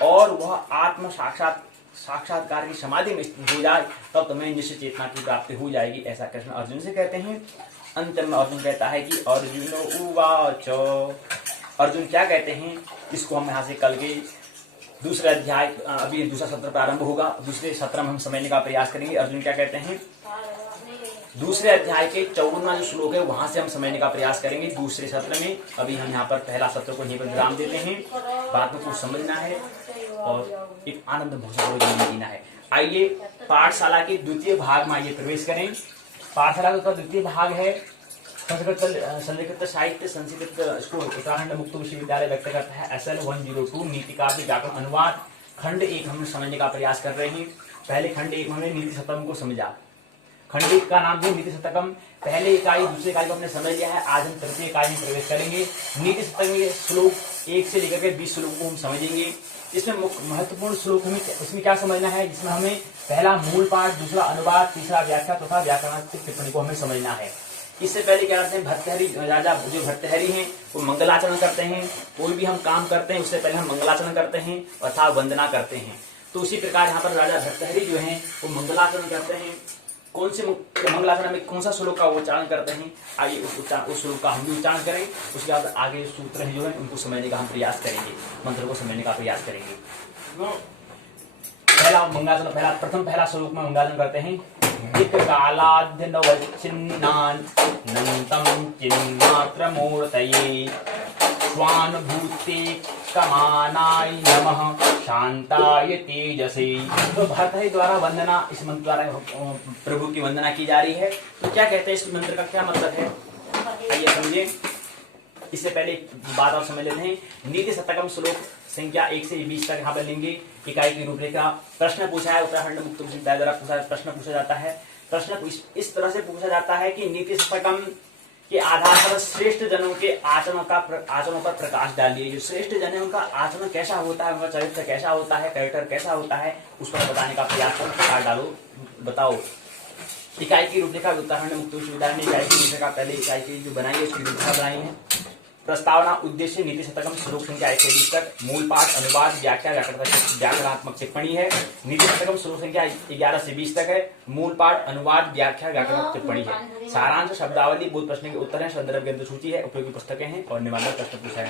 और वह आत्म साक्षात्कार की समाधि में स्थित हो जाए तब तुम्हें निश्चित चेतना की प्राप्ति हो जाएगी। ऐसा कृष्ण अर्जुन से कहते हैं। अंत में अर्जुन कहता है कि अर्जुन उवाच। अर्जुन क्या कहते हैं इसको हम यहाँ से कल के दूसरे अध्याय, अभी दूसरा सत्र प्रारंभ होगा, दूसरे सत्र में हम समझने का प्रयास करेंगे। अर्जुन क्या कहते हैं दूसरे अध्याय के 54वां जो श्लोक है वहां से हम समझने का प्रयास करेंगे दूसरे सत्र में। अभी हम यहाँ पर पहला सत्र को यहीं पर विराम देते हैं। बात में कुछ समझना है और एक आनंद भोजन जीवन जीना है। आइए पाठशाला के द्वितीय भाग में आइए प्रवेश करें। पाठशाला का द्वितीय भाग है संस्कृत साहित्य संस्कृत स्कूल उत्तराखंड मुक्त विश्वविद्यालय व्यक्त करता है SL 102 नीति का व्याकरण अनुवाद खंड 1 हम समझने का प्रयास कर रहे हैं। पहले खंड 1 में हमने नीति शतकम को समझा। खंड 1 का नाम है नीति शतकम। पहले इकाई दूसरी इकाई को हमने समझ लिया है। आज हम तृतीय इकाई में प्रवेश करेंगे। नीति शतकम के श्लोक 1 से लेकर के 20 श्लोक को हम समझेंगे। इसमें महत्वपूर्ण श्लोक में इसमें क्या समझना है, जिसमें हमें पहला मूल पाठ, दूसरा अनुवाद, तीसरा व्याख्या तथा व्याकरणात्मक टिप्पणी को हमें समझना है। इससे पहले क्या करते हैं, भर्तृहरि राजा जो भर्तृहरि हैं वो मंगलाचरण करते हैं। कोई भी हम काम करते हैं उससे पहले हम मंगलाचरण करते हैं अर्थात वंदना करते हैं। तो उसी प्रकार यहाँ पर राजा भर्तृहरि जो हैं वो मंगलाचरण करते हैं। कौन से मंगलाचरण में कौन सा श्लोक का उच्चारण करते हैं, आइए उस श्लोक का हम भी उच्चारण करें। उसके बाद आगे सूत्र जो है उनको समझने का हम प्रयास करेंगे, मंत्र को समझने का प्रयास करेंगे। पहला श्लोक में मंगलाचरण करते हैं। कालाद्यनवच्छिन्नान् नन्तम चिन्मात्रमूर्तये स्वानुभूते कमानाय नमः शांताय तेजसे। तो भर्तृहरि द्वारा वंदना, इस मंत्र द्वारा प्रभु की वंदना की जा रही है। तो क्या कहते हैं इस मंत्र का क्या मतलब है, आइए समझिए। इससे पहले बात और समझ लेते हैं। नीति शतकम श्लोक संख्या 1 से 20 तक यहाँ पर लेंगे। इकाई की रूपरेखा प्रश्न पूछा है उत्तराखंड मुक्त विश्वविद्यालय द्वारा प्रश्न पूछा जाता है। प्रश्न इस तरह से पूछा जाता है कि नीति शतकम के आधार पर श्रेष्ठ जनों के आचरणों पर प्रकाश डालिए। जो श्रेष्ठ जन है उनका आचरण कैसा होता है, उनका चरित्र कैसा होता है, कैरेक्टर कैसा होता है, उस पर बताने का प्रयास करो। प्रकाश डालो, बताओ। इकाई की रूपरेखा उत्तराखंड मुक्त विश्वविद्यालय ने इकाई की रूपरेखा पहले इकाई की जो बनाई है उसकी रूपरेखा बनाई है। प्रस्तावना, उद्देश्य, नीति शतकम, श्लोक संख्या 1 से 20 तक। मूल पाठ, अनुवाद, व्याख्या, व्याकरणात्मक टिप्पणी है। नीति शतकम श्लोक संख्या 11 से 20 तक है। मूल पाठ, अनुवाद, व्याख्या, व्याकरणात्मक टिप्पणी है। सारांश, शब्दावली, बोध प्रश्न के उत्तर है, संदर्भ ग्रंथ सूची है, उपयोगी पुस्तकें हैं और निबंध प्रश्न पूछा है।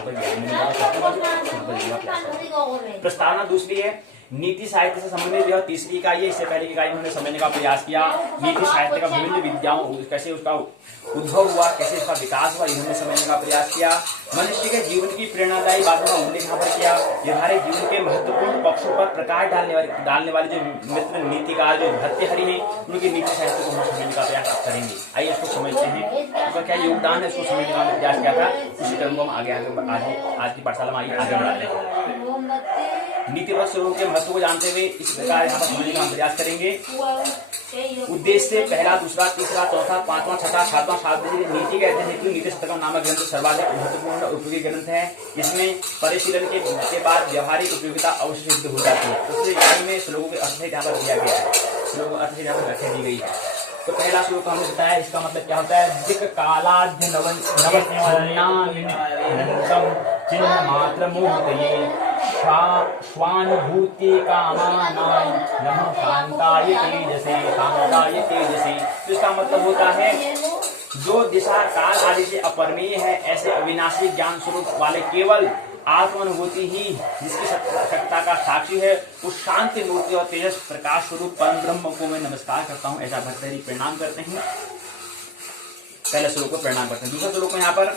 प्रस्तावना दूसरी है। नीति साहित्य से संबंधित यह तीसरी इकाई है। इससे पहले की इकाई में हमने समझने का प्रयास किया नीति साहित्य का विभिन्न विद्याओं, कैसे उसका उद्भव हुआ, कैसे इसका विकास हुआ, इन्होंने समझने का प्रयास किया। मनुष्य के जीवन की प्रेरणादायी बातों का उल्लेख यहाँ पर किया। व्यवहारिक जीवन के महत्वपूर्ण पक्षों पर प्रकाश डालने वाले जो मित्र नीतिकार, जो भर्तृहरि हैं, उनकी नीति साहित्य को हम समझने का प्रयास करेंगे। आइए इसको समझते हैं, उसका क्या योगदान है, इसको समझने का प्रयास किया था। उसी क्रम को हम आज की पाठशाला में आगे बढ़ाते हैं। नीतिवत स्वरूप के महत्व को जानते हुए इस प्रकार यहाँ पर समझने का प्रयास करेंगे। उद्देश्य पहला, दूसरा, तीसरा, चौथा, पांचवा, छठा, सातवां, नीति के अध्ययन हेतु नीति शतकम नामक ग्रंथ सर्वाधिक महत्वपूर्ण और उपयोगी ग्रंथ है। इसमें परिशीलन के बाद व्यवहारिक उपयोगिता अवश्य सिद्ध हो जाती है। दूसरी इकाई में श्लोकों के अर्थ यहाँ पर दिया गया है, श्लोकों के अर्थ यहाँ पर व्याख्या दी गई है। तो पहला श्लोक हमने बताया, इसका मतलब क्या होता है। दिक कालाद्य चिन्ह मात्र मूर्तये स्वानुभूति कामानां नमः कांताय तेजसे। तो इसका मतलब होता है जो दिशा काल आदि से अपरिमेय है, ऐसे अविनाशी ज्ञान स्वरूप वाले केवल आत्मानुभूति ही जिसकी सत्ता का साक्षी है, उस शांति मूर्ति और तेजस प्रकाश स्वरूप परम ब्रह्म को मैं नमस्कार करता हूँ, ऐसा भर्तृहरि प्रणाम करते हैं। पहले श्लोक को प्रणाम करते हैं। दूसरा श्लोक में यहाँ पर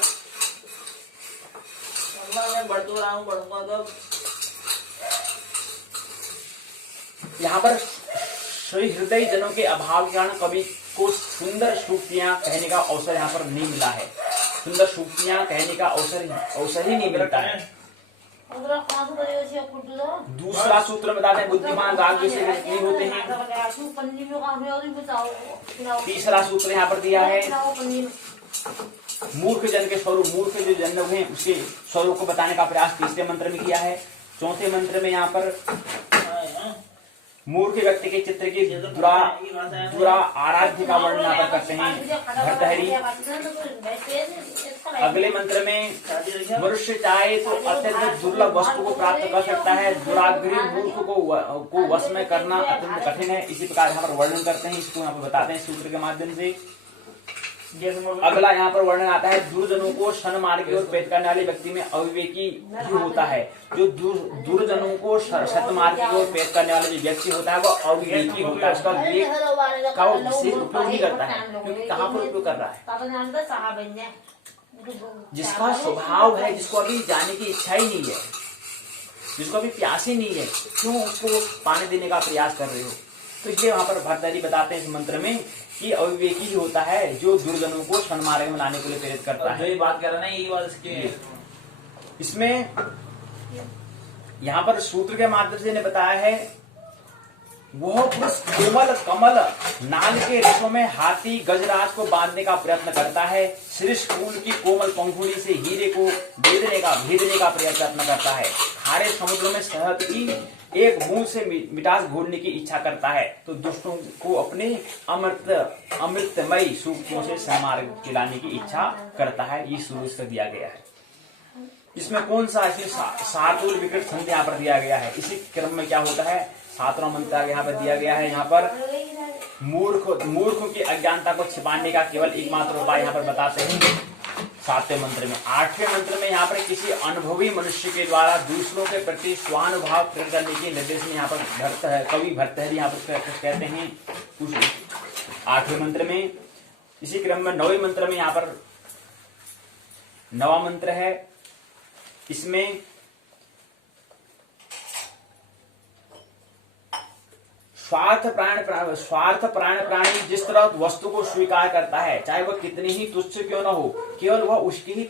यहाँ पर श्री हृदय जनों के अभाव के कारण कवि को सुंदर सूक्तियां कहने का अवसर यहाँ पर नहीं मिला है। सुंदर सूक्तियां कहने का अवसर ही नहीं मिलता है। दूसरा सूत्र बताते हैं बुद्धिमान राग से नहीं होते हैं। तीसरा सूत्र यहाँ पर दिया है मूर्ख जन के स्वरूप, मूर्ख जो जन लोग हैं उसके स्वरूप को बताने का प्रयास तीसरे मंत्र में किया है। चौथे मंत्र में यहाँ पर मूर्ख व्यक्ति के चित्र की दुरा आराध्य का वर्णन यहाँ पर करते हैं भर्तृहरि। अगले मंत्र में मनुष्य चाहे तो अत्यंत दुर्लभ वस्तु को प्राप्त कर सकता है, दुराग्रही मूर्ख को वश में करना अत्यंत कठिन है। इसी प्रकार यहाँ पर वर्णन करते हैं, इसको यहाँ पर बताते हैं सूत्र के माध्यम से। अगला यहाँ पर वर्णन आता है दुर्जनों को शन मार्ग की ओर प्रेरित करने वाले व्यक्ति में अविवेकी ही होता है। जो दुर्जनों को सत मार्ग की ओर प्रेरित करने वाला जो व्यक्ति होता है वो अविवेकी होता है, उसका विवेक का उपयोग नहीं करता है। क्योंकि कहाँ पर उपयोग कर रहा है, जिसका स्वभाव है, जिसको अभी जाने की इच्छा ही नहीं है, जिसको अभी प्यास ही नहीं है, क्यों उसको पानी देने का प्रयास कर रहे हो। तो इसलिए वहां पर भर्तृहरि बताते हैं इस मंत्र में कि अविवेकी ही होता है जो दुर्जनों को सन्मार्ग में लाने के लिए प्रेरित करता है। जो ये बात कर रहा है यही बात इसमें यहाँ पर सूत्र के माध्यम से ने बताया है वह पुरुष कोमल कमल नाल के रेशों में हाथी गजराज को बांधने का प्रयत्न करता है, शीर्ष फूल की कोमल पंखुड़ी से हीरे को भेदने का प्रयत्न करता है, खारे समुद्र में शहद की एक बूंद से मिठास घोलने की इच्छा करता है, तो दुष्टों को अपने अमृतमयी सूक्तियों से सन्मार्ग खिलाने की इच्छा करता है। ये शुरू इसका दिया गया है। इसमें कौन सा शार्दूल विकृत छंद यहाँ पर दिया गया है। इसी क्रम में क्या होता है, 7वां मंत्र यहाँ पर दिया गया है। यहाँ पर मूर्ख की अज्ञानता को छिपाने का केवल एकमात्र उपाय यहाँ पर बताते हैं 7वें मंत्र में। 8वें मंत्र में यहाँ पर किसी अनुभवी मनुष्य के द्वारा दूसरों के प्रति स्वानुभाव प्रकट करने के निर्देश में यहाँ पर कवि भर्तृहरि यहाँ पर कहते हैं 8वें मंत्र में। इसी क्रम में 9वें मंत्र में यहाँ पर 9वां मंत्र है। इसमें स्वार्थ प्राण प्राणी जिस तरह वस्तु को स्वीकार करता है, चाहे वह कितनी ही तुच्छ क्यों न हो, केवल वह उसकी ही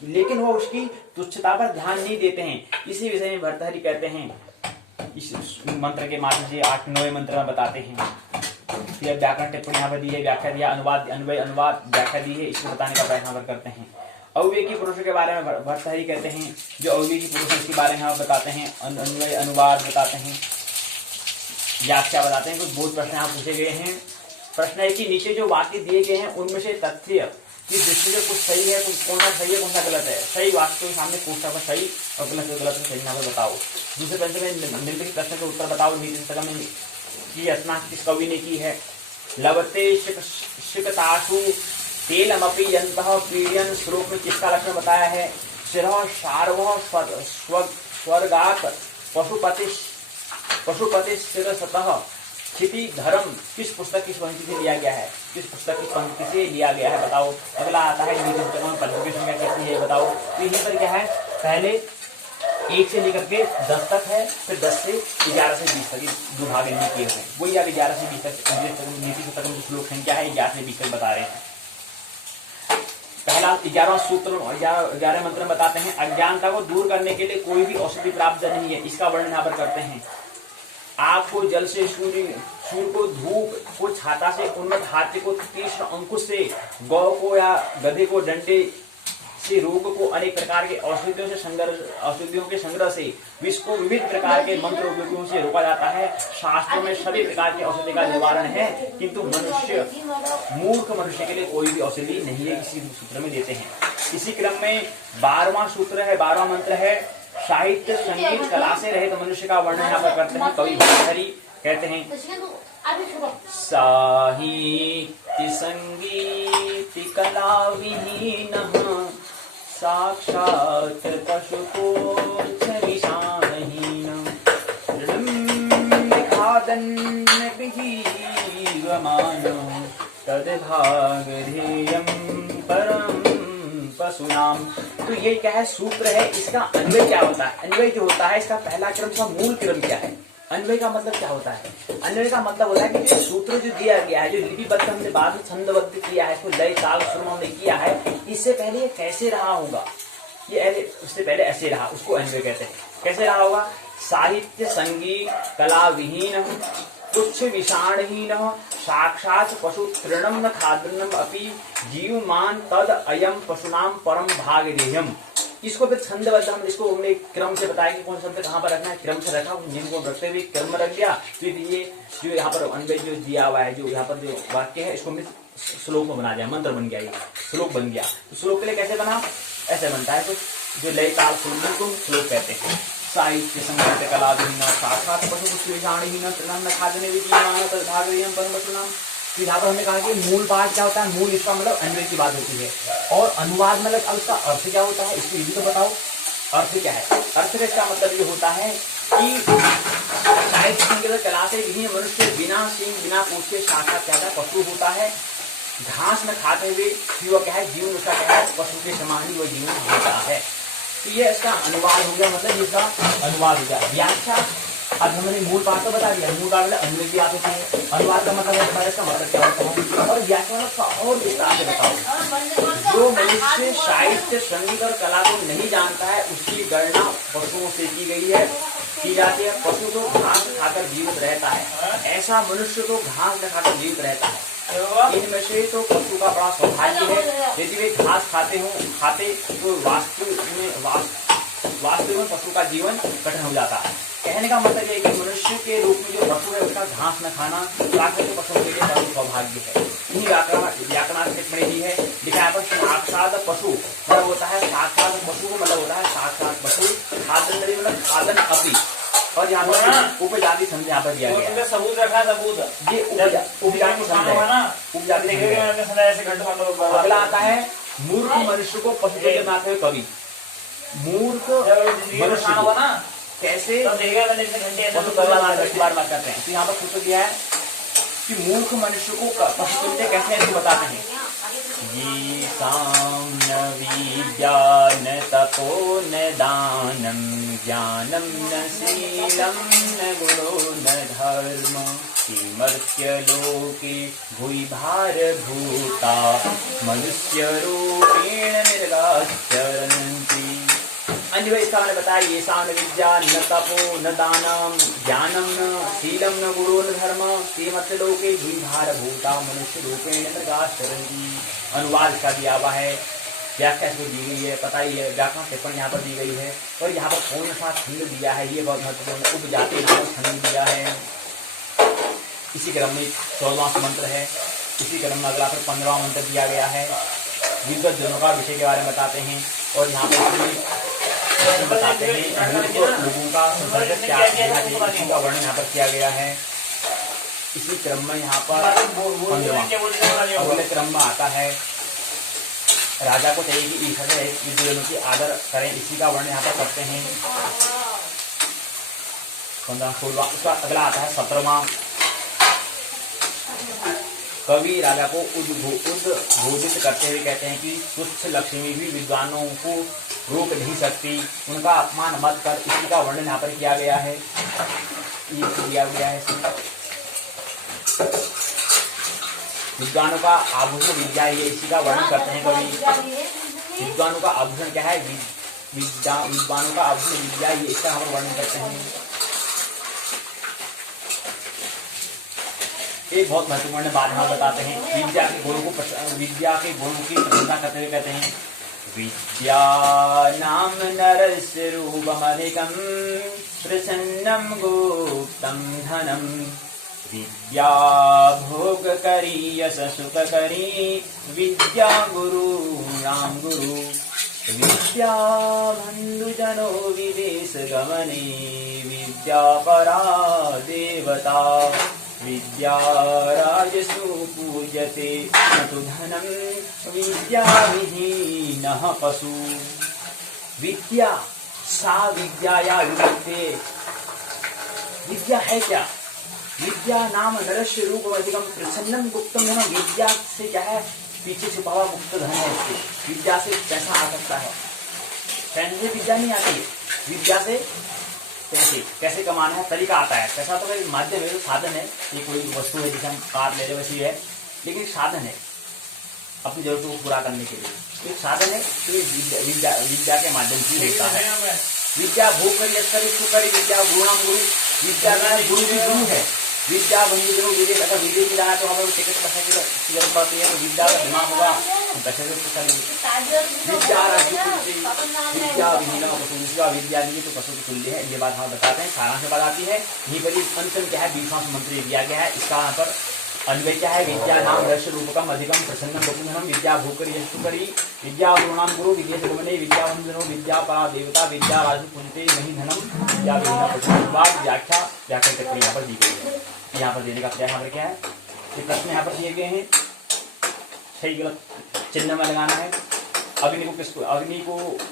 लेकिन वह उसकी तुच्छता पर ध्यान नहीं देते हैं। इसी विषय में भर्तृहरि कहते हैं इस मंत्र के माध्यम से 8-9वें मंत्र में बताते हैं। यह व्याकरण टिप्पणी यहाँ पर दी है, व्याख्या दिया, अनुवाद व्याख्या दी है, इसको बताने का प्रयत्न करते हैं। अविवेकी पुरुषों के बारे में भर्तृहरि कहते हैं, जो अविवेकी पुरुष है इसके बारे में यहाँ बताते हैं, अन्वय अनुवाद बताते हैं, व्याख्या बताते हैं। कुछ बहुत प्रश्न यहाँ पूछे गए हैं। प्रश्न है कि नीचे जो वाक्य दिए गए हैं उनमें से तथ्य कि दृष्टि से कुछ सही है, कुछ कौन सा सही है, कौन सा गलत है। सही वाक्य के सामने कोष्ठक में सही और गलत को गलत में सही नाम बताओ। दूसरे पंच में निम्नलिखित प्रश्न के उत्तर बताओ। नीति शतक में की रचना किस कवि ने की है? लवते शिकताशु तेलमपि यंतः पीड़यन् श्लोक में किसका लक्षण बताया है? शिरः शार्वः स्वर्गात् पशुपति शिरसतः क्षिति धर्म किस पुस्तक की पंक्ति से लिया गया है? किस पुस्तक की पंक्ति से लिया गया है बताओ। अगला आता है नीति शतक में पल्लवी की संख्या कितनी है बताओ। तो यहीं पर क्या है, पहले 1 से लेकर के 10 तक है, फिर 10 से 11 से 20 तक दो भाग इनमें किए हुए हैं। वही यार 11 से 20 तक नीति शतक में जो श्लोक संख्या है 11 से 20 तक बता रहे हैं। पहला 11वां सूत्र 11 मंत्र में बताते हैं, अज्ञानता को दूर करने के लिए कोई भी औषधि प्राप्त नहीं है। इसका वर्णन यहाँ पर करते हैं। आग को जल से, सूर्य को धूप को छाता से, उन्नत हाथी को तीक्ष्ण अंकुश से, गौ को या गधे को डंडे से, रोग को अनेक प्रकार के औषधियों के संग्रह से, विष को विविध प्रकार के मंत्र उपयोगों से रोका जाता है। शास्त्रों में सभी प्रकार के औषधि का निवारण है, किंतु मूर्ख मनुष्य के लिए कोई भी औषधि नहीं है। इसी सूत्र में देते हैं। इसी क्रम में 12वां सूत्र है, 12वां मंत्र है, साहित्य संगीत कला से रहित मनुष्य का वर्णन यहाँ पर करते हैं कवि भर्तृहरि। कहते हैं, साहित्य संगीत कला विहीनः साक्षात् पशुकोऽर्थविषाणहीनम् खादन्नभिजीवमानः तद्भागधेयं परम पशुनाम। तो ये क्या है, सूत्र है। इसका अन्वय क्या होता है? अन्वय जो होता है, इसका पहला क्रम का मूल क्रम क्या है? अन्वय का मतलब क्या होता है? अन्वय का मतलब होता है कि जो सूत्र जो दिया गया है, जो लिपिबद्ध हमने बाद में छंदबद्ध किया है, इसको लय ताल सुर हमने किया है, इससे पहले ये कैसे रहा होगा? ये उससे पहले ऐसे रहा, उसको अन्वय कहते हैं। कैसे रहा होगा? साहित्य संगीत कला विहीन तुच्छ विषाणहीन साक्षात् पशु तृणम न खाद्यम अपि जीवमान तद अयम पशुनाम परम भागधेयम। इसको फिर छंदबद्ध हम इसको हमने क्रम से बताया कि कौन शब्द कहाँ पर रखना है, क्रम से रखा, जिनको रखते हुए क्रम में रख दिया। फिर ये जो यहाँ पर अन्वय जो दिया हुआ है, जो यहाँ पर जो वाक्य है, इसको श्लोक में बना दिया, मंत्र बन गया, ये श्लोक बन गया। तो श्लोक के लिए कैसे बना? ऐसे बनता है। तो जो लय ताल सुर को श्लोक कहते हैं। साहित्य संगीत कला विहीन साक्षात् पशु विषाणहीन तृणम न खाद्यने विजीयमान तद्भागधेयं परम पशुनाम। तो यहाँ पर हमने कहा कि मूल पाठ क्या होता है? मूल इसका मतलब अन्वय की बात होती है। और अनुवाद मतलब अब इसका अर्थ क्या होता है, इसको ये भी तो बताओ। अर्थ क्या है? अर्थ का इसका मतलब ये होता है कि साहित्य संगीत कला से विहीन मनुष्य बिना सींग बिना पूछ के साक्षात क्या है, पशु होता है। घास न खाते हुए वो क्या है, जीवन उसका क्या है, पशु के समान ही वो जीवन होता है। तो ये इसका अनुवाद हो गया, मतलब इसका अनुवाद हो गया। व्याख्या, अब हमने मूल पाठ तो बता दिया, मूल पाठ अन्वय की बात होती है। अनुवाद का मतलब है इसका मतलब क्या होता है, और व्याख्या और विस्तार से बताओ। जो मनुष्य साहित्य संगीत और कला को नहीं जानता है, उसकी गणना पशुओं से की जाती है। पशु तो घास खाकर जीवित रहता है, ऐसा मनुष्य तो घास न खाकर जीवित रहता है। इनमें से तो पशु का बड़ा सौभाग्य है, यदि वे घास खाते तो वास्तव में पशु का जीवन कठिन हो जाता है। कहने का मतलब है कि मनुष्य के रूप में जो पशु है, उसका घास न खाना प्राकृतिक पशुओं के लिए बड़ा सौभाग्य है। यही व्याकरण टिप्पणी दी है, लिखा है पर साक्षात पशु मतलब होता है, साक्षात पशु को मतलब होता है साक्षात पशु, खादन मतलब खादन अपी, और यहाँ पर उपजाति संधि यहाँ पर दिया गया है। सबूत रखा, सबूत ये उपजाति संधि है, उपजाति संधि। अगला आता है मूर्ख मनुष्य को पशु के माथे कवि। मूर्ख मनुष्य को कैसे पशु बार बात करते हैं। तो यहाँ पर सूत्र दिया है कि मूर्ख मनुष्य को पशु तुल्य कैसे ऐसे बताते हैं। ये साम्य विद्या न तपो न दानम ज्ञानम न शीलम न गुणो न धर्म किमर्त्य लोके भुवि भारभूता मनुष्य रूपेण निर्गाश्चरन्ति। अन्वय इसका मैंने बताया, ये साम्य विद्या न तपो न दानम ज्ञानम न शीलम न गुणो न धर्म किमर्त्य लोके भुवि भारभूता मनुष्य रूपेण निर्गाश्चरन्ति। अनुवाद इसका दिया हुआ है, व्याख्या इसको दी गई है, पता ही है, व्याकरण टिप्पणी यहाँ पर दी गई है। और यहाँ पर कौन सा खंड दिया है, ये बहुत महत्वपूर्ण, उपजाति नामक खंड दिया है। इसी क्रम में 14वां मंत्र है, इसी क्रम में अगला फिर 15वां मंत्र दिया गया है। विद्वत जनों का विषय के बारे में बताते हैं। और यहाँ पर बताते हैं लोगों का संसर्ग क्या इसी का वर्णन यहाँ पर किया गया है। इसी क्रम में यहाँ पर अगले क्रम में आता है राजा को चाहिए कि ईश्वर से विद्वानों की आदर करें, इसी का वर्णन यहाँ पर करते हैं। 15-16 उसका अगला आता है 17वां। कवि राजा को उद्बोधित करते हुए कहते हैं कि तुच्छ लक्ष्मी भी विद्वानों को रोक नहीं सकती, उनका अपमान मत कर, इसी का वर्णन यहाँ पर किया गया है। ये किया गया है विद्वानों का आभूषण विद्या, ये इसी का वर्णन करते हैं कवि। विद्वानों का आभूषण क्या है? विद्वानों का आभूषण विद्या, ये इसका हम वर्णन करते हैं। एक बहुत महत्वपूर्ण बात हम बताते हैं, विद्या के गुणों की प्रशंसा करते हुए कहते हैं विद्या नाम नरस्य रूपमधिकं प्रसन्नं गुप्तं धनं, विद्या भोगकरी यश सुखकरी, विद्या गुरूणां गुरु, विद्या बन्धुजनो विदेश गमने, विद्या परा देवता, विद्या राजसु पूज्यते न तु धनं, विद्या विहीनः पशु। विद्या सा विद्या या विद्ये, विद्या है क्या? विद्या नाम नरस्य रूप अधिकम प्रसन्नम गुप्तम धनम, विद्या से क्या है? पीछे छुपा हुआ गुप्त धन है इसके। विद्या से पैसा आ सकता है, पैसे से विद्या नहीं आती है, विद्या से पैसे कैसे कमाना है तरीका आता है। पैसा तो एक माध्यम है, साधन है, ये कोई वस्तु है जिसे हम कार ले रहे वैसी है, लेकिन साधन है अपनी जरूरतों को पूरा करने के लिए, एक साधन है। तो ये विद्या के माध्यम से होता है। विद्या भोग करी यश करी सुख करी, विद्या गुरुणाम गुरु, विद्या का गुरु भी गुरु है। विद्या बंदी करो विदेश, अगर विदेश जाना तो हमें टिकट पैसे की जरूरत पड़ती है, तो विद्या का दिमाग होगा तो पैसे से करेंगे। विद्या विद्या विहीन पशु, जिसका विद्या नहीं है तो पशु की तुल्य है, ये बात हम बताते हैं। सारांश बात आती है यहीं पर अंत क्या है, 20वां मंत्र दिया गया है। इसका यहाँ पर अन्वय क्या है? विद्या नाम रस रूपकम अधिकम प्रसन्नम गुप्तधनम, विद्या भूकरी यशु करी, विद्या गुरुणाम गुरु, विदेश गमने, विद्या वंदनो, विद्या परा देवता, विद्या राजु पूजते नहीं धनम, विद्या विहीना पशु। बात व्याख्या व्याकरण करके यहाँ पर दी गई है। यहाँ पर देने का प्रयास यहाँ पर क्या है, ये प्रश्न यहाँ पर दिए गए हैं, सही गलत चिन्ह में लगाना है। अग्नि को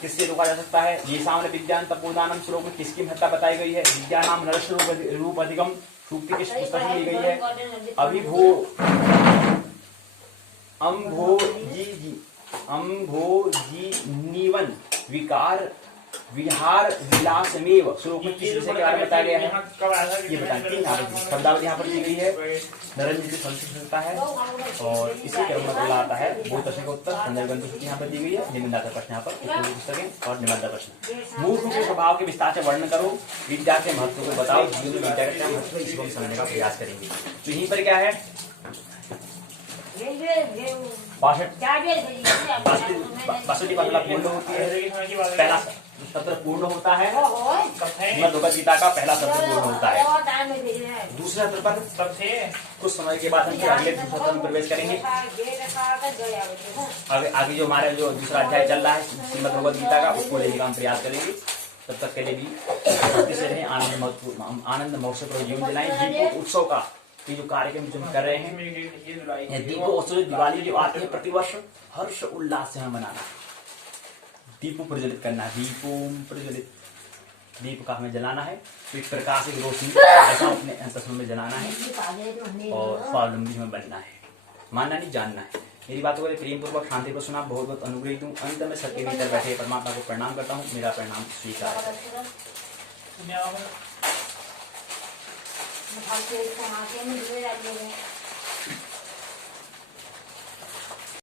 किससे रोका जा सकता है? ये सामने विद्यान तपोदानम श्लोक में किसकी महत्ता बताई गई है? विद्या नाम नरस रूप अधिकम सूक्ति किस पुस्तक में दी गई है? अम्भोजी नीवन विकार विहार विलासमेव श्लोक में किस विषय के बारे में बताया गया है? ये बताएं। 3 शब्दावली यहाँ पर दी गई है। नरेंद्र जी संस्कृत है और इसी क्रम में अगला आता है बहुत प्रश्न का उत्तर। संदर्भ ग्रंथ सूची यहाँ पर दी गई है। निबंधात्मक प्रश्न यहाँ पर पुस्तकें और निबंध प्रश्न। मूर्ख के स्वभाव के विस्तार से वर्णन करो, विद्या के महत्व को बताओ, जीवन में विद्या का महत्व इसको समझने का प्रयास करेंगे। तो यहीं पर क्या है, 62 पहला पूर्ण होती है, पहला सत्र पूर्ण होता है, भगवद गीता का पहला सत्र पूर्ण होता है। दूसरे सत्र पर कुछ समय के बाद हम अगले दूसरे सत्र में प्रवेश करेंगे। आगे जो हमारे जो दूसरा अध्याय चल रहा है श्रीमद् भगवद गीता का, उसको लेने का हम प्रयास करेंगे। तब तक के लिए भी से रहें, आनंद महोत्सव पर जीवन दिलाएं। दीपोत्सव उत्सव का ये जो कार्यक्रम जो हम कर रहे हैं, दीपोत्सव दिवाली जो आती है प्रतिवर्ष, हर्ष उल्लास से हम मनाना, दीप प्रज्वलित करना है, दीपों प्रज्वलित, दीप का हमें जलाना है, तो इस प्रकार से रोशनी ऐसा अपने अंतस्मरण में जलाना है और स्वावलंबी हमें बनना है, मानना नहीं जानना है। मेरी बातों को प्रेम पूर्वक शांति पर सुना, बहुत बहुत अनुग्रहित हूँ। अंत में सबके भीतर बैठे परमात्मा को प्रणाम करता हूँ, मेरा प्रणाम स्वीकार है।